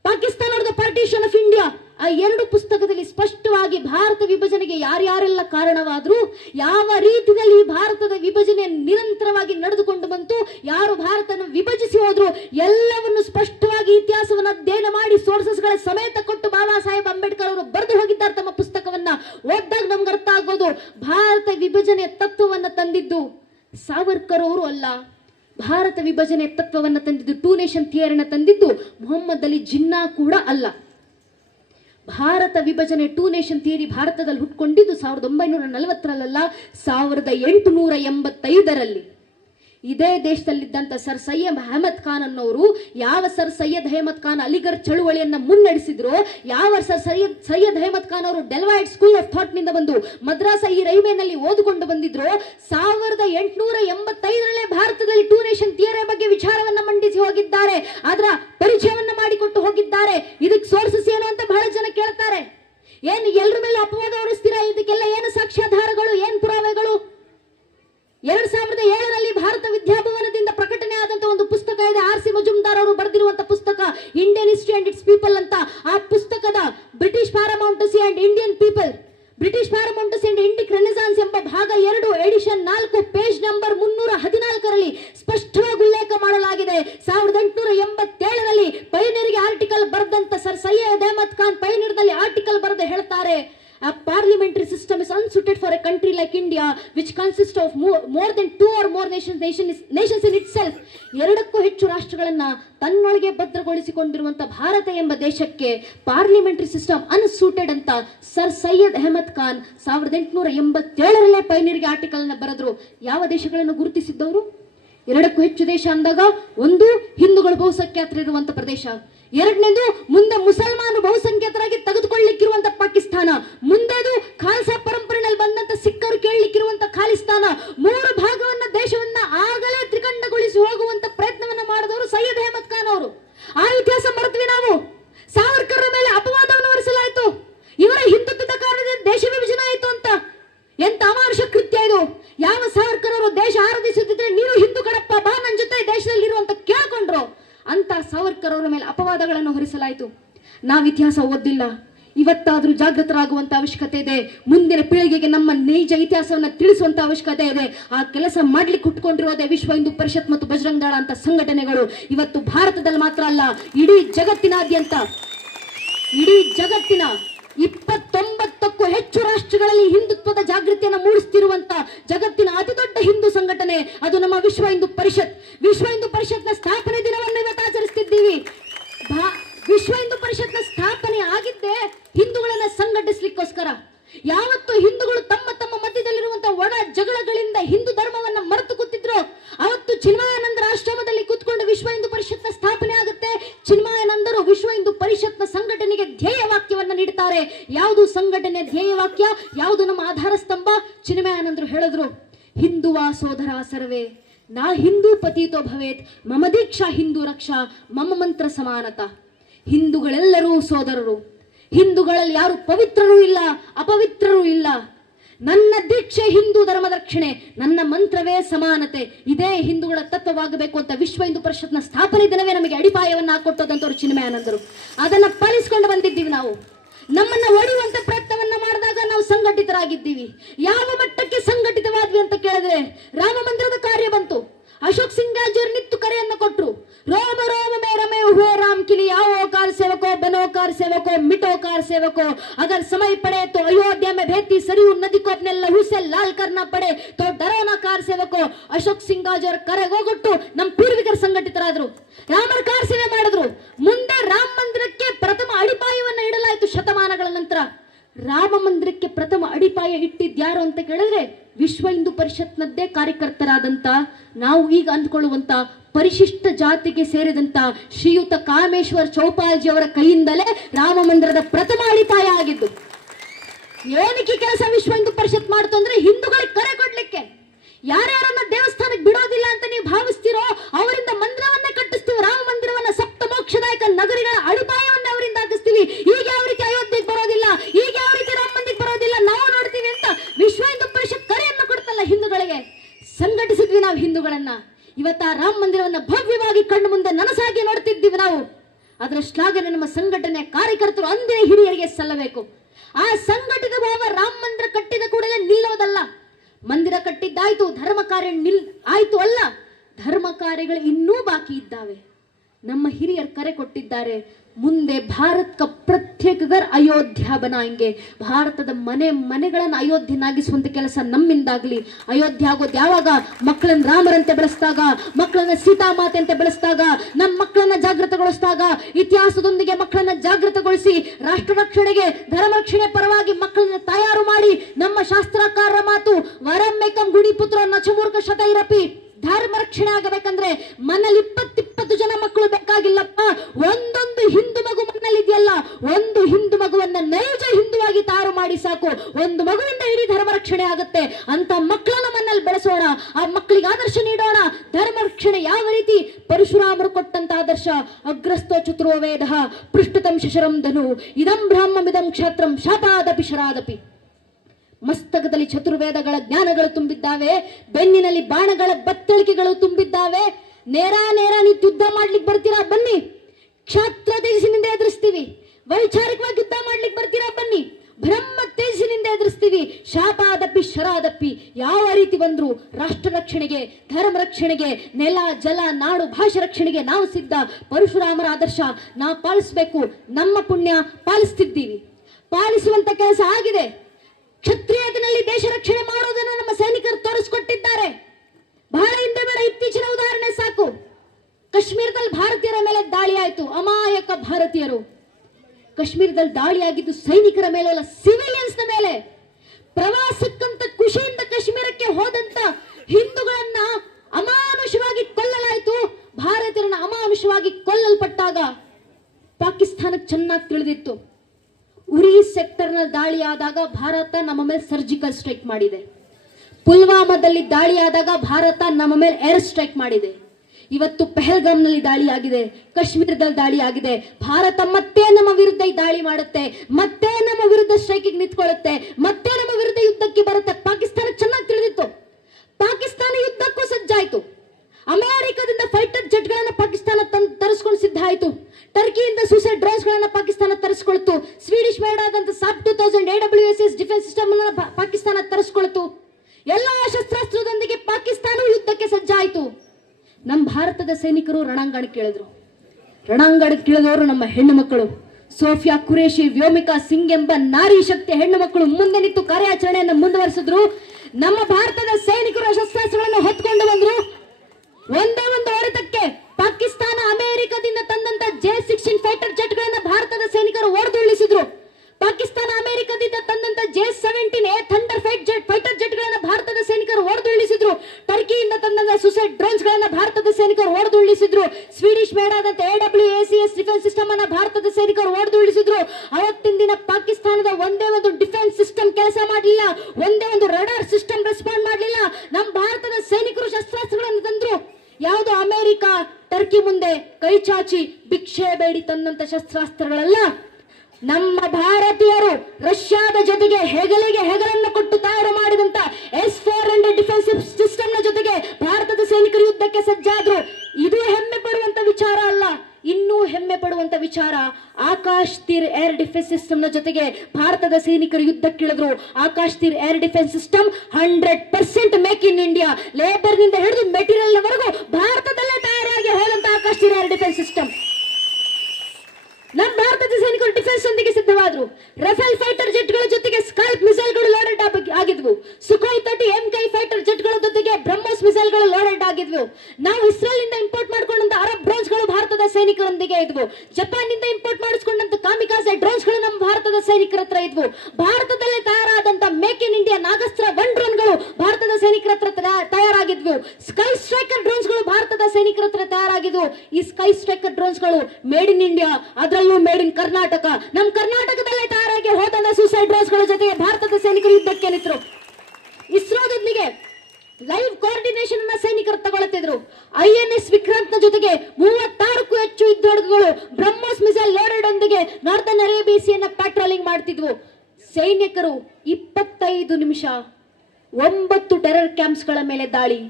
Pakistan the partition of India. ಆ 2 ಪುಸ್ತಕದಲ್ಲಿ ಸ್ಪಷ್ಟವಾಗಿ ಭಾರತ ವಿಭಜನೆಗೆ ಯಾರ್ಯಾರೆಲ್ಲ ಕಾರಣವಾದ್ರು, ಯಾವ ರೀತಿಯಲ್ಲಿ ಭಾರತದ ವಿಭಜನೆ ನಿರಂತರವಾಗಿ ನಡೆದುಕೊಂಡು ಬಂತು, ಯಾರು ಭಾರತವನ್ನು ವಿಭಜಿಸಿ ಹೋದ್ರು, ಎಲ್ಲವನ್ನು ಸ್ಪಷ್ಟವಾಗಿ ಇತಿಹಾಸವನ್ನು ಅಧ್ಯಯನ ಮಾಡಿ ಸೋರ್ಸಸ್ಗಳ ಸಮೇತ ಕೊಟ್ಟು ಬಾಬಾ ಸಾಹೇಬ್ ಅಂಬೇಡ್ಕರ್ ಅವರು ಬರೆದು ಹೋಗಿದ್ದಾರೆ ತಮ್ಮ ಪುಸ್ತಕವನ್ನ. ಓದಿದಾಗ ನಮ್ಗೆ ಅರ್ಥ ಆಗೋದು, ಭಾರತ ವಿಭಜನೆಯ ತತ್ವವನ್ನ ತಂದಿದ್ದು ಸಾವರ್ಕರ್ ಅವರು ಅಲ್ಲ. ಭಾರತ ವಿಭಜನೆ ತತ್ವವನ್ನ ತಂದಿದ್ದು, 2 ನೇಷನ್ ಥಿಯರಿನ ತಂದಿದ್ದು ಮೊಹಮ್ಮದ್ ಅಲಿ ಜಿನ್ನಾ ಕೂಡ ಅಲ್ಲ. ಭಾರತ ವಿಭಜನೆ 2 ನೇಷನ್ ಥಿಯರಿ ಭಾರತದಲ್ಲಿ ಹುಟ್ಕೊಂಡಿದ್ದು 1940ರಲ್ಲ, 1885ರಲ್ಲಿ. ಇದೇ ದೇಶದಲ್ಲಿದ್ದಂತ ಸರ್ ಸೈಯದ್ ಅಹಮದ್ ಖಾನ್ ಅನ್ನೋರು, ಯಾವ ಸರ್ ಸೈಯದ್ ಅಹಮದ್ ಖಾನ್ ಅಲಿಗರ್ ಚಳುವಳಿಯನ್ನ ಮುನ್ನಡೆಸಿದ್ರು, ಯಾವ ಸರ್ ಸೈಯದ್ ಅಹಮದ್ ಖಾನ್ ಅವರು ಡೆಲ್ವಾಯ್ಡ್ ಸ್ಕೂಲ್ ಆಫ್ ಥಾಟ್ ನಿಂದ ಬಂದು ಮದ್ರಾಸ ಈ ರೈಲ್ವೆನಲ್ಲಿ ಓದಿಕೊಂಡು ಬಂದಿದ್ರು, 1885ರಲ್ಲೇ ಭಾರತದಲ್ಲಿ 2 ನೇಷನ್ ಥಿಯರಿ ಬಗ್ಗೆ ವಿಚಾರವನ್ನ ಮಂಡಿಸಿ ಹೋಗಿದ್ದಾರೆ. ಅದರ ಪರಿಚಯವನ್ನ ಮಾಡಿಕೊಟ್ಟು ಹೋಗಿದ್ದಾರೆ. ಇದಕ್ಕೆ ಸೋರ್ಸಸ್ ಏನು ಅಂತ ಬಹಳ ಜನ ಕೇಳ್ತಾರೆ. ಏನು ಎಲ್ಲರ ಮೇಲೆ ಅಪವಾದ ಹೊರಿಸ್ತೀರಾ, ಇದಕ್ಕೆಲ್ಲ ಏನು 2007ರಲ್ಲಿ ಭಾರತ ವಿದ್ಯಾಭವನದಿಂದ ಪ್ರಕಟಣೆ ಆದಂತ ಒಂದು ಪುಸ್ತಕ ಇದೆ. ಆರ್ ಸಿ ಮಜುಮ್ದಾರ್ ಅವರು ಬರೆದಿರುವಂತಹ ಪುಸ್ತಕ Indian history and its people ಅಂತ. ಆ ಪುಸ್ತಕದ British paramountcy and Indian people, British paramountcy and Indic renaissance ಎಂಬ ಭಾಗ 2 ಎಡಿಷನ್ 4 ಪೇಜ್ ನಂಬರ್ 314ರಲ್ಲಿ ಸ್ಪಷ್ಟವಾಗಿ ಉಲ್ಲೇಖ ಮಾಡಲಾಗಿದೆ. 1887ರಲ್ಲಿ ಪೈನೀರ್ಗೆ ಆರ್ಟಿಕಲ್ ಬರೆದಂತ ಸರ್ ಸೈಯದ್ ಅಹಮದ್ ಖಾನ್ ಪೈನೀರ್ದಲ್ಲಿ ಆರ್ಟಿಕಲ್ ಬರೆದು ಹೇಳ್ತಾರೆ, a parliamentary system is unsuited for a country like India which consists of more than 2 or more nations in itself. 2ಕ್ಕೂ ಹೆಚ್ಚು ರಾಷ್ಟ್ರಗಳನ್ನ ತನ್ನೊಳಗೆ ಭದ್ರಗೊಳಿಸಿಕೊಂಡಿರುವಂತ ಭಾರತ ಎಂಬ ದೇಶಕ್ಕೆ ಪಾರ್ಲಿಮೆಂಟರಿ ಸಿಸ್ಟಮ್ ಅನ್ಸೂಟೆಡ್ ಅಂತ ಸರ್ ಸೈಯದ್ ಅಹಮದ್ ಖಾನ್ 1887ರಲ್ಲೇ ಪೈನೀರ್ಗೆ ಆರ್ಟಿಕಲ್ ಅನ್ನು ಬರೆದ್ರು. ಯಾವ ದೇಶಗಳನ್ನು ಗುರುತಿಸಿದ್ದವರು? 2ಕ್ಕೂ ಹೆಚ್ಚು ದೇಶ ಅಂದಾಗ, ಒಂದು ಹಿಂದೂಗಳು ಬಹುಸಂಖ್ಯಾತರಿರುವಂತ ಪ್ರದೇಶ, ಎರಡನೇದು ಮುಂದೆ ಮುಸಲ್ಮಾನರು ಬಹುಸಂಖ್ಯಾತರಾಗಿ ತೆಗೆದುಕೊಳ್ಳಿಕ್ಕಿರುವಂತ ಪಾಕಿಸ್ತಾನ, ಮುಂದೆದು ಖಾಲ್ಸಾ ಪರಂಪರೆಯಲ್ಲಿ ಬಂದಂತ ಸಿಖ್ಖರು ಕೇಳಲಿಕ್ಕಿರುವಂತ ಖಾಲಿಸ್ತಾನ. 3 ಭಾಗವನ್ನ ದೇಶವನ್ನ ಆಗಲೇ ತ್ರಿಖಂಡಗೊಳಿಸಿ ಹೋಗುವಂತ ಪ್ರಯತ್ನವನ್ನ ಮಾಡಿದವರು ಸೈಯದ್ ಅಹಮದ್ ಖಾನ್ ಅವರು. ಆ ಇತಿಹಾಸ ಮರೆತ್ವಿ ನಾವು. ಸಾವರ್ಕರ್ ಮೇಲೆ ಅಪವಾದವನ್ನು ಹೊರಿಸಲಾಯಿತು, ಇವರ ಹಿಂದುತ್ವದ ಕಾರಣದಿಂದ ದೇಶ ವಿಭಜನೆ ಆಯಿತು ಅಂತ. ಎಂತ ಅಮಾನುಷ ಕೃತ್ಯ ಇದು! ಯಾವ ಸಾವರ್ಕರ್ ಅವರು ದೇಶ ಆರಾಧಿಸುತ್ತಿದ್ರೆ ನೀನು ಹಿಂದೂ ಕಡಪ್ಪ ಬಾ ನನ್ನ ಜೊತೆ ದೇಶದಲ್ಲಿ ಇರುವಂತ ಕೇಳ್ಕೊಂಡ್ರು ಅಂತ ಸಾವರ್ಕರ್ ಅವರ ಮೇಲೆ ಅಪವಾದಗಳನ್ನು ಹೊರಿಸಲಾಯಿತು. ನಾವು ಇತಿಹಾಸ ಓದಿಲ್ಲ. ಇವತ್ತಾದ್ರೂ ಜಾಗೃತರಾಗುವಂತ ಅವಶ್ಯಕತೆ ಇದೆ. ಮುಂದಿನ ಪೀಳಿಗೆಗೆ ನಮ್ಮ ನೈಜ ಇತಿಹಾಸವನ್ನ ತಿಳಿಸುವಂತ ಅವಶ್ಯಕತೆ ಇದೆ. ಆ ಕೆಲಸ ಮಾಡ್ಲಿಕ್ಕೆ ಹುಟ್ಕೊಂಡಿರೋದೇ ವಿಶ್ವ ಹಿಂದೂ ಪರಿಷತ್ ಮತ್ತು ಬಜರಂಗ ದಳ ಅಂತ ಸಂಘಟನೆಗಳು. ಇವತ್ತು ಭಾರತದಲ್ಲಿ ಮಾತ್ರ ಅಲ್ಲ, ಇಡೀ ಜಗತ್ತಿನಾದ್ಯಂತ, ಇಡೀ ಜಗತ್ತಿನ 29ಕ್ಕೂ ಹೆಚ್ಚು ರಾಷ್ಟ್ರಗಳಲ್ಲಿ ಹಿಂದುತ್ವದ ಜಾಗೃತಿಯನ್ನು ಮೂಡಿಸುತ್ತಿರುವಂತ ಜಗತ್ತಿನ ಅತಿ ದೊಡ್ಡ ಹಿಂದೂ ಸಂಘಟನೆ ಅದು ನಮ್ಮ ವಿಶ್ವ ಹಿಂದೂ ಪರಿಷತ್. ವಿಶ್ವ ಹಿಂದೂ ಪರಿಷತ್ನ ಸ್ಥಾಪನೆ ದಿನವನ್ನು ಇವತ್ತು ಆಚರಿಸುತ್ತಿದ್ದೀವಿ. ವಿಶ್ವ ಹಿಂದೂ ಪರಿಷತ್ನ ಸ್ಥಾಪನೆ ಆಗಿದ್ದೇ ಹಿಂದೂಗಳನ್ನ ಸಂಘಟಿಸಲಿಕ್ಕೋಸ್ಕರ. ಯಾವತ್ತು ಹಿಂದೂಗಳು ತಮ್ಮ ತಮ್ಮ ಮಧ್ಯದಲ್ಲಿರುವಂತಹ ಒಳ ಜಗಳಗಳಿಂದ ಹಿಂದೂ ಧರ್ಮವನ್ನ ಮರೆತು ಕೂತಿದ್ರು, ಅವತ್ತು ಚಿನ್ಮಯಾನಂದರ ಆಶ್ರಮದಲ್ಲಿ ಕೂತ್ಕೊಂಡು ವಿಶ್ವ ಹಿಂದೂ ಪರಿಷತ್ನ ಸ್ಥಾಪನೆ ಆಗುತ್ತೆ. ಚಿನ್ಮಯಾನಂದರು ವಿಶ್ವ ಹಿಂದೂ ಪರಿಷತ್ನ ಸಂಘಟನೆಗೆ ಧ್ಯೇಯ ವಾಕ್ಯವನ್ನ ನೀಡುತ್ತಾರೆ. ಯಾವುದು ಸಂಘಟನೆ ಧ್ಯೇಯ ವಾಕ್ಯ, ಯಾವುದು ನಮ್ಮ ಆಧಾರ ಸ್ತಂಭ? ಚಿನ್ಮಯಾನಂದರು ಹೇಳಿದ್ರು, ಹಿಂದುವಾ ಸೋದರ ಸರ್ವೇ ನಾ ಹಿಂದೂ ಪತೀತೋ ಭವೇತ್ ಮಮ ದೀಕ್ಷಾ ಹಿಂದೂ ರಕ್ಷಾ ಮಮ ಮಂತ್ರ ಸಮಾನತ. ಹಿಂದೂಗಳೆಲ್ಲರೂ ಸೋದರರು, ಹಿಂದೂಗಳಲ್ಲಿ ಯಾರು ಪವಿತ್ರರೂ ಇಲ್ಲ ಅಪವಿತ್ರರೂ ಇಲ್ಲ. ನನ್ನ ದೀಕ್ಷೆ ಹಿಂದೂ ಧರ್ಮದ ರಕ್ಷಣೆ, ನನ್ನ ಮಂತ್ರವೇ ಸಮಾನತೆ. ಇದೇ ಹಿಂದೂಗಳ ತತ್ವವಾಗಬೇಕು ಅಂತ ವಿಶ್ವ ಹಿಂದೂ ಪರಿಷತ್ನ ಸ್ಥಾಪನೆ ದಿನವೇ ನಮಗೆ ಅಡಿಪಾಯವನ್ನು ಹಾಕೊಟ್ಟದಂತವ್ರು ಚಿನ್ಮಯಾನಂದರು. ಅದನ್ನ ಪಾಲಿಸಿಕೊಂಡು ಬಂದಿದ್ದೀವಿ ನಾವು. ನಮ್ಮನ್ನ ಒಡೆಯುವಂತ ಪ್ರಯತ್ನವನ್ನ ಮಾಡಿದಾಗ ನಾವು ಸಂಘಟಿತರಾಗಿದ್ದೀವಿ. ಯಾವ ಮಟ್ಟಕ್ಕೆ ಸಂಘಟಿತವಾದ್ವಿ ಅಂತ ಕೇಳಿದ್ರೆ, ರಾಮ ಮಂದಿರದ ಕಾರ್ಯ ಬಂತು. ಅಶೋಕ್ ಸಿಂಗಾಜಿಯವರು ನಿತ್ತು ಕರೆಯನ್ನು ಕೊಟ್ಟರು. ರೋಮ ರೋಮ ಮೇ ರಮೆ ಹುए राम के लिए आओ कार सेवको बनो कार सेवको मिटो कार सेवको अगर समय पड़े तो अयोध्या में बहती सरयू नदी को अपने लहू से लाल करना पड़े तो डरो ना कार सेवको. ಅಶೋಕ್ ಸಿಂಗಾಜಿಯವರು ಕರೆಗೆ ಹೋಗೊಟ್ಟು ನಮ್ಮ ಪೂರ್ವಿಕರು ಸಂಘಟಿತರಾದ್ರು, ರಾಮರ ಕಾರ ಸೇವೆ ಮಾಡಿದ್ರು. ಮುಂದೆ ರಾಮ ಮಂದಿರಕ್ಕೆ ಪ್ರಥಮ ಅಡಿಪಾಯವನ್ನು ಇಡಲಾಯಿತು. ಶತಮಾನಗಳ ನಂತರ ರಾಮ ಮಂದಿರಕ್ಕೆ ಪ್ರಥಮ ಅಡಿಪಾಯ ಇಟ್ಟಿದ್ಯಾರು ಅಂತ ಕೇಳಿದ್ರೆ ವಿಶ್ವ ಹಿಂದೂ ಪರಿಷತ್ನದ್ದೇ ಕಾರ್ಯಕರ್ತರಾದಂತ ನಾವು ಈಗ ಅಂದ್ಕೊಳ್ಳುವಂತ ಪರಿಶಿಷ್ಟ ಜಾತಿಗೆ ಸೇರಿದಂತ ಶ್ರೀಯುತ ಕಾಮೇಶ್ವರ್ ಚೌಪಾಲ್ಜಿ ಅವರ ಕೈಯಿಂದಲೇ ರಾಮ ಮಂದಿರದ ಪ್ರಥಮ ಅಡಿಪಾಯ ಆಗಿದ್ದು. ಏನಕ್ಕೆ ಕೆಲಸ ವಿಶ್ವ ಹಿಂದೂ ಪರಿಷತ್ ಮಾಡ್ತು ಅಂದ್ರೆ ಹಿಂದೂಗಳಿಗೆ ಕರೆ ಕೊಡ್ಲಿಕ್ಕೆ. ಯಾರ್ಯಾರನ್ನ ದೇವಸ್ಥಾನಕ್ಕೆ ಬಿಡೋದಿಲ್ಲ ಅಂತ ನೀವು ಭಾವಿಸ್ತೀರೋ ಅವರಿಂದ ಮಂದಿರವನ್ನೇ ಕಟ್ಟಿಸ್ತೀವಿ. ರಾಮ ಮಂದಿರವನ್ನ ಸಪ್ತ ಮೋಕ್ಷದಾಯಕ ನಗರಿಗಳ ಅಡಿಪಾಯವನ್ನ ಅವರಿಂದ ಹಾಕಿಸ್ತೀವಿ. ಈಗ ಯಾವ ರೀತಿ ಅಯೋಧ್ಯೆಗೆ ಬರೋದಿಲ್ಲ, ಈಗ ಯಾವ ರೀತಿ ರಾಮ ಮಂದಿರಕ್ಕೆ ಬರೋದಿಲ್ಲ ನಾವು ನೋಡ್ತೀವಿ ಅಂತ ವಿಶ್ವ ಹಿಂದೂ ಪರಿಷತ್ ಕರೆಯನ್ನು ಕೊಡ್ತಲ್ಲ ಹಿಂದೂಗಳಿಗೆ. ಸಂಘಟಿಸಿದ್ವಿ ನಾವು ಹಿಂದೂಗಳನ್ನ. ಇವತ್ತ ರಾಮ ಮಂದಿರವನ್ನ ಭವ್ಯವಾಗಿ ಕಣ್ಣು ಮುಂದೆ ನನಸಾಗಿ ನೋಡ್ತಿದ್ದೀವಿ ನಾವು. ಅದರ ಶ್ಲಾಘನೆ ನಮ್ಮ ಸಂಘಟನೆಯ ಕಾರ್ಯಕರ್ತರು ಅಂದಿನ ಹಿರಿಯರಿಗೆ ಸಲ್ಲಬೇಕು. ಆ ಸಂಘಟಿತ ಭಾವ ರಾಮ ಮಂದಿರ ಕಟ್ಟಿದ ಕೂಡಲೇ ನಿಲ್ಲೋದಲ್ಲ. ಮಂದಿರ ಕಟ್ಟಿದ್ದಾಯ್ತು, ಧರ್ಮ ಕಾರ್ಯ ಆಯ್ತು ಅಲ್ಲ, ಧರ್ಮ ಕಾರ್ಯಗಳು ಇನ್ನೂ ಬಾಕಿ ಇದ್ದಾವೆ. ನಮ್ಮ ಹಿರಿಯರು ಕರೆ ಕೊಟ್ಟಿದ್ದಾರೆ, ಮುಂದೆ ಭಾರತ ಕ ಪ್ರತ್ಯೇಕ ಘರ್ ಅಯೋಧ್ಯ ಬನಾಯಂಗೆ. ಭಾರತದ ಮನೆಗಳನ್ನು ಅಯೋಧ್ಯೆನಾಗಿಸುವಂತ ಕೆಲಸ ನಮ್ಮಿಂದಾಗ್ಲಿ. ಅಯೋಧ್ಯೆ ಆಗೋದು ಯಾವಾಗ? ಮಕ್ಕಳನ್ನ ರಾಮರಂತೆ ಬೆಳೆಸಿದಾಗ, ಮಕ್ಕಳನ್ನ ಸೀತಾಮಾತೆ ಅಂತ ಬೆಳೆಸಿದಾಗ, ನಮ್ಮ ಮಕ್ಕಳನ್ನ ಜಾಗೃತಗೊಳಿಸಿದಾಗ, ಇತಿಹಾಸದೊಂದಿಗೆ ಮಕ್ಕಳನ್ನ ಜಾಗೃತಗೊಳಿಸಿ ರಾಷ್ಟ್ರ ರಕ್ಷಣೆಗೆ ಧರ್ಮ ರಕ್ಷಣೆ ಪರವಾಗಿ ಮಕ್ಕಳನ್ನ ತಯಾರು ಮಾಡಿ, ನಮ್ಮ ಶಾಸ್ತ್ರಕಾರರ ಮಾತು ವರಮ್ಮೇಕಂ ಗುಡಿ ಪುತ್ರ ನಚಮೂರ್ಖ ಶತೈರಪಿ, ಧರ್ಮ ರಕ್ಷಣೆ ಆಗಬೇಕಂದ್ರೆ ಮನೇಲಿ 20 ಜನ ಮಕ್ಕಳು ಬೇಕಾಗಿಲ್ಲಪ್ಪ. ಒಂದೊಂದು ಹಿಂದೂ ಮಗು ಮಣ್ಣಲ್ಲಿ ಇದೆಯಲ್ಲ, ಒಂದು ಹಿಂದೂ ಮಗುವನ್ನ ನೈಜ ಹಿಂದುವಾಗಿ ತಯಾರು ಮಾಡಿ ಸಾಕು. ಒಂದು ಮಗುವಿಂದ ಇಡೀ ಧರ್ಮ ರಕ್ಷಣೆ ಆಗುತ್ತೆ. ಅಂತ ಮಕ್ಕಳನ್ನ ಮಣ್ಣಲ್ಲಿ ಬೆಳೆಸೋಣ, ಆ ಮಕ್ಕಳಿಗೆ ಆದರ್ಶ ನೀಡೋಣ. ಧರ್ಮ ರಕ್ಷಣೆ ಯಾವ ರೀತಿ? ಪರಶುರಾಮರು ಕೊಟ್ಟಂತ ಆದರ್ಶ. ಅಗ್ರಸ್ತೋ ಚತುರೋ ವೇದ ಪೃಷ್ಠತಂ ಶಶರಂ ಧನು ಇದಂ ಬ್ರಾಹ್ಮಮಿದಂ ಕ್ಷಾತ್ರಂ ಶಾಪಾದಪಿ ಶರಾದಪಿ. ಮಸ್ತಕದಲ್ಲಿ ಚತುರ್ವೇದಗಳ ಜ್ಞಾನಗಳು ತುಂಬಿದ್ದಾವೆ, ಬೆನ್ನಿನಲ್ಲಿ ಬಾಣಗಳ ಬತ್ತಳಿಕೆಗಳು ತುಂಬಿದ್ದಾವೆ. ನೇರ ನೀವು ಯುದ್ಧ ಮಾಡ್ಲಿಕ್ಕೆ ಬರ್ತೀರಾ ಬನ್ನಿ, ಕ್ಷಾತ್ರ ತೇಜಸ್ಸಿನಿಂದ ಎದುರಿಸ್ತೀವಿ. ವೈಚಾರಿಕವಾಗಿ ಯುದ್ಧ ಮಾಡ್ಲಿಕ್ಕೆ ಬರ್ತೀರಾ ಬನ್ನಿ, ಬ್ರಹ್ಮ ತೇಜಸ್ಸಿನಿಂದ ಎದುರಿಸ್ತೀವಿ. ಶಾಪಾದಪ್ಪಿ ಶರಾದಪ್ಪಿ ಯಾವ ರೀತಿ ಬಂದ್ರು ರಾಷ್ಟ್ರ ರಕ್ಷಣೆಗೆ, ಧರ್ಮ ರಕ್ಷಣೆಗೆ, ನೆಲ ಜಲ ನಾಡು ಭಾಷೆ ರಕ್ಷಣೆಗೆ ನಾವು ಸಿದ್ಧ. ಪರಶುರಾಮರ ಆದರ್ಶ ನಾವು ಪಾಲಿಸಬೇಕು, ನಮ್ಮ ಪುಣ್ಯ ಪಾಲಿಸ್ತಿದ್ದೀವಿ, ಪಾಲಿಸುವಂತ ಕೆಲಸ ಆಗಿದೆ. ಕ್ಷತ್ರಿಯದಲ್ಲಿ ದೇಶ ರಕ್ಷಣೆ ಮಾಡೋದನ್ನು ನಮ್ಮ ಸೈನಿಕರು ತೋರಿಸ್ಕೊಟ್ಟಿದ್ದಾರೆ. ಬಹಳ ಹಿಂದೆ ಬೇಡ, ಇತ್ತೀಚಿನ ಉದಾಹರಣೆ ಸಾಕು. ಕಾಶ್ಮೀರದಲ್ಲಿ ಭಾರತೀಯರ ಮೇಲೆ ದಾಳಿ ಆಯಿತು, ಅಮಾಯಕ ಭಾರತೀಯರು. ಕಾಶ್ಮೀರದಲ್ಲಿ ದಾಳಿಯಾಗಿದ್ದು ಸೈನಿಕರ ಮೇಲೆ ಅಲ್ಲ, ಸಿವಿಲಿಯನ್ಸ್ ನ ಮೇಲೆ. ಪ್ರವಾಸಕ್ಕಂತ ಖುಷಿಯಿಂದ ಕಾಶ್ಮೀರಕ್ಕೆ ಹೋದಂತ ಹಿಂದೂಗಳನ್ನ ಅಮಾನುಷವಾಗಿ ಕೊಲ್ಲಲಾಯಿತು. ಭಾರತೀಯರನ್ನ ಅಮಾನುಷವಾಗಿ ಕೊಲ್ಲಲ್ಪಟ್ಟಾಗ ಪಾಕಿಸ್ತಾನಕ್ಕೆ ಚೆನ್ನಾಗಿ ತಿಳಿದಿತ್ತು. ಉರಿ ಸೆಕ್ಟರ್ ನ ದಾಳಿ ಆದಾಗ ಭಾರತ ನಮ್ಮ ಮೇಲೆ ಸರ್ಜಿಕಲ್ ಸ್ಟ್ರೈಕ್ ಮಾಡಿದೆ. ಪುಲ್ವಾಮಾದಲ್ಲಿ ದಾಳಿ ಆದಾಗ ಭಾರತ ನಮ್ಮ ಮೇಲೆ ಏರ್ ಸ್ಟ್ರೈಕ್ ಮಾಡಿದೆ. ಇವತ್ತು ಪಹಲ್ಗಾಮ್ನಲ್ಲಿ ದಾಳಿ ಆಗಿದೆ, ಕಾಶ್ಮೀರದಲ್ಲಿ ದಾಳಿ ಆಗಿದೆ. ಭಾರತ ಮತ್ತೆ ನಮ್ಮ ವಿರುದ್ಧ ಈ ದಾಳಿ ಮಾಡುತ್ತೆ, ಮತ್ತೆ ನಮ್ಮ ವಿರುದ್ಧ ಸ್ಟ್ರೈಕಿಗೆ ನಿಂತ್ಕೊಳ್ಳುತ್ತೆ, ಮತ್ತೆ ನಮ್ಮ ವಿರುದ್ಧ ಯುದ್ಧಕ್ಕೆ ಬರುತ್ತೆ. ಪಾಕಿಸ್ತಾನ ಚೆನ್ನಾಗಿ ತಿಳಿದಿತ್ತು. ಪಾಕಿಸ್ತಾನ ಯುದ್ಧಕ್ಕೂ ಸಜ್ಜಾಯಿತು. ಅಮೆರಿಕದಿಂದ ಫೈಟರ್ ಜೆಟ್ಗಳನ್ನ ಪಾಕಿಸ್ತಾನ ತರಿಸ್ಕೊಂಡು ಸಿದ್ಧ ಆಯಿತು. ಟರ್ಕಿಯಿಂದ ಸೂಸೈಡ್ ಡ್ರೋನ್ಸ್ ಗಳನ್ನ ಪಾಕಿಸ್ತಾನ ತರಿಸ್ಕೊಳ್ತು. ಸ್ವೀಡಿಷ್ ಮೇಡ್ ಆದಂತ ಸಾಪ್ 2000 AWSS ಡಿಫೆನ್ಸ್ ಸಿಸ್ಟಮ್ ಅನ್ನ ಪಾಕಿಸ್ತಾನ ತರಿಸ್ಕೊಳ್ತು. ಎಲ್ಲಾ ಶಸ್ತ್ರಾಸ್ತ್ರದೊಂದಿಗೆ ಪಾಕಿಸ್ತಾನ ಯುದ್ಧಕ್ಕೆ ಸಜ್ಜಾಯಿತು. ನಮ್ಮ ಭಾರತದ ಸೈನಿಕರು ರಣಾಂಗಣಕ್ಕೆ ಇಳಿದ್ರು. ರಣಾಂಗಣಕ್ಕೆ ಇಳಿದವರು ನಮ್ಮ ಹೆಣ್ಣು ಮಕ್ಕಳು. ಸೋಫಿಯಾ ಕುರೇಶಿ, ವ್ಯೋಮಿಕಾ ಸಿಂಗ್ ಎಂಬ ನಾರಿ ಶಕ್ತಿ ಹೆಣ್ಣು ಮಕ್ಕಳು ಮುಂದೆ ನಿಂತು ಕಾರ್ಯಾಚರಣೆಯನ್ನು ಮುಂದುವರಿಸಿದ್ರು. ನಮ್ಮ ಭಾರತದ ಸೈನಿಕರು ಶಸ್ತ್ರಾಸ್ತ್ರಗಳನ್ನು ಹೊತ್ಕೊಂಡು ಬಂದ್ರು. ಒಂದೇ ಒಂದು ಹೊಡೆತಕ್ಕೆ ಪಾಕಿಸ್ತಾನ ಅಮೆರಿಕದಿಂದ ತಂದಂತ J-16 ಫೈಟರ್ ಜೆಟ್ ಗಳನ್ನ ಭಾರತದ ಸೈನಿಕರು ಹೊಡೆದುರುಳಿಸಿದ್ರು. ಪಾಕಿಸ್ತಾನ ಅಮೆರಿಕದಿಂದ ತಂದಂತ J-17A ಥಂಡರ್ ಫೈಟರ್ ಜೆಟ್ ಗಳನ್ನ ಭಾರತದ ಸೈನಿಕರು ಹೊಡೆದುರುಳಿಸಿದ್ರು. ಟರ್ಕಿಯಿಂದ ತಂದಂತ ಸುಸೈಡ್ ಡ್ರೋನ್ಸ್ ಗಳನ್ನ ಭಾರತದ ಸೈನಿಕರು ಹೊಡೆದುರುಳಿಸಿದ್ರು. ಸ್ವೀಡಿಷ್ ಮೇಡ್ ಆದಂತ AWSS ಡಿಫೆನ್ಸ್ ಸಿಸ್ಟಮ್ ಅನ್ನ ಭಾರತದ ಸೈನಿಕರು ಹೊಡೆದುರುಳಿಸಿದ್ರು. ಅವತ್ತಿನ ದಿನ ಪಾಕಿಸ್ತಾನದ ಒಂದೇ ಒಂದು ಡಿಫೆನ್ಸ್ ಸಿಸ್ಟಮ್ ಕೆಲಸ ಮಾಡಲಿಲ್ಲ, ಒಂದೇ ಒಂದು ರಡಾರ್ ಸಿಸ್ಟಮ್ ರೆಸ್ಪಾಂಡ್ ಮಾಡಲಿಲ್ಲ. ನಮ್ಮ ಭಾರತದ ಸೈನಿಕರು ಶಸ್ತ್ರಾಸ್ತ್ರಗಳನ್ನು ತಂದ್ರು. ಯಾವುದು ಅಮೆರಿಕ ಟರ್ಕಿ ಮುಂದೆ ಕೈ ಚಾಚಿ ಭಿಕ್ಷೆ ಬೇಡಿ ತಂದಂತ ಶಸ್ತ್ರಾಸ್ತ್ರಗಳಲ್ಲ. ನಮ್ಮ ಭಾರತೀಯರು ರಷ್ಯಾದ ಜೊತೆಗೆ ಹೆಗಲಿಗೆ ಹೆಗಲನ್ನು ಕೊಟ್ಟು ತಯಾರು ಮಾಡಿದಂತ S-400 ಡಿಫೆನ್ಸ್ ಸಿಸ್ಟಮ್ ನ ಜೊತೆಗೆ ಭಾರತದ ಸೈನಿಕರು ಯುದ್ಧಕ್ಕೆ ಸಜ್ಜಾದ್ರು. ಇದು ಹೆಮ್ಮೆ ಪಡುವಂತ ವಿಚಾರ ಅಲ್ಲ, ಇನ್ನೂ ಹೆಮ್ಮೆ ಪಡುವಂತ ವಿಚಾರ. ಆಕಾಶ್ ತೀರ್ ಏರ್ ಡಿಫೆನ್ಸ್ ಸಿಸ್ಟಮ್ ನ ಜೊತೆಗೆ ಭಾರತದ ಸೈನಿಕರು ಯುದ್ಧಕ್ಕಿಳಿದ್ರು. ಆಕಾಶ್ ತೀರ್ air defence system 100% make in India, labour ನಿಂದ ಹಿಡಿದು ಮೆಟೀರಿಯಲ್ ವರೆಗೂ ಭಾರತದಲ್ಲೇ ತಯಾರಾಗಿ ಹೋದಂತ ಆಕಾಶ್ ತೀರ್ ಏರ್ ಡಿಫೆನ್ಸ್ ಸಿಸ್ಟಮ್. ನಮ್ಮ ಭಾರತದ ಸೈನಿಕರು ಡಿಫೆನ್ಸ್ ಒಂದಿಗೆ ಸಿದ್ಧವಾದ್ರು. ರಫೇಲ್ ಫೈಟರ್ ಜೆಟ್ ಗಳ ಜೊತೆಗೆ ಸ್ಕೈಪ್ ಮಿಸೈಲ್ ಗಳು ಲೋಡೆಡ್ ಆಗಿದ್ವು. ಸುಖೋಯ್ 30 MK ಫೈಟರ್ ಜೆಟ್ ಗಳ ಜೊತೆಗೆ ಬ್ರಹ್ಮೋಸ್ ಮಿಸೈಲ್ ಗಳು ಲೋಡೆಡ್ ಆಗಿದ್ವು. ನಾವು ಇಸ್ರೇಲ್ ಇಂದ ಇಂಪೋರ್ಟ್ ಮಾಡಿಕೊಂಡಂತ ಅರಬ್ ಡ್ರೋನ್ಸ್ ಗಳು ಭಾರತದ ಸೈನಿಕರೊಂದಿಗೆ ಇದ್ವು. ಜಪಾನ್ ನಿಂದ ಇಂಪೋರ್ಟ್ ಮಾಡಿಸಿಕೊಂಡಂತ ಕಾಮಿಕಾಜೆ ಡ್ರೋನ್ಸ್ ಗಳು ನಮ್ಮ ಭಾರತದ ಸೈನಿಕರ ಹತ್ರ ಇದ್ವು. ಭಾರತದಲ್ಲೇ ತಯಾರಾದಂತ ಮೇಕ್ ಇನ್ ಇಂಡಿಯಾ ನಾಗಸ್ತ್ರ 1 ಡ್ರೋನ್ ಗಳು ಭಾರತದ ಸೈನಿಕರ ಹತ್ರ ತಯಾರಾಗಿದ್ವು. ಸ್ಕೈ ಸ್ಟ್ರೈಕರ್ ಡ್ರೋನ್ಸ್ ಗಳು ಭಾರತದ ಸೈನಿಕರ ಹತ್ರ ತಯಾರಾಗಿದ್ವು. ಈ ಸ್ಕೈ ಸ್ಟ್ರೈಕರ್ ಡ್ರೋನ್ಸ್ ಗಳು ಮೇಡ್ ಇನ್ ಇಂಡಿಯಾ, ಅದರಲ್ಲೂ ಮೇಡ್ ಇನ್ ಕರ್ನಾಟಕ. ನಮ್ಮ ಕರ್ನಾಟಕದಲ್ಲೇ ತಯಾರಾಗಿ ಹೋದಂತ ಸೂಸೈಡ್ ಡ್ರೋನ್ಸ್ ಗಳ ಜೊತೆಗೆ ಭಾರತದ ಸೈನಿಕರು ಯುದ್ಧಕ್ಕೆ ನಿಂತರು. ಇಸ್ರೋದೊಂದಿಗೆ ಲೈವ್ ಕೋಆರ್ಡಿನೇಷನ್ ಅನ್ನ ಸೈನಿಕರು ತಗೊಳ್ತಿದ್ರು. INS ವಿಕ್ರಾಂತ್ ನ ಜೊತೆಗೆ 36ಕ್ಕೂ ಹೆಚ್ಚು ಯುದ್ಧಹಡಗುಗಳು ಬ್ರಹ್ಮೋಸ್ ಮಿಸೈಲ್ ಲೋಡೆಡ್ ಒಂದಿಗೆ ನಾರ್ಥನ್ ಅರೇಬಿಯಾನ ಪ್ಯಾಟ್ರೋಲಿಂಗ್ ಮಾಡ್ತಿದ್ವು. ಸೈನಿಕರು 25 ನಿಮಿಷ 9 ಟೆರರ್ ಕ್ಯಾಂಪ್ಸ್ ಗಳ ಮೇಲೆ ದಾಳಿ,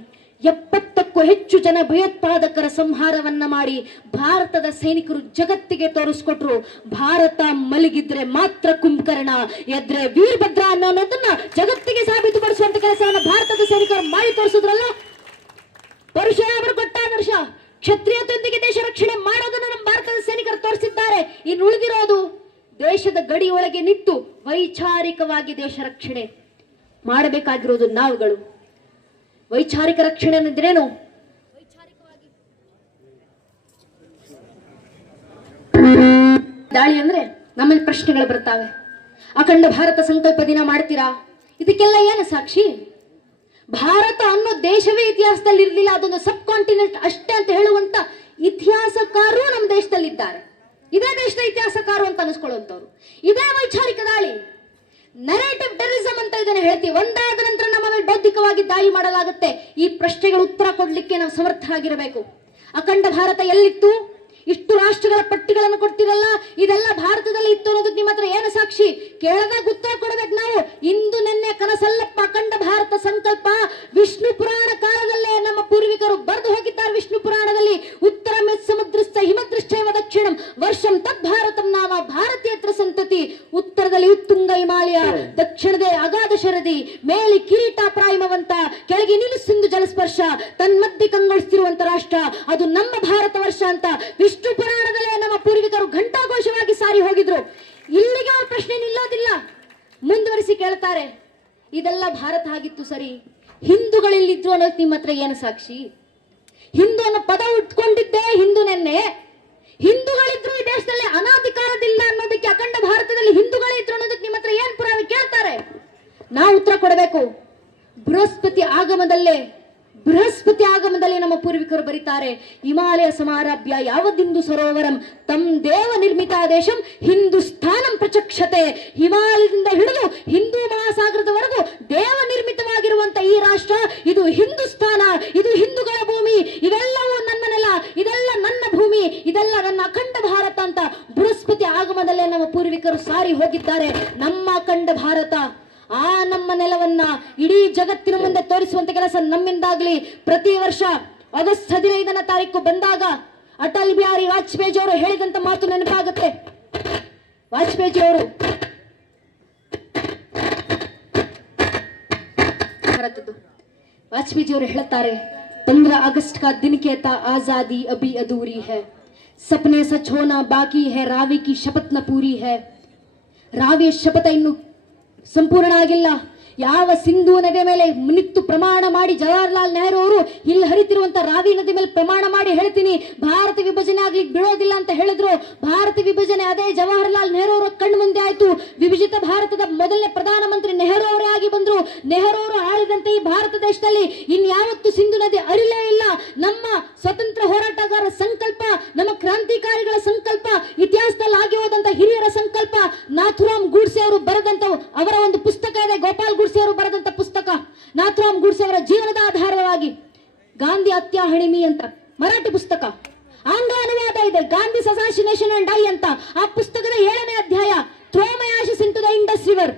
70ಕ್ಕೂ ಹೆಚ್ಚು ಜನ ಭಯೋತ್ಪಾದಕರ ಸಂಹಾರವನ್ನ ಮಾಡಿ ಭಾರತದ ಸೈನಿಕರು ಜಗತ್ತಿಗೆ ತೋರಿಸ್ಕೊಟ್ರು. ಭಾರತ ಮಲಗಿದ್ರೆ ಮಾತ್ರ ಕುಂಭಕರ್ಣ, ಎದ್ರೆ ವೀರಭದ್ರ ಅನ್ನೋದನ್ನ ಜಗತ್ತಿಗೆ ಸಾಬೀತುಪಡಿಸುವಂತ ಕೆಲಸವನ್ನು ಭಾರತದ ಸೈನಿಕರು ಮಾಡಿ ತೋರಿಸಿದ್ರಲ್ಲ. ಪರಶುರಾಮರು ಕೊಟ್ಟ ಆದರ್ಶ ಕ್ಷತ್ರಿಯತೆಯೊಂದಿಗೆ ದೇಶ ರಕ್ಷಣೆ ಮಾಡೋದನ್ನು ನಮ್ಮ ಭಾರತದ ಸೈನಿಕರು ತೋರಿಸಿದ್ದಾರೆ. ಇನ್ನು ಉಳಿದಿರೋದು ದೇಶದ ಗಡಿ ಒಳಗೆ ನಿಂತು ವೈಚಾರಿಕವಾಗಿ ದೇಶ ರಕ್ಷಣೆ ಮಾಡಬೇಕಾಗಿರೋದು ನಾವುಗಳು. ವೈಚಾರಿಕ ರಕ್ಷಣೆ ಅಂದ್ರೇನು? ದಾಳಿ ಅಂದ್ರೆ ನಮ್ಮಲ್ಲಿ ಪ್ರಶ್ನೆಗಳು ಬರ್ತಾವೆ. ಅಖಂಡ ಭಾರತ ಸಂಕಲ್ಪ ದಿನ ಮಾಡ್ತೀರಾ? ಇದಕ್ಕೆಲ್ಲ ಏನು ಸಾಕ್ಷಿ? ಭಾರತ ಅನ್ನೋ ದೇಶವೇ ಇತಿಹಾಸದಲ್ಲಿ ಇರಲಿಲ್ಲ, ಅದೊಂದು ಸಬ್ ಕಾಂಟಿನೆಂಟ್ ಅಷ್ಟೇ ಅಂತ ಹೇಳುವಂತ ಇತಿಹಾಸಕಾರರು ನಮ್ಮ ದೇಶದಲ್ಲಿದ್ದಾರೆ. ಇದೇ ದೇಶದ ಇತಿಹಾಸಕಾರರು ಅಂತ ಅನಿಸ್ಕೊಳ್ಳುವಂತವ್ರು. ಇದೇ ವೈಚಾರಿಕ ದಾಳಿ, ನರೇಟಿವ್ ಟೆರರಿಸಂ ಅಂತ ಇದನ್ನು ಹೇಳ್ತೀವಿ. ಒಂದಾದ ನಂತರ ನಮ್ಮ ಮೇಲೆ ಬೌದ್ಧಿಕವಾಗಿ ದಾಳಿ ಮಾಡಲಾಗುತ್ತೆ. ಈ ಪ್ರಶ್ನೆಗಳು ಉತ್ತರ ಕೊಡ್ಲಿಕ್ಕೆ ನಾವು ಸಮರ್ಥರಾಗಿರಬೇಕು. ಅಖಂಡ ಭಾರತ ಎಲ್ಲಿತ್ತು? ಇಷ್ಟು ರಾಷ್ಟ್ರಗಳ ಪಟ್ಟಿಗಳನ್ನು ಕೊಡ್ತಿರಲ್ಲ, ಇದೆಲ್ಲ ಭಾರತದಲ್ಲಿ ಇತ್ತು ಅನ್ನೋದಕ್ಕೆ ನಿಮ್ಮ ಹತ್ರ ಏನು ಸಾಕ್ಷಿ? ಕೇಳದಾಗ ಉತ್ತರ ಕೊಡಬೇಕು ನಾವು. ಇಂದು ನಿನ್ನೆ ಕನಸಲ್ಲಪ್ಪ ಅಖಂಡ ಭಾರತ ಸಂಕಲ್ಪ ವಿಷ್ಣು ಪುರಾಣ ಕಾಲದಲ್ಲೇ ನಮ್ಮ ಪೂರ್ವಿಕರು ಬರೆದು ಹೋಗಿದ್ದಾರೆ. ವಿಷ್ಣು ಪುರಾಣದಲ್ಲಿ ಉತ್ತರ ಸಮುದ್ರಸ್ಥ ಹಿಮದೃಷ್ಟೈವ ದಕ್ಷಿಣಂ ವರ್ಷಂ ತದ್ ಭಾರತಂ ನಾಮ ಭಾರತೀಯತ್ರ ಸಂತತಿ. ಉತ್ತರದಲ್ಲಿ ಉತ್ತುಂಗ ಹಿಮಾಲಯ, ದಕ್ಷಿಣದೇ ಅಗಾಧ ಶರದಿ, ಮೇಲೆ ಕಿರೀಟ ಪ್ರಾಯಮವಂತ, ಕೆಳಗೆ ನೀನು ಸಿಂಧು ಜಲಸ್ಪರ್ಶ, ತನ್ಮಧ್ಯೆ ಕಂಗೊಳಿಸ್ತಿರುವಂತ ರಾಷ್ಟ್ರ ಅದು ನಮ್ಮ ಭಾರತ ವರ್ಷ ಅಂತ ವಿಷ್ಣು ಪುರಾಣದಲ್ಲೇ ನಮ್ಮ ಪೂರ್ವಿಕರು ಘಂಟಾಘೋಷವಾಗಿ ಸಾರಿ ಹೋಗಿದ್ರು. ಇಲ್ಲಿಗೆ ಅವ್ರ ಪ್ರಶ್ನೆ ನಿಲ್ಲೋದಿಲ್ಲ, ಮುಂದುವರಿಸಿ ಕೇಳ್ತಾರೆ, ಇದೆಲ್ಲ ಭಾರತ ಆಗಿತ್ತು ಸರಿ, ಹಿಂದೂಗಳಿಲ್ಲಿದ್ರು ಅನ್ನೋದು ನಿಮ್ಮ ಹತ್ರ ಏನು ಸಾಕ್ಷಿ? ಹಿಂದೂ ಅನ್ನೋ ಪದ ಉಟ್ಕೊಂಡಿದ್ದೆ ಹಿಂದೂ ನೆನ್ನೆ. ಹಿಂದೂಗಳಿದ್ರು ಈ ದೇಶದಲ್ಲಿ ಅನಾಧಿಕಾರದಿಲ್ಲ ಅನ್ನೋದಕ್ಕೆ, ಅಖಂಡ ಭಾರತದಲ್ಲಿ ಹಿಂದೂಗಳಿದ್ರು ಅನ್ನೋದಕ್ಕೆ ನಿಮ್ಮ ಹತ್ರ ಏನ್ ಪುರಾವೆ ಕೇಳ್ತಾರೆ? ನಾವು ಉತ್ತರ ಕೊಡಬೇಕು. ಬೃಹಸ್ಪತಿ ಆಗಮದಲ್ಲಿ ನಮ್ಮ ಪೂರ್ವಿಕರು ಬರೀತಾರೆ, ಹಿಮಾಲಯ ಸಮಾರಭ್ಯ ಯಾವದಿಂದು ಸರೋವರಂ ತಮ್ ದೇವ ನಿರ್ಮಿತ ದೇಶಂ ಹಿಂದೂಸ್ಥಾನಂ ಪ್ರಚಕ್ಷತೆ. ಹಿಮಾಲಯದಿಂದ ಹಿಡಿದು ಹಿಂದೂ ಮಹಾಸಾಗರದವರೆಗೂ ದೇವ ನಿರ್ಮಿತವಾಗಿರುವಂತ ಈ ರಾಷ್ಟ್ರ ಇದು ಹಿಂದೂಸ್ಥಾನ, ಇದು ಹಿಂದೂಗಳ ಭೂಮಿ, ಇವೆಲ್ಲವೂ ನನ್ನ ನೆಲ, ಇದೆಲ್ಲ ನನ್ನ ಭೂಮಿ, ಇದೆಲ್ಲ ನನ್ನ ಅಖಂಡ ಭಾರತ ಅಂತ ಬೃಹಸ್ಪತಿ ಆಗಮದಲ್ಲೇ ನಮ್ಮ ಪೂರ್ವಿಕರು ಸಾರಿ ಹೋಗಿದ್ದಾರೆ. ನಮ್ಮ ಅಖಂಡ ಭಾರತ, ಆ ನಮ್ಮ ನೆಲವನ್ನ ಇಡೀ ಜಗತ್ತಿನ ಮುಂದೆ ತೋರಿಸುವಂತ ಕೆಲಸ ನಮ್ಮಿಂದಾಗ್ಲಿ. ಪ್ರತಿ ವರ್ಷ ಆಗಸ್ಟ್ 15ನೇ ತಾರೀಕು ಬಂದಾಗ ಅಟಲ್ ಬಿಹಾರಿ ವಾಜಪೇಯಿ ಅವರು ಹೇಳಿದಂತ ಮಾತು ನೆನಪಾಗುತ್ತೆ. ವಾಜಪೇಯಿ ಅವರು ಹೇಳ್ತಾರೆ, 15 अगस्त का दिन कहता आजादी अभी अधूरी है, सपने सच होना बाकी है, रावी की शपथ न पूरी है. ರಾವಿಯ ಶಪಥ ಇನ್ನು ಸಂಪೂರ್ಣ ಆಗಿಲ್ಲ. ಯಾವ ಸಿಂಧೂ ನದಿ ಮೇಲೆ ನಿಂತು ಪ್ರಮಾಣ ಮಾಡಿ ಜವಾಹರ್ಲಾಲ್ ನೆಹರು ಅವರು ಇಲ್ಲಿ ಹರಿತಿರುವಂತ ರಾವಿ ನದಿ ಮೇಲೆ ಪ್ರಮಾಣ ಮಾಡಿ ಹೇಳ್ತೀನಿ ಭಾರತ ವಿಭಜನೆ ಆಗ್ಲಿಕ್ಕೆ ಬಿಡೋದಿಲ್ಲ ಅಂತ ಹೇಳಿದ್ರು. ಭಾರತ ವಿಭಜನೆ ಅದೇ ಜವಾಹರ್ಲಾಲ್ ನೆಹರು ಅವರ ಕಣ್ಣು ಮುಂದೆ ಆಯ್ತು. ವಿಭಜಿತ ಭಾರತದ ಮೊದಲನೇ ಪ್ರಧಾನಮಂತ್ರಿ ನೆಹರು ಅವರೇ ಆಗಿ ಬಂದ್ರು. ನೆಹರು ಅವರು ಆಳಿದಂತ ಈ ಭಾರತ ದೇಶದಲ್ಲಿ ಇನ್ಯಾವತ್ತು ಸಿಂಧು ನದಿ ಅರಿಲೇ ಇಲ್ಲ. ನಮ್ಮ ಸ್ವತಂತ್ರ ಹೋರಾಟಗಾರರ ಸಂಕಲ್ಪ, ನಮ್ಮ ಕ್ರಾಂತಿಕಾರಿಗಳ ಸಂಕಲ್ಪ, ಇತಿಹಾಸದಲ್ಲಿ ಆಗಿ ಹೋದಂತ ಹಿರಿಯರ ಸಂಕಲ್ಪ, ನಾಥುರಾಮ್ ಗೂಡ್ಸೆ ಅವರು ಬರೆದಂತ ಅವರ ಒಂದು ಪುಸ್ತಕ ಇದೆ, ಗೋಪಾಲ್ ಗೂಡ್ಸೆ ಅವರು ಬರೆದಂತ ಪುಸ್ತಕ. ನಾಥುರಾಮ್ ಗೂಡ್ಸೆ ಅವರ ಜೀವನದ ಆಧಾರವಾಗಿ ಗಾಂಧಿ ಹತ್ಯಾಹಣಿಮಿ ಅಂತ ಮರಾಠಿ ಪುಸ್ತಕ, ಆಂಗ್ಲ ಅನುವಾದ ಇದೆ, ಗಾಂಧಿ ಅಸಾಸಿನೇಷನ್ ಅಂಡ್ ಡೈ ಅಂತ. ಆ ಪುಸ್ತಕದ 7ನೇ ಅಧ್ಯಾಯ, throw my ashes into the Indus river.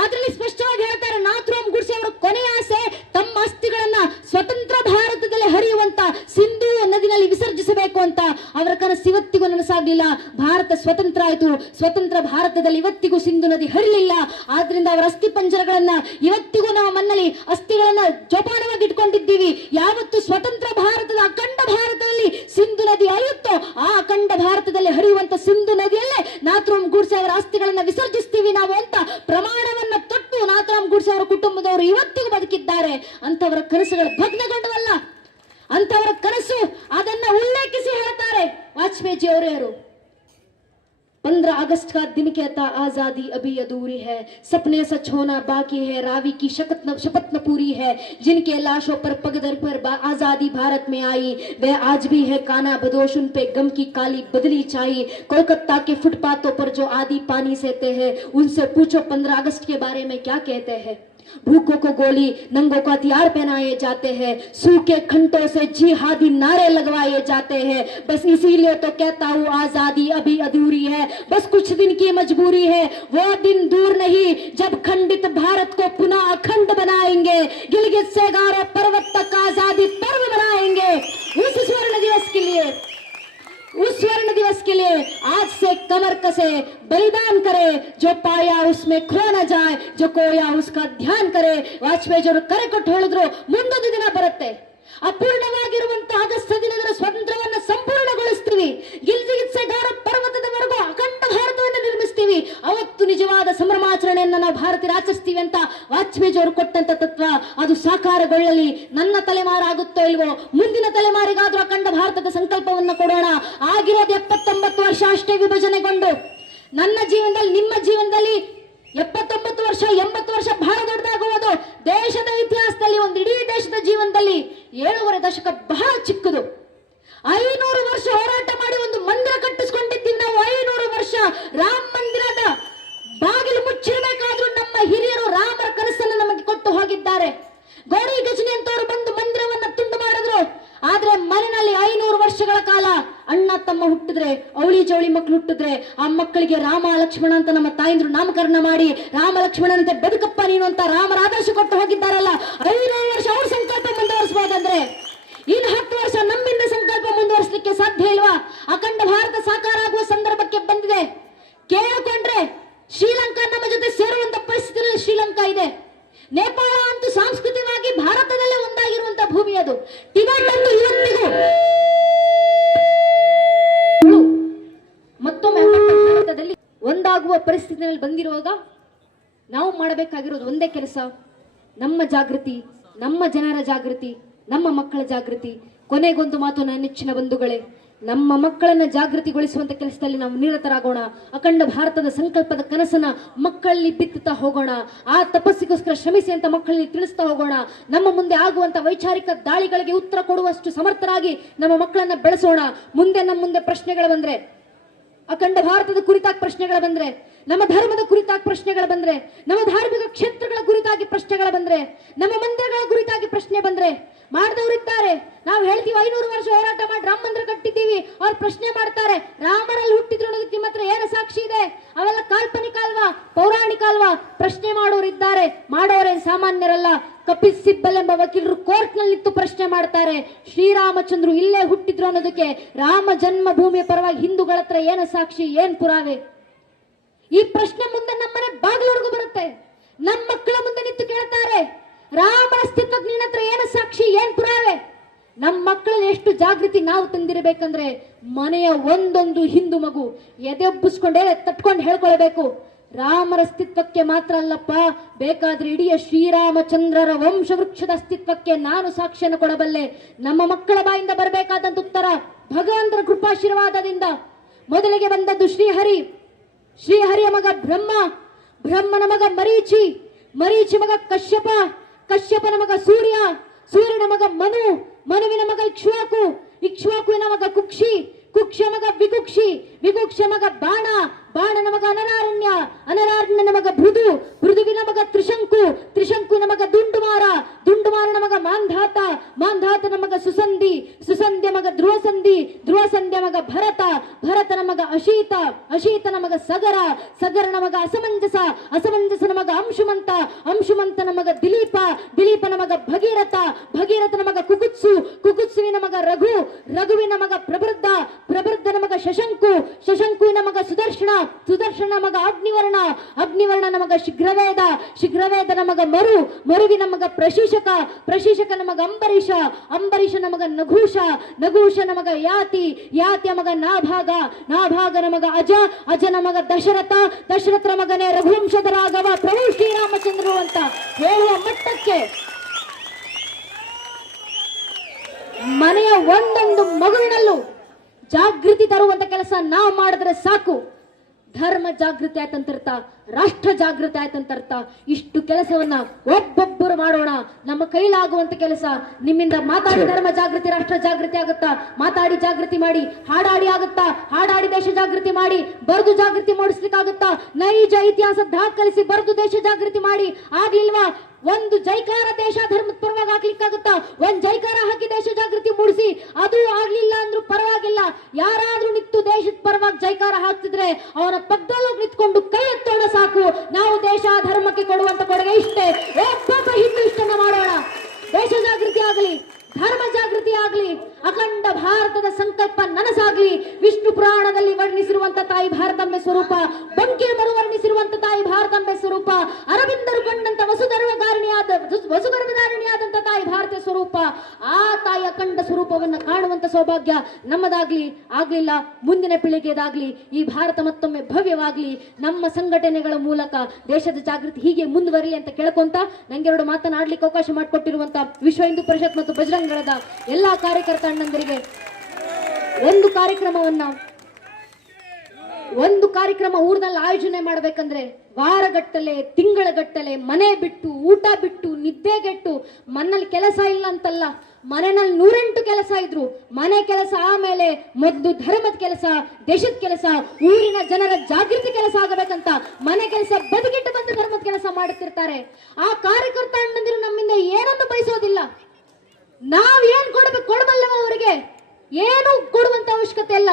ಅದರಲ್ಲಿ ಸ್ಪಷ್ಟವಾಗಿ ಹೇಳ್ತಾರೆ, ನಾಥುರಾಮ್ ಗೂಡ್ಸೆ ಅವರ ಕೊನೆಯ ಆಸೆ ತಮ್ಮ ಅಸ್ಥಿಗಳನ್ನ ಸ್ವತಂತ್ರ ಭಾರತದಲ್ಲಿ ಹರಿಯುವಂತ ಸಿಂಧೂ ನದಿನಲ್ಲಿ ವಿಸರ್ಜಿಸಬೇಕು ಅಂತ. ಅವರ ಕನಸು ಇವತ್ತಿಗೂ ನನಸಾಗ್ಲಿಲ್ಲ. ಭಾರತ ಸ್ವತಂತ್ರ ಆಯಿತು, ಸ್ವತಂತ್ರ ಭಾರತದಲ್ಲಿ ಇವತ್ತಿಗೂ ಸಿಂಧು ನದಿ ಹರಿಲಿಲ್ಲ. ಆದ್ರಿಂದ ಅವರ ಅಸ್ಥಿ ಪಂಜರಗಳನ್ನ ಇವತ್ತಿಗೂ ನಾವು ಮಣ್ಣಲ್ಲಿ ಅಸ್ಥಿಗಳನ್ನ ಜೋಪಾನವಾಗಿ ಇಟ್ಕೊಂಡಿದ್ದೀವಿ. ಯಾವತ್ತು ಸ್ವತಂತ್ರ ಭಾರತದ ಅಖಂಡ ಭಾರತದಲ್ಲಿ ಸಿಂಧು ನದಿ ಹರಿಯುತ್ತೋ ಆ ಅಖಂಡ ಭಾರತದಲ್ಲಿ ಹರಿಯುವಂತ ಸಿಂಧು ನದಿಯಲ್ಲೇ ನಾಥುರಾಮ್ ಗೂಡ್ಸೆ ಅವರ ಅಸ್ಥಿಗಳನ್ನ ವಿಸರ್ಜಿಸ್ತೀವಿ ನಾವು ಅಂತ ಪ್ರಮಾಣವನ್ನ ತೊಟ್ಟು ನಾಥುರಾಮ್ ಗೂಡ್ಸೆ ಅವರ ಕುಟುಂಬದವರು ಇವತ್ತಿಗೂ ಬದುಕಿದ್ದಾರೆ. ಅಂತವರ ಕನಸುಗಳು ಭಗ್ನಗೊಂಡವಲ್ಲ, ಅಂತವರ ಕನಸು ಅದನ್ನ ಉಲ್ಲೇಖಿಸಿ ಹೇಳ್ತಾರೆ ವಾಜಪೇಯಿ ಅವರು. 15 अगस्त का दिन कहता आजादी अभी अधूरी है, सपने सच होना बाकी है, रावी की शपथ न पूरी है, जिनके लाशों पर पगडंडी पर आजादी भारत में आई वे आज भी है काना बदोश, उन पे गम की काली बदली छाई. कोलकाता के फुटपाथों पर जो आदि पानी सहते हैं उनसे पूछो 15 अगस्त के बारे में क्या कहते हैं. भूखों को गोली, नंगों को हथियार पहनाए जाते हैं, सूखे खंडों से जिहादी नारे लगवाए जाते हैं. बस इसीलिए तो कहता हूँ आजादी अभी अधूरी है, बस कुछ दिन की मजबूरी है. वो दिन दूर नहीं जब खंडित भारत को पुनः अखंड बनाएंगे, गिलगित से गारो पर्वत तक आजादी पर्व मनाएंगे. उस स्वर्ण दिवस के लिए आज से कमर कसे, बलिदान करे, जो पाया उसमें खो न जाए, जो खोया उसका ध्यान करे. ವಾಜಪೇಯಿ ಅವರು ಕರೆ ಕೊಟ್ಟು ಹೇಳಿದ್ರು, ಮುಂದೊಂದು ದಿನ ಬರುತ್ತೆ, ಅಪೂರ್ಣವಾಗಿರುವಂತಹ ಆಗಸ್ಟ್ 15ರ ಸ್ವತಂತ್ರವನ್ನ ಸಂಪೂರ್ಣಗೊಳಿಸ್ತೀವಿ, ಗಿಲ್ಗಿತ್ ಸೆ ಗಾರೋ ಪರ್ವತದವರೆಗೂ ಅಖಂಡ ಭಾರತವನ್ನು ನಿರ್ಮಿಸ್ತೀವಿ, ಅವತ್ತು ನಿಜವಾದ ಸಂಭ್ರಮಾಚರಣೆಯನ್ನ ನಾವು ಭಾರತೀಯರು ಆಚರಿಸ್ತೀವಿ ಅಂತ ವಾಜಪೇಯಿ ಅವರು ಕೊಟ್ಟಂತ ತತ್ವ ಅದು ಸಾಕಾರಗೊಳ್ಳಲಿ. ನನ್ನ ತಲೆಮಾರು ಆಗುತ್ತೋ ಇಲ್ವೋ, ಮುಂದಿನ ತಲೆಮಾರಿಗಾದ್ರೂ ಅಖಂಡ ಭಾರತದ ಸಂಕಲ್ಪವನ್ನ ಕೊಡೋಣ. ಆಗಿರೋದು 79 ವರ್ಷ ಅಷ್ಟೇ ವಿಭಜನೆಗೊಂಡು. ನನ್ನ ಜೀವನದಲ್ಲಿ, ನಿಮ್ಮ ಜೀವನದಲ್ಲಿ 79 ವರ್ಷ 80 ವರ್ಷ ಬಹಳ ದೊಡ್ಡದಾಗುವುದು. ದೇಶದ ಇತಿಹಾಸದಲ್ಲಿ, ಒಂದು ಇಡೀ ದೇಶದ ಜೀವನದಲ್ಲಿ 7.5 ದಶಕ ಬಹಳ ಚಿಕ್ಕದು. 500 ವರ್ಷ ಹೋರಾಟ ಮಾಡಿ ಒಂದು ಮಂದಿರ ಕಟ್ಟಿಸ್ಕೊಂಡಿದ್ದೀವಿ ನಾವು. 500 ವರ್ಷ ರಾಮ ಮಂದಿರದ ಬಾಗಿಲು ಮುಚ್ಚಿರಬೇಕಾದ್ರೂ ನಮ್ಮ ಹಿರಿಯರು ರಾಮರ ಕನಸನ್ನು ನಮಗೆ ಕೊಟ್ಟು ಹೋಗಿದ್ದಾರೆ. ಗೌರಿ ಗಜನಿ ಅಂತವರು ಬಂದು ಮಂದಿರವನ್ನ ತುಂಡು ಮಾಡಿದ್ರು. ಆದ್ರೆ ಮನೆಯಲ್ಲಿ 500 ವರ್ಷಗಳ ಕಾಲ ಅಣ್ಣ ತಮ್ಮ ಹುಟ್ಟಿದ್ರೆ, ಅವಳಿ ಜವಳಿ ಮಕ್ಕಳು ಹುಟ್ಟಿದ್ರೆ ಆ ಮಕ್ಕಳಿಗೆ ರಾಮ ಲಕ್ಷ್ಮಣ ಅಂತ ನಮ್ಮ ತಾಯಿಂದ್ರು ನಾಮಕರಣ ಮಾಡಿ ರಾಮ ಲಕ್ಷ್ಮಣನಂತೆ ಬದುಕಪ್ಪ ನೀನು ಅಂತ ರಾಮರ ಆದರ್ಶ ಕೊಟ್ಟು ಹೋಗಿದ್ದಾರಲ್ಲ. 5 ವರ್ಷ ಅವ್ರ ಸಂಕಲ್ಪ ಮುಂದುವರಿಸಬಹುದಂದ್ರೆ ಇನ್ನು 10 ವರ್ಷ ನಮ್ಮಿಂದ ಸಂಕಲ್ಪ ಮುಂದುವರಿಸಲಿಕ್ಕೆ ಸಾಧ್ಯ ಇಲ್ವಾ? ಅಖಂಡ ಭಾರತ ಸಾಕಾರ ಆಗುವ ಸಂದರ್ಭಕ್ಕೆ ಬಂದಿದೆ. ಕೇಳಿಕೊಂಡ್ರೆ ಶ್ರೀಲಂಕಾ ನಮ್ಮ ಜೊತೆ ಸೇರುವಂತ ಪರಿಸ್ಥಿತಿಯಲ್ಲಿ ಶ್ರೀಲಂಕಾ ಇದೆ. ನೇಪಾಳ ಅಂತೂ ಸಾಂಸ್ಕೃತಿಕವಾಗಿ ಭಾರತದಲ್ಲೇ ಒಂದಾಗಿರುವಂತಹ ಭೂಮಿ ಅದು. ಟಿಬೆಟ್ ಅಂತೂ ಇವತ್ತಿಗೂ ಮತ್ತೊಮ್ಮೆ ಭಾರತದಲ್ಲಿ ಒಂದಾಗುವ ಪರಿಸ್ಥಿತಿಯಲ್ಲಿ ಬಂದಿರುವಾಗ ನಾವು ಮಾಡಬೇಕಾಗಿರೋದು ಒಂದೇ ಕೆಲಸ, ನಮ್ಮ ಜಾಗೃತಿ, ನಮ್ಮ ಜನರ ಜಾಗೃತಿ, ನಮ್ಮ ಮಕ್ಕಳ ಜಾಗೃತಿ. ಕೊನೆಗೊಂದು ಮಾತು ನನ್ನ ನೆಚ್ಚಿನ ಬಂಧುಗಳೇ, ನಮ್ಮ ಮಕ್ಕಳನ್ನ ಜಾಗೃತಿಗೊಳಿಸುವಂತ ಕೆಲಸದಲ್ಲಿ ನಾವು ನಿರತರಾಗೋಣ. ಅಖಂಡ ಭಾರತದ ಸಂಕಲ್ಪದ ಕನಸನ್ನ ಮಕ್ಕಳಲ್ಲಿ ಬಿತ್ತುತ್ತಾ ಹೋಗೋಣ. ಆ ತಪಸ್ಸಿಗೋಸ್ಕರ ಶ್ರಮಿಸಿ ಅಂತ ಮಕ್ಕಳಲ್ಲಿ ತಿಳಿಸ್ತಾ ಹೋಗೋಣ. ನಮ್ಮ ಮುಂದೆ ಆಗುವಂತ ವೈಚಾರಿಕ ದಾಳಿಗಳಿಗೆ ಉತ್ತರ ಕೊಡುವಷ್ಟು ಸಮರ್ಥರಾಗಿ ನಮ್ಮ ಮಕ್ಕಳನ್ನ ಬೆಳೆಸೋಣ. ಮುಂದೆ ನಮ್ಮ ಮುಂದೆ ಪ್ರಶ್ನೆಗಳು ಬಂದ್ರೆ, ಅಖಂಡ ಭಾರತದ ಕುರಿತಾಗಿ ಪ್ರಶ್ನೆಗಳು ಬಂದ್ರೆ, ನಮ್ಮ ಧರ್ಮದ ಕುರಿತಾಗಿ ಪ್ರಶ್ನೆಗಳು ಬಂದ್ರೆ, ನಮ್ಮ ಧಾರ್ಮಿಕ ಕ್ಷೇತ್ರಗಳ ಕುರಿತಾಗಿ ಪ್ರಶ್ನೆಗಳು ಬಂದ್ರೆ, ನಮ್ಮ ಮಂದಿರಗಳ ಕುರಿತಾಗಿ ಪ್ರಶ್ನೆ ಬಂದ್ರೆ ಮಾಡಿದವರಿದ್ದಾರೆ. ನಾವು ಹೇಳ್ತೀವಿ 500 ವರ್ಷ ಹೋರಾಟ ಮಾಡಿ ರಾಮ ಮಂದಿರ ಕಟ್ಟಿದ್ದೀವಿ. ಅವ್ರು ಪ್ರಶ್ನೆ ಮಾಡ್ತಾರೆ, ರಾಮರಲ್ಲಿ ಹುಟ್ಟಿದ್ರು ಅನ್ನೋದಕ್ಕೆ ನಿಮ್ಮ ಹತ್ರ ಏನು ಸಾಕ್ಷಿ ಇದೆ? ಅವೆಲ್ಲ ಕಾಲ್ಪನಿಕ ಅಲ್ವಾ, ಪೌರಾಣಿಕ ಅಲ್ವಾ? ಪ್ರಶ್ನೆ ಮಾಡೋರಿದ್ದಾರೆ, ಮಾಡೋರೇನ್ ಸಾಮಾನ್ಯರಲ್ಲ. ಕಪಿಲ್ ಸಿಬ್ಬಲ್ ಎಂಬ ವಕೀಲರು ಕೋರ್ಟ್ ನಲ್ಲಿ ನಿಂತು ಪ್ರಶ್ನೆ ಮಾಡ್ತಾರೆ, ಶ್ರೀರಾಮಚಂದ್ರು ಇಲ್ಲೇ ಹುಟ್ಟಿದ್ರು ಅನ್ನೋದಕ್ಕೆ ರಾಮ ಜನ್ಮಭೂಮಿಯ ಪರವಾಗಿ ಹಿಂದೂಗಳ ಹತ್ರ ಏನು ಸಾಕ್ಷಿ, ಏನ್ ಪುರಾವೆ? ಈ ಪ್ರಶ್ನೆ ಮುಂದೆ ನಮ್ಮನೆ ಬಾಗಿಲವರೆಗೂ ಬರುತ್ತೆ. ನಮ್ಮ ಮಕ್ಕಳ ಮುಂದೆ ನಿಂತು ಕೇಳ್ತಾರೆ, ರಾಮನ ಅಸ್ತಿತ್ವಕ್ಕೆ ನಿನ್ನ ಹತ್ರ ಏನು ಸಾಕ್ಷಿ, ಏನ್ ಪುರಾವೆ? ನಮ್ಮ ಮಕ್ಕಳಲ್ಲಿ ಎಷ್ಟು ಜಾಗೃತಿ ನಾವು ತಂದಿರಬೇಕಂದ್ರೆ ಮನೆಯ ಒಂದೊಂದು ಹಿಂದೂ ಮಗು ಎದೆಬ್ಬಿಸ್ಕೊಂಡೇ ತಟ್ಕೊಂಡು ಹೇಳ್ಕೊಳ್ಬೇಕು, ರಾಮರ ಅಸ್ತಿತ್ವಕ್ಕೆ ಮಾತ್ರ ಅಲ್ಲಪ್ಪ, ಬೇಕಾದ್ರೆ ಇಡೀ ಶ್ರೀರಾಮಚಂದ್ರರ ವಂಶವೃಕ್ಷದ ಅಸ್ತಿತ್ವಕ್ಕೆ ನಾನು ಸಾಕ್ಷಿಯನ್ನು ಕೊಡಬಲ್ಲೆ. ನಮ್ಮ ಮಕ್ಕಳ ಬಾಯಿಂದ ಬರಬೇಕಾದಂತ ಉತ್ತರ ಭಗವಂತನ ಕೃಪಾಶೀರ್ವಾದದಿಂದ. ಮೊದಲಿಗೆ ಬಂದದ್ದು ಶ್ರೀಹರಿ, ಶ್ರೀಹರಿಯ ಮಗ ಬ್ರಹ್ಮ, ಬ್ರಹ್ಮನ ಮಗ ಮರೀಚಿ, ಮರೀಚಿ ಮಗ ಕಶ್ಯಪ, ಕಶ್ಯಪನ ಮಗ ಸೂರ್ಯ, ಸೂರ್ಯನ ಮಗ ಮನು, ಮನುವಿನ ಮಗ ಇಕ್ಷ್ವಾಕು, ಇಕ್ಷ್ವಾಕುವಿನ ಮಗ ಕುಕ್ಷಿ, ಕುಕ್ಷ ಮಗ ವಿಕುಕ್ಷಿ, ವಿಕುಕ್ಷ ಮಗ ಬಾಣ, ಬಾಣನ ಮಗ ಅನರಾರಣ್ಯ, ಅನರಾರಣ್ಯನ ಮಗ ಭೃದು, ಭೃದುವಿನ ಮಗ ತ್ರಿಶಂಕು, ತ್ರಿಶಂಕುವಿನ ಮಗ ದುಂಡುಮಾರ, ದುಂಡುಮಾರನ ಮಗ ಮಾಂಧಾತ, ಮಾಂಧಾತನ ಮಗ ಸುಸಂಧಿ, ಸುಸಂಧ್ಯ ಮಗ ಧ್ರುವಸಂಧಿ, ಧ್ರುವಸಂಧ್ಯ ಮಗ ಭರತ, ಭರತನ ಮಗ ಅಶೀತ, ಅಶೀತನ ಮಗ ಸಗರ, ಸಗರನ ಮಗ ಅಸಮಂಜಸ, ಅಸಮಂಜಸನ ಮಗ ಅಂಶುಮಂತ, ಅಂಶುಮಂತನ ಮಗ ದಿಲೀಪ, ದಿಲೀಪನ ಮಗ ಭಗೀರಥ, ಭಗೀರಥನ ಮಗ ಕುಕುತ್ಸು, ಕುಕುತ್ಸುವಿನ ಮಗ ರಘು, ರಘುವಿನ ಮಗ ಪ್ರಬೃದ್ಧ, ಪ್ರಬೃದ್ಧನ ಮಗ ಶಶಂಕು, ಶಶಂಕುವಿನ ಮಗ ಸುದರ್ಶನ, ಸುದರ್ಶನ ಮಗ ಅಗ್ನಿವರ್ಣ, ಅಗ್ನಿವರ್ಣನ ಮಗ ಶೀಘ್ರವೇದ, ಶೀಘ್ರವೇದನ ಮಗ ಮರು, ಮರುವಿನ ಮಗ ಪ್ರಶೀಶಕ, ಪ್ರಶೀಶಕನ ಮಗ ಅಂಬರೀಷ, ಅಂಬರೀಷನ ಮಗ ನಘೂಷ, ನಘೂಷನ ಮಗ ಯಾತಿ, ಯಾತಿಯ ಮಗ ನಾಭಾಗ, ನಾಭಾಗನ ಮಗ ಅಜ, ಅಜನ ಮಗ ದಶರಥ, ದಶರಥನ ಮಗನೇ ರಘುವಂಶದ ರಾಘವ ಪ್ರಭು ಶ್ರೀರಾಮಚಂದ್ರರು ಅಂತ ಹೇಳುವ ಮಟ್ಟಕ್ಕೆ ಮನೆಯ ಒಂದೊಂದು ಮಗುವಿನಲ್ಲೂ ಜಾಗೃತಿ ತರುವಂತ ಕೆಲಸ ನಾವು ಮಾಡಿದ್ರೆ ಸಾಕು. ಧರ್ಮ ಜಾಗೃತಿ ಆಯ್ತಂತರ್ಥ, ರಾಷ್ಟ್ರ ಜಾಗೃತಿ ಆಯ್ತಂತರ್ಥ. ಇಷ್ಟು ಕೆಲಸವನ್ನ ಒಬ್ಬೊಬ್ಬರು ಮಾಡೋಣ. ನಮ್ಮ ಕೈಲಾಗುವಂತ ಕೆಲಸ. ನಿಮ್ಮಿಂದ ಮಾತಾಡಿ ಧರ್ಮ ಜಾಗೃತಿ, ರಾಷ್ಟ್ರ ಜಾಗೃತಿ ಆಗುತ್ತಾ? ಮಾತಾಡಿ ಜಾಗೃತಿ ಮಾಡಿ. ಹಾಡಾಡಿ ಆಗುತ್ತಾ? ಹಾಡಾಡಿ ದೇಶ ಜಾಗೃತಿ ಮಾಡಿ. ಬರೆದು ಜಾಗೃತಿ ಮೂಡಿಸ್ಲಿಕ್ಕಾಗುತ್ತಾ? ನೈಜ ಇತಿಹಾಸ ದಾಖಲಿಸಿ ಬರೆದು ದೇಶ ಜಾಗೃತಿ ಮಾಡಿ. ಆಗ್ಲಿಲ್ವಾ? ಒಂದು ಜೈಕಾರ ದೇಶ ಧರ್ಮದ ಪರವಾಗಿ ಹಾಕ್ಲಿಕ್ಕಾಗುತ್ತಾ? ಒಂದ್ ಜೈಕಾರ ಹಾಕಿ ದೇಶ ಜಾಗೃತಿ ಮೂಡಿಸಿ. ಅದು ಆಗ್ಲಿಲ್ಲ ಅಂದ್ರೂ ಪರವಾಗಿಲ್ಲ, ಯಾರಾದ್ರೂ ನಿಂತು ದೇಶದ ಪರವಾಗಿ ಜೈಕಾರ ಹಾಕ್ತಿದ್ರೆ ಅವನ ಪಕ್ಕದಲ್ಲೂ ನಿಂತ್ಕೊಂಡು ಕೈ ಎತ್ತೋಣ ಸಾಕು. ನಾವು ದೇಶ ಧರ್ಮಕ್ಕೆ ಕೊಡುವಂತ ಕೊಡುಗೆ ಇಷ್ಟೇ. ಒಬ್ಬೊಬ್ಬ ಹಿಂದೂ ಇಷ್ಟನ್ನ ಮಾಡೋಣ. ದೇಶ ಜಾಗೃತಿ ಆಗಲಿ, ಧರ್ಮ ಜಾಗೃತಿ ಆಗಲಿ, ಅಖಂಡ ಭಾರತದ ಸಂಕಲ್ಪ ನನಸಾಗ್ಲಿ. ವಿಷ್ಣು ಪುರಾಣದಲ್ಲಿ ವರ್ಣಿಸಿರುವಂತ ತಾಯಿ ಭಾರತಾಂಬೆ ಸ್ವರೂಪ, ಬಂಕಿಮರು ವರ್ಣಿಸಿರುವಂತ ತಾಯಿ ಭಾರತಾಂಬೆ ಸ್ವರೂಪ, ಅರವಿಂದರು ಕಂಡಂತ ವಸುಗರ್ಭಧಾರಿಣಿಯಾದಂತ ತಾಯಿ ಭಾರತೀಯ ಸ್ವರೂಪ, ಆ ತಾಯಿ ಅಖಂಡ ಸ್ವರೂಪವನ್ನು ಕಾಣುವಂತ ಸೌಭಾಗ್ಯ ನಮ್ಮದಾಗ್ಲಿ. ಆಗ್ಲಿಲ್ಲ, ಮುಂದಿನ ಪೀಳಿಗೆದಾಗ್ಲಿ. ಈ ಭಾರತ ಮತ್ತೊಮ್ಮೆ ಭವ್ಯವಾಗ್ಲಿ. ನಮ್ಮ ಸಂಘಟನೆಗಳ ಮೂಲಕ ದೇಶದ ಜಾಗೃತಿ ಹೀಗೆ ಮುಂದುವರಲಿ ಅಂತ ಕೇಳ್ಕೊಂತ ನಂಗೆರಡು ಮಾತನಾಡ್ಲಿಕ್ಕೆ ಅವಕಾಶ ಮಾಡಿಕೊಟ್ಟಿರುವಂತ ವಿಶ್ವ ಹಿಂದೂ ಪರಿಷತ್ ಮತ್ತು ಬಜರಂಗ ದಳದ ಎಲ್ಲಾ ಕಾರ್ಯಕರ್ತ ಅಣ್ಣಂದರಿಗೆ ಒಂದು ಕಾರ್ಯಕ್ರಮ ಊರಿನಲ್ಲಿ ಆಯೋಜನೆ ಮಾಡಬೇಕಂದ್ರೆ ವಾರಗಟ್ಟಲೆ, ತಿಂಗಳಗಟ್ಟಲೆ ಮನೆ ಬಿಟ್ಟು, ಊಟ ಬಿಟ್ಟು, ನಿದ್ದೆಗೆಟ್ಟು, ಮನೇಲಿ ಕೆಲಸ ಇಲ್ಲ ಅಂತಲ್ಲ, ಮನೆಯಲ್ಲಿ 108 ಕೆಲಸ ಇದ್ರು. ಮನೆ ಕೆಲಸ ಆಮೇಲೆ ಮೊದಲು ಧರ್ಮದ ಕೆಲಸ, ದೇಶದ ಕೆಲಸ, ಊರಿನ ಜನರ ಜಾಗೃತಿ ಕೆಲಸ ಆಗಬೇಕಂತ ಮನೆ ಕೆಲಸ ಬದಿಗಿಟ್ಟು ಬಂದು ಧರ್ಮದ ಕೆಲಸ ಮಾಡುತ್ತಿರ್ತಾರೆ. ಆ ಕಾರ್ಯಕರ್ತ ಅಣ್ಣಂದಿರು ನಮ್ಮಿಂದ ಏನನ್ನು ಬಯಸೋದಿಲ್ಲ. ನಾವ್ ಏನ್ ಕೊಡಬೇಕು ಕೊಡಬಲ್ಲವ ಅವರಿಗೆ. ಏನು ಕೊಡುವಂತ ಅವಶ್ಯಕತೆ ಇಲ್ಲ.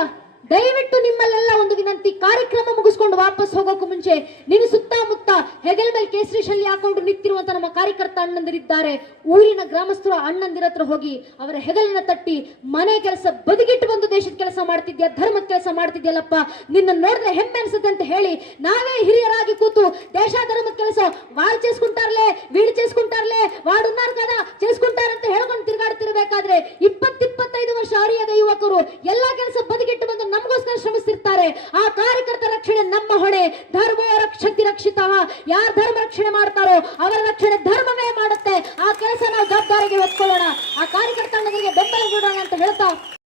ದಯವಿಟ್ಟು ನಿಮ್ಮಲ್ಲೆಲ್ಲ ಒಂದು ವಿನಂತಿ, ಕಾರ್ಯಕ್ರಮ ಮುಗಿಸ್ಕೊಂಡು ವಾಪಸ್ ಹೋಗೋಕು ಮುಂಚೆ ನಿನ್ನ ಸುತ್ತಮುತ್ತ ಹೆಗಲ ಮೇಲೆ ಕೇಸರಿ ಶಲ್ಯ ಹಾಕೊಂಡು ನಿಂತಿರುವಂತ ನಮ್ಮ ಕಾರ್ಯಕರ್ತ ಅಣ್ಣಂದಿರಿದ್ದಾರೆ. ಊರಿನ ಗ್ರಾಮಸ್ಥರು ಅಣ್ಣಂದಿರ ಹತ್ರ ಹೋಗಿ ಅವರ ಹೆಗಲಿನ ತಟ್ಟಿ, ಮನೆ ಕೆಲಸ ಬದಿಗಿಟ್ಟು ಬಂದು ದೇಶದ ಕೆಲಸ ಮಾಡ್ತಿದ್ಯಾ, ಧರ್ಮದ ಕೆಲಸ ಮಾಡ್ತಿದ್ಯಲ್ಲಪ್ಪ, ನಿನ್ನ ನೋಡಿದ್ರೆ ಹೆಮ್ಮೆ ಅನ್ಸುತ್ತೆ ಅಂತ ಹೇಳಿ ನಾವೇ ಹಿರಿಯರಾಗಿ ಕೂತು ದೇಶ ಧರ್ಮದ ಕೆಲಸ ವಾಳ್ చేసుకుంటారులే వీళ్ళు చేసుకుంటారులే వాడు ఉన్నారు కదా చేసుకుంటారంತ ಹೇಳ್ಕೊಂಡು ತಿರುಗಾಡ್ತಿರ್ಬೇಕಾದ್ರೆ 20-25 ವರ್ಷ ಹರಿಯದ ಯುವಕರು ಎಲ್ಲಾ ಕೆಲಸ ಬದಿಗಿಟ್ಟು ಬಂದು ನಮಗೋಸ್ಕರ ಶ್ರಮಿಸ್ತಿರ್ತಾರೆ. ಆ ಕಾರ್ಯಕರ್ತರ ರಕ್ಷಣೆ ನಮ್ಮ ಹೊಣೆ. ಧರ್ಮೋ ರಕ್ಷತಿ ರಕ್ಷಿತಃ. ಯಾರು ಧರ್ಮ ರಕ್ಷಣೆ ಮಾಡ್ತಾರೋ ಅವರ ರಕ್ಷಣೆ ಧರ್ಮವೇ ಮಾಡುತ್ತೆ. ಆ ಕೆಲಸ ನಾವು ಜವಾಬ್ದಾರಿಗೆ ಹೊತ್ಕೊಳ್ಳೋಣ. ಆ ಕಾರ್ಯಕರ್ತರಿಗೆ ಬೆಂಬಲ ಕೊಡೋಣ ಅಂತ ಹೇಳ್ತಾ